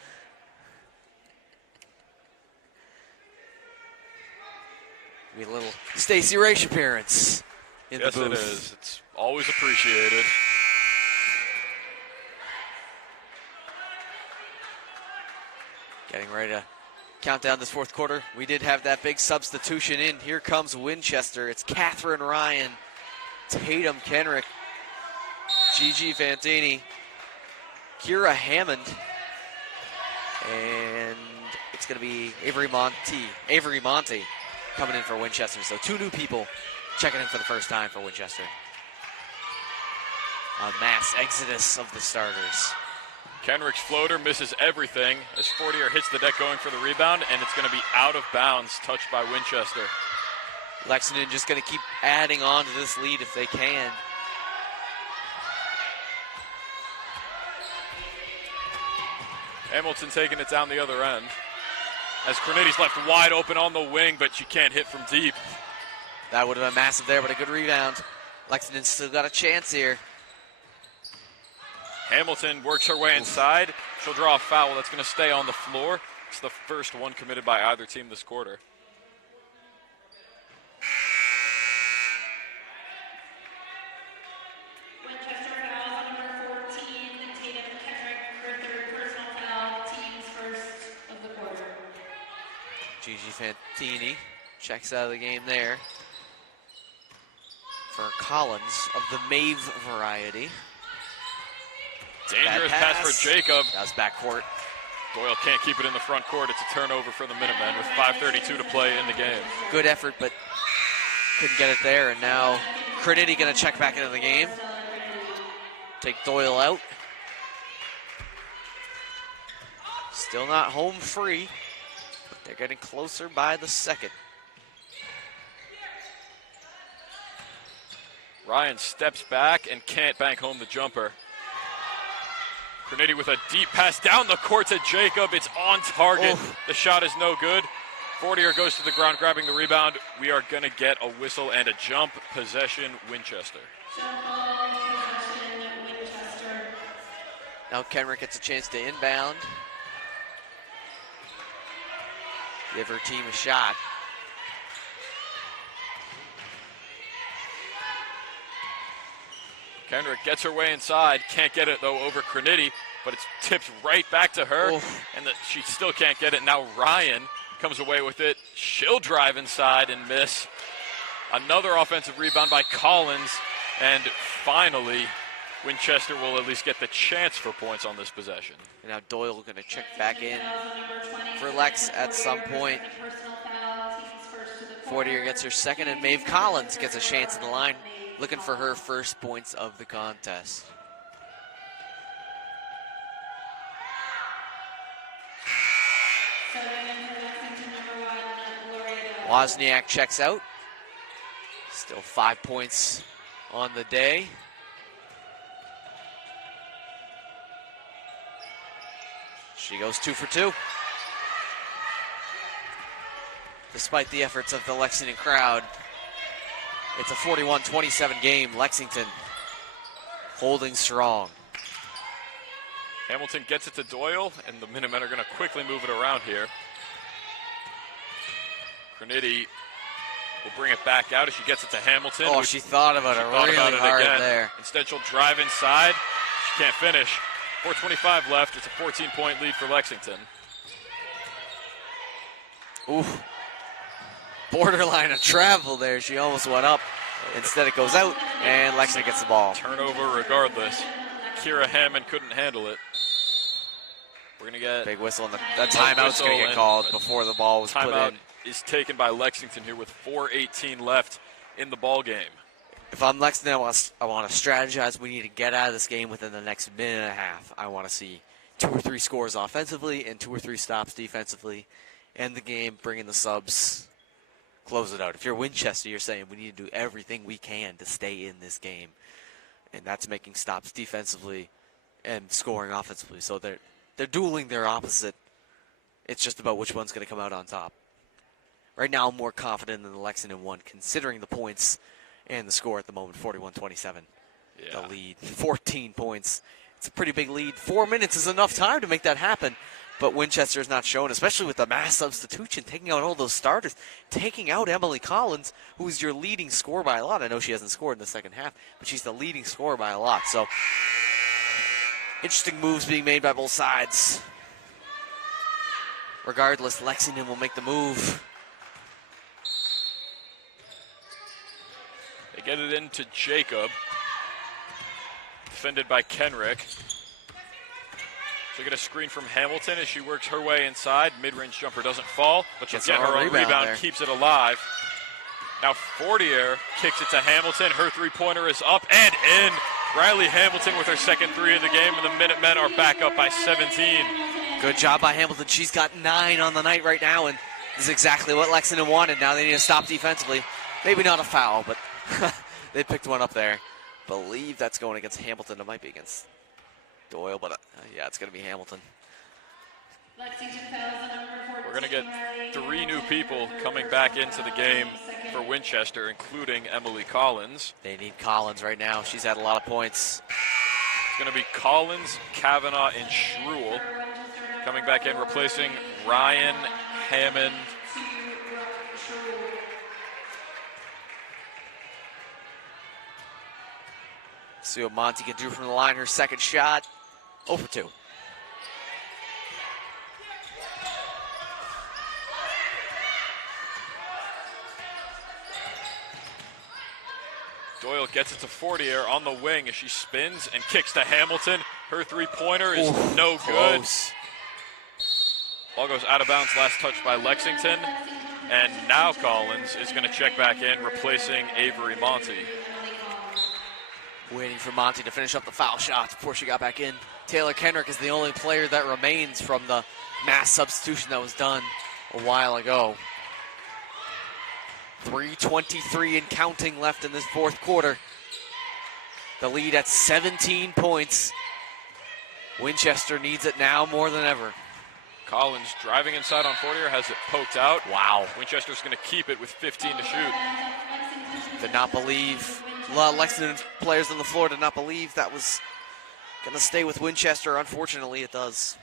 We had a little Stacey Raish appearance in the booth. Yes, it is. It's always appreciated. Getting ready to count down this fourth quarter. We did have that big substitution in. Here comes Winchester. It's Catherine Ryan, Tatum Kenrick, Gigi Fantini, Kira Hammond, and it's going to be Avery Monte coming in for Winchester. So 2 new people checking in for the first time for Winchester. A mass exodus of the starters. Kenrick's floater misses everything as Fortier hits the deck going for the rebound, and it's going to be out of bounds, touched by Winchester. Lexington just going to keep adding on to this lead if they can. Hamilton taking it down the other end. As Crinity's left wide open on the wing, but she can't hit from deep. That would have been massive there, but a good rebound. Lexington still got a chance here. Hamilton works her way inside. She'll draw a foul that's going to stay on the floor. It's the first one committed by either team this quarter. Winchester fouls on number 14, Tatum Kendrick, her 3rd personal foul, team's first of the quarter. Gigi Fantini checks out of the game there for Collins of the Mave variety. Dangerous pass for Jacob. That was backcourt. Doyle can't keep it in the front court. It's a turnover for the Minutemen with 5:32 to play in the game. Good effort, but couldn't get it there. And now Crinity going to check back into the game. Take Doyle out. Still not home free, but they're getting closer by the second. Ryan steps back and can't bank home the jumper. Crinity with a deep pass down the court to Jacob. It's on target. Oof. The shot is no good. Fortier goes to the ground grabbing the rebound. We are going to get a whistle and a jump. Possession, Winchester. Now Kenrick gets a chance to inbound. Give her team a shot. Kendrick gets her way inside. Can't get it, though, over Crinity, but it's tipped right back to her, and she still can't get it. Now Ryan comes away with it. She'll drive inside and miss. Another offensive rebound by Collins, and finally, Winchester will at least get the chance for points on this possession. And now Doyle going to check back in for Lex at some point. Fortier gets her second, and Maeve Collins gets a chance in the line, looking for her first points of the contest. Wozniak checks out. Still 5 points on the day. She goes 2 for 2. Despite the efforts of the Lexington crowd, it's a 41-27 game. Lexington holding strong. Hamilton gets it to Doyle, and the Minutemen are going to quickly move it around here. Cronity will bring it back out as she gets it to Hamilton. Oh, she thought about it really hard there. Instead, she'll drive inside. She can't finish. 4:25 left. It's a 14-point lead for Lexington. Ooh. Borderline of travel there. She almost went up. Instead, it goes out, and Lexington gets the ball. Turnover regardless. Kira Hammond couldn't handle it. We're going to get big whistle, and the timeout's going to get called before the ball was put in. Timeout is taken by Lexington here with 4:18 left in the ball game. If I'm Lexington, I want to strategize. We need to get out of this game within the next minute and a half. I want to see 2 or 3 scores offensively and 2 or 3 stops defensively. End the game, bring in the subs, close it out. If you're Winchester, you're saying we need to do everything we can to stay in this game. And that's making stops defensively and scoring offensively. So they're dueling their opposite. It's just about which one's going to come out on top. Right now, I'm more confident in the Lexington one, considering the points and the score at the moment, 41-27. Yeah. The lead, 14 points. It's a pretty big lead. 4 minutes is enough time to make that happen. But Winchester is not shown, especially with the mass substitution, taking out all those starters, taking out Emily Collins, who is your leading scorer by a lot. I know she hasn't scored in the second half, but she's the leading scorer by a lot. So, interesting moves being made by both sides. Regardless, Lexington will make the move. They get it into Jacob. Defended by Kenrick. She'll get a screen from Hamilton as she works her way inside. Mid-range jumper doesn't fall, but she'll get her own rebound, keeps it alive. Now Fortier kicks it to Hamilton. Her three-pointer is up and in. Riley Hamilton with her second 3 of the game, and the Minutemen are back up by 17. Good job by Hamilton. She's got 9 on the night right now, and this is exactly what Lexington wanted. Now they need to stop defensively. Maybe not a foul, but they picked one up there. Believe that's going against Hamilton. It might be against Doyle, but yeah, it's going to be Hamilton. We're going to get 3 new people coming back into the game for Winchester, including Emily Collins. They need Collins right now. She's had a lot of points. It's going to be Collins, Kavanaugh, and Schruel coming back in, replacing Ryan, Hammond. See what Monty can do from the line. Her second shot, 0 for 2. Doyle gets it to Fortier on the wing as she spins and kicks to Hamilton. Her three-pointer is no good. Close. Ball goes out of bounds, last touch by Lexington. And now Collins is going to check back in, replacing Avery Monty. Waiting for Monty to finish up the foul shots before she got back in. Taylor Kenrick is the only player that remains from the mass substitution that was done a while ago. 3:23 and counting left in this fourth quarter. The lead at 17 points. Winchester needs it now more than ever. Collins driving inside on Fortier, has it poked out. Wow. Winchester's going to keep it with 15 to shoot. Did not believe, a lot of Lexington players on the floor did not believe that was going to stay with Winchester. Unfortunately, it does.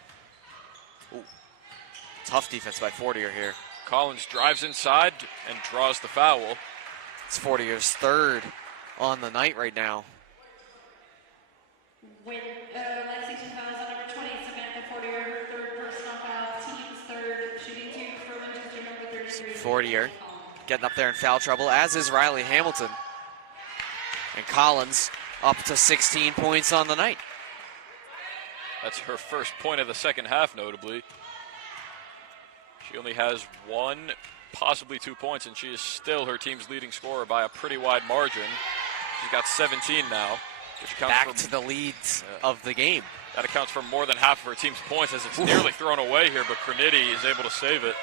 Ooh. Tough defense by Fortier here. Collins drives inside and draws the foul. It's Fortier's third on the night right now. Lexington fouls on number 20, Samantha Fortier, her third personal foul, team's third, shooting 2 for Winchester, number 33. Fortier getting up there in foul trouble, as is Riley Hamilton. And Collins up to 16 points on the night. That's her first point of the second half, notably. She only has 1, possibly 2 points, and she is still her team's leading scorer by a pretty wide margin. She's got 17 now, which accounts Back to the leads of the game. That accounts for more than half of her team's points, as it's nearly thrown away here, but Crinity is able to save it.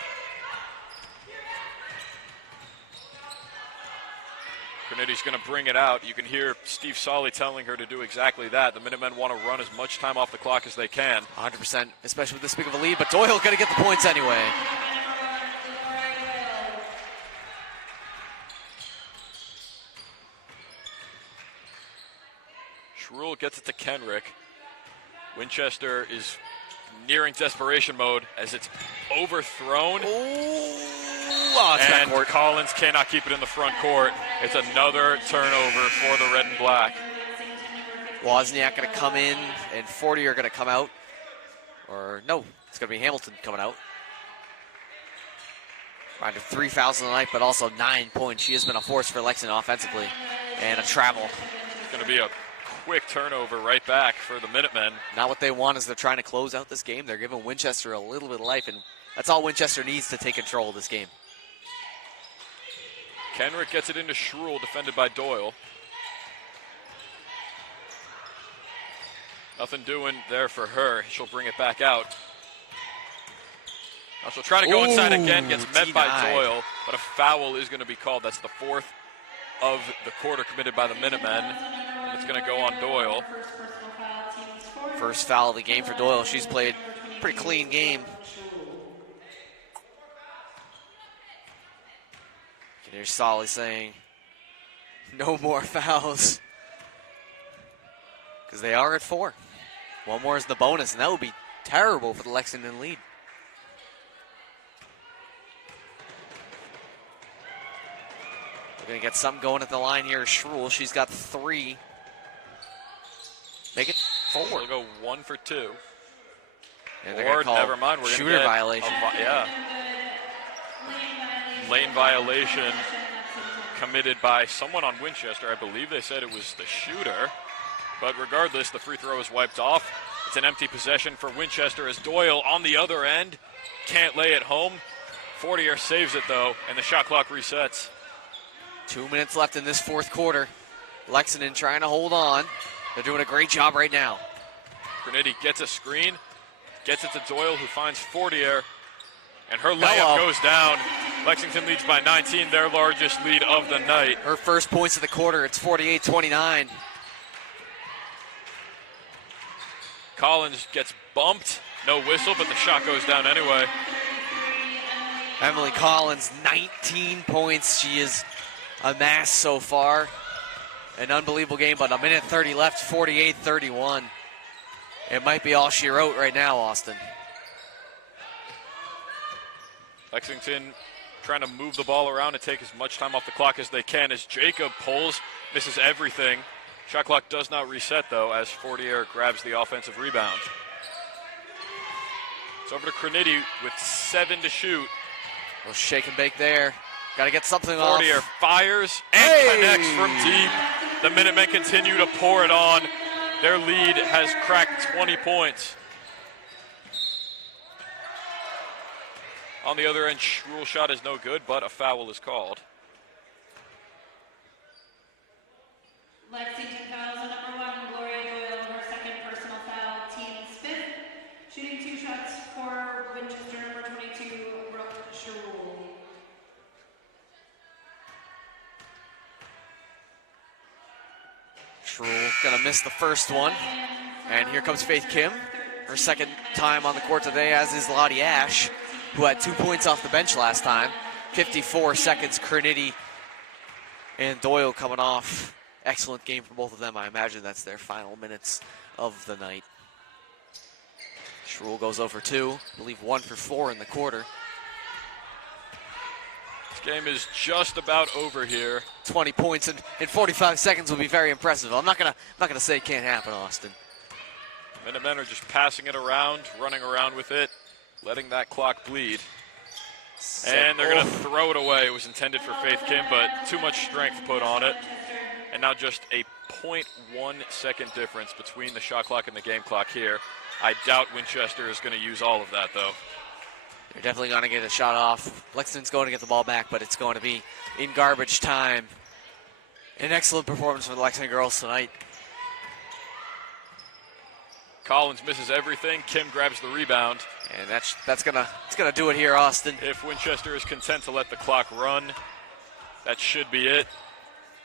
Crinity's going to bring it out. You can hear Steve Solly telling her to do exactly that. The Minutemen want to run as much time off the clock as they can. 100%, especially with this big of a lead, but Doyle going to get the points anyway. Schruel gets it to Kenrick. Winchester is nearing desperation mode as it's overthrown. And Collins cannot keep it in the front court. It's another turnover for the red and black. Wozniak going to come in, and 40 are going to come out. Or no, it's going to be Hamilton coming out. Reminder, 3 fouls in the night, but also 9 points. She has been a force for Lexington offensively. And a travel. It's going to be a quick turnover right back for the Minutemen. Not what they want is they're trying to close out this game. They're giving Winchester a little bit of life, and that's all Winchester needs to take control of this game. Kenrick gets it into Schruel, defended by Doyle. Nothing doing there for her. She'll bring it back out. Now she'll try to go inside again, gets met by Doyle, but a foul is going to be called. That's the 4th of the quarter committed by the Minutemen. It's going to go on Doyle. First foul of the game for Doyle. She's played a pretty clean game. You can hear Solly saying, no more fouls. Because they are at 4. 1 more is the bonus, and that would be terrible for the Lexington lead. We're going to get something going at the line here. Schruel, she's got 3. Make it 4. We'll go 1 for 2. Or never mind, we're shooter violation. Lane violation committed by someone on Winchester. I believe they said it was the shooter. But regardless, the free throw is wiped off. It's an empty possession for Winchester as Doyle on the other end can't lay it home. Fortier saves it though, and the shot clock resets. 2 minutes left in this 4th quarter. Lexington trying to hold on. They're doing a great job right now. Crinity gets a screen, gets it to Doyle, who finds Fortier, and her layup goes down. Lexington leads by 19, their largest lead of the night. Her first points of the quarter, it's 48-29. Collins gets bumped, no whistle, but the shot goes down anyway. Emily Collins, 19 points. She is amassed so far. An unbelievable game, but a minute 30 left, 48-31. It might be all she wrote right now, Austin. Lexington trying to move the ball around and take as much time off the clock as they can as Jacob pulls, misses everything. Shot clock does not reset, though, as Fortier grabs the offensive rebound. It's over to Crinity with 7 to shoot. Well, shake and bake there. Got to get something off. Fortier fires and connects from deep. The Minutemen continue to pour it on. Their lead has cracked 20 points. On the other end, Schruel shot is no good, but a foul is called. Lexington fouls on number 1, Gloria Doyle, her 2nd personal foul, team's 5th. Shooting 2 shots for Winchester, number 22, Brooke Schruel. Schruel gonna miss the first one. And here comes Faith Kim, her 2nd time on the court today, as is Lottie Ash, who had 2 points off the bench last time. 54 seconds, Crinity and Doyle coming off. Excellent game for both of them. I imagine that's their final minutes of the night. Schruel goes 0 for 2. I believe 1 for 4 in the quarter. This game is just about over here. 20 points in 45 seconds will be very impressive. I'm not gonna say it can't happen, Austin. Minutemen are just passing it around, running around with it, letting that clock bleed. And they're going to throw it away. It was intended for Faith Kim, but too much strength put on it. And now just a 0.1 second difference between the shot clock and the game clock here. I doubt Winchester is going to use all of that, though. They're definitely going to get a shot off. Lexington's going to get the ball back, but it's going to be in garbage time. An excellent performance for the Lexington girls tonight. Collins misses everything. Kim grabs the rebound. And that's gonna do it here, Austin. If Winchester is content to let the clock run, that should be it.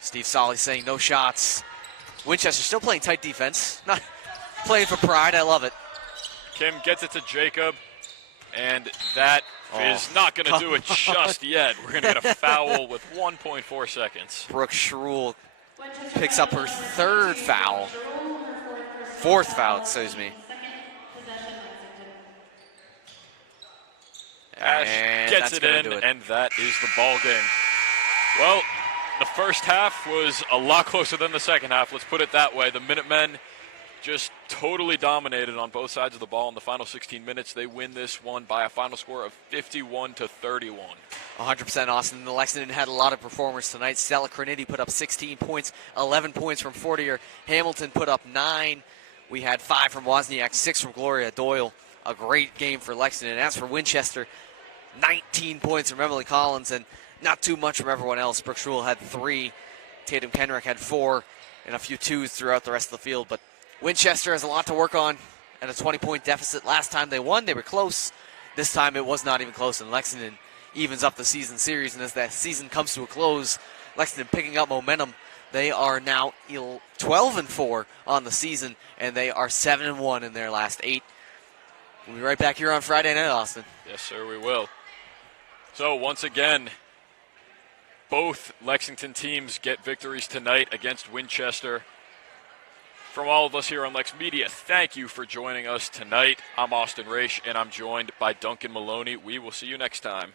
Steve Solly saying no shots. Winchester still playing tight defense. Not playing for pride. I love it. Kim gets it to Jacob, and that is not going to do it just yet. We're going to get a foul with 1.4 seconds. Brooke Schruel picks up her fourth foul, excuse me. Ash gets it in, and that is the ball game. Well, the first half was a lot closer than the second half. Let's put it that way. The Minutemen just totally dominated on both sides of the ball in the final 16 minutes. They win this one by a final score of 51-31. 100%, Austin. The Lexington had a lot of performers tonight. Stella Crenity put up 16 points, 11 points from Fortier. Hamilton put up 9. We had 5 from Wozniak, 6 from Gloria Doyle. A great game for Lexington. And as for Winchester, 19 points from Emily Collins and not too much from everyone else. Brooke Schruel had 3. Tatum Kenrick had 4 and a few 2s throughout the rest of the field. But Winchester has a lot to work on and a 20-point deficit. Last time they won, they were close. This time it was not even close, and Lexington evens up the season series. And as that season comes to a close, Lexington picking up momentum. They are now 12-4 on the season, and they are 7-1 in their last 8. We'll be right back here on Friday night, Austin. Yes, sir, we will. So once again, both Lexington teams get victories tonight against Winchester. From all of us here on LexMedia, thank you for joining us tonight. I'm Austin Raish, and I'm joined by Duncan Maloney. We will see you next time.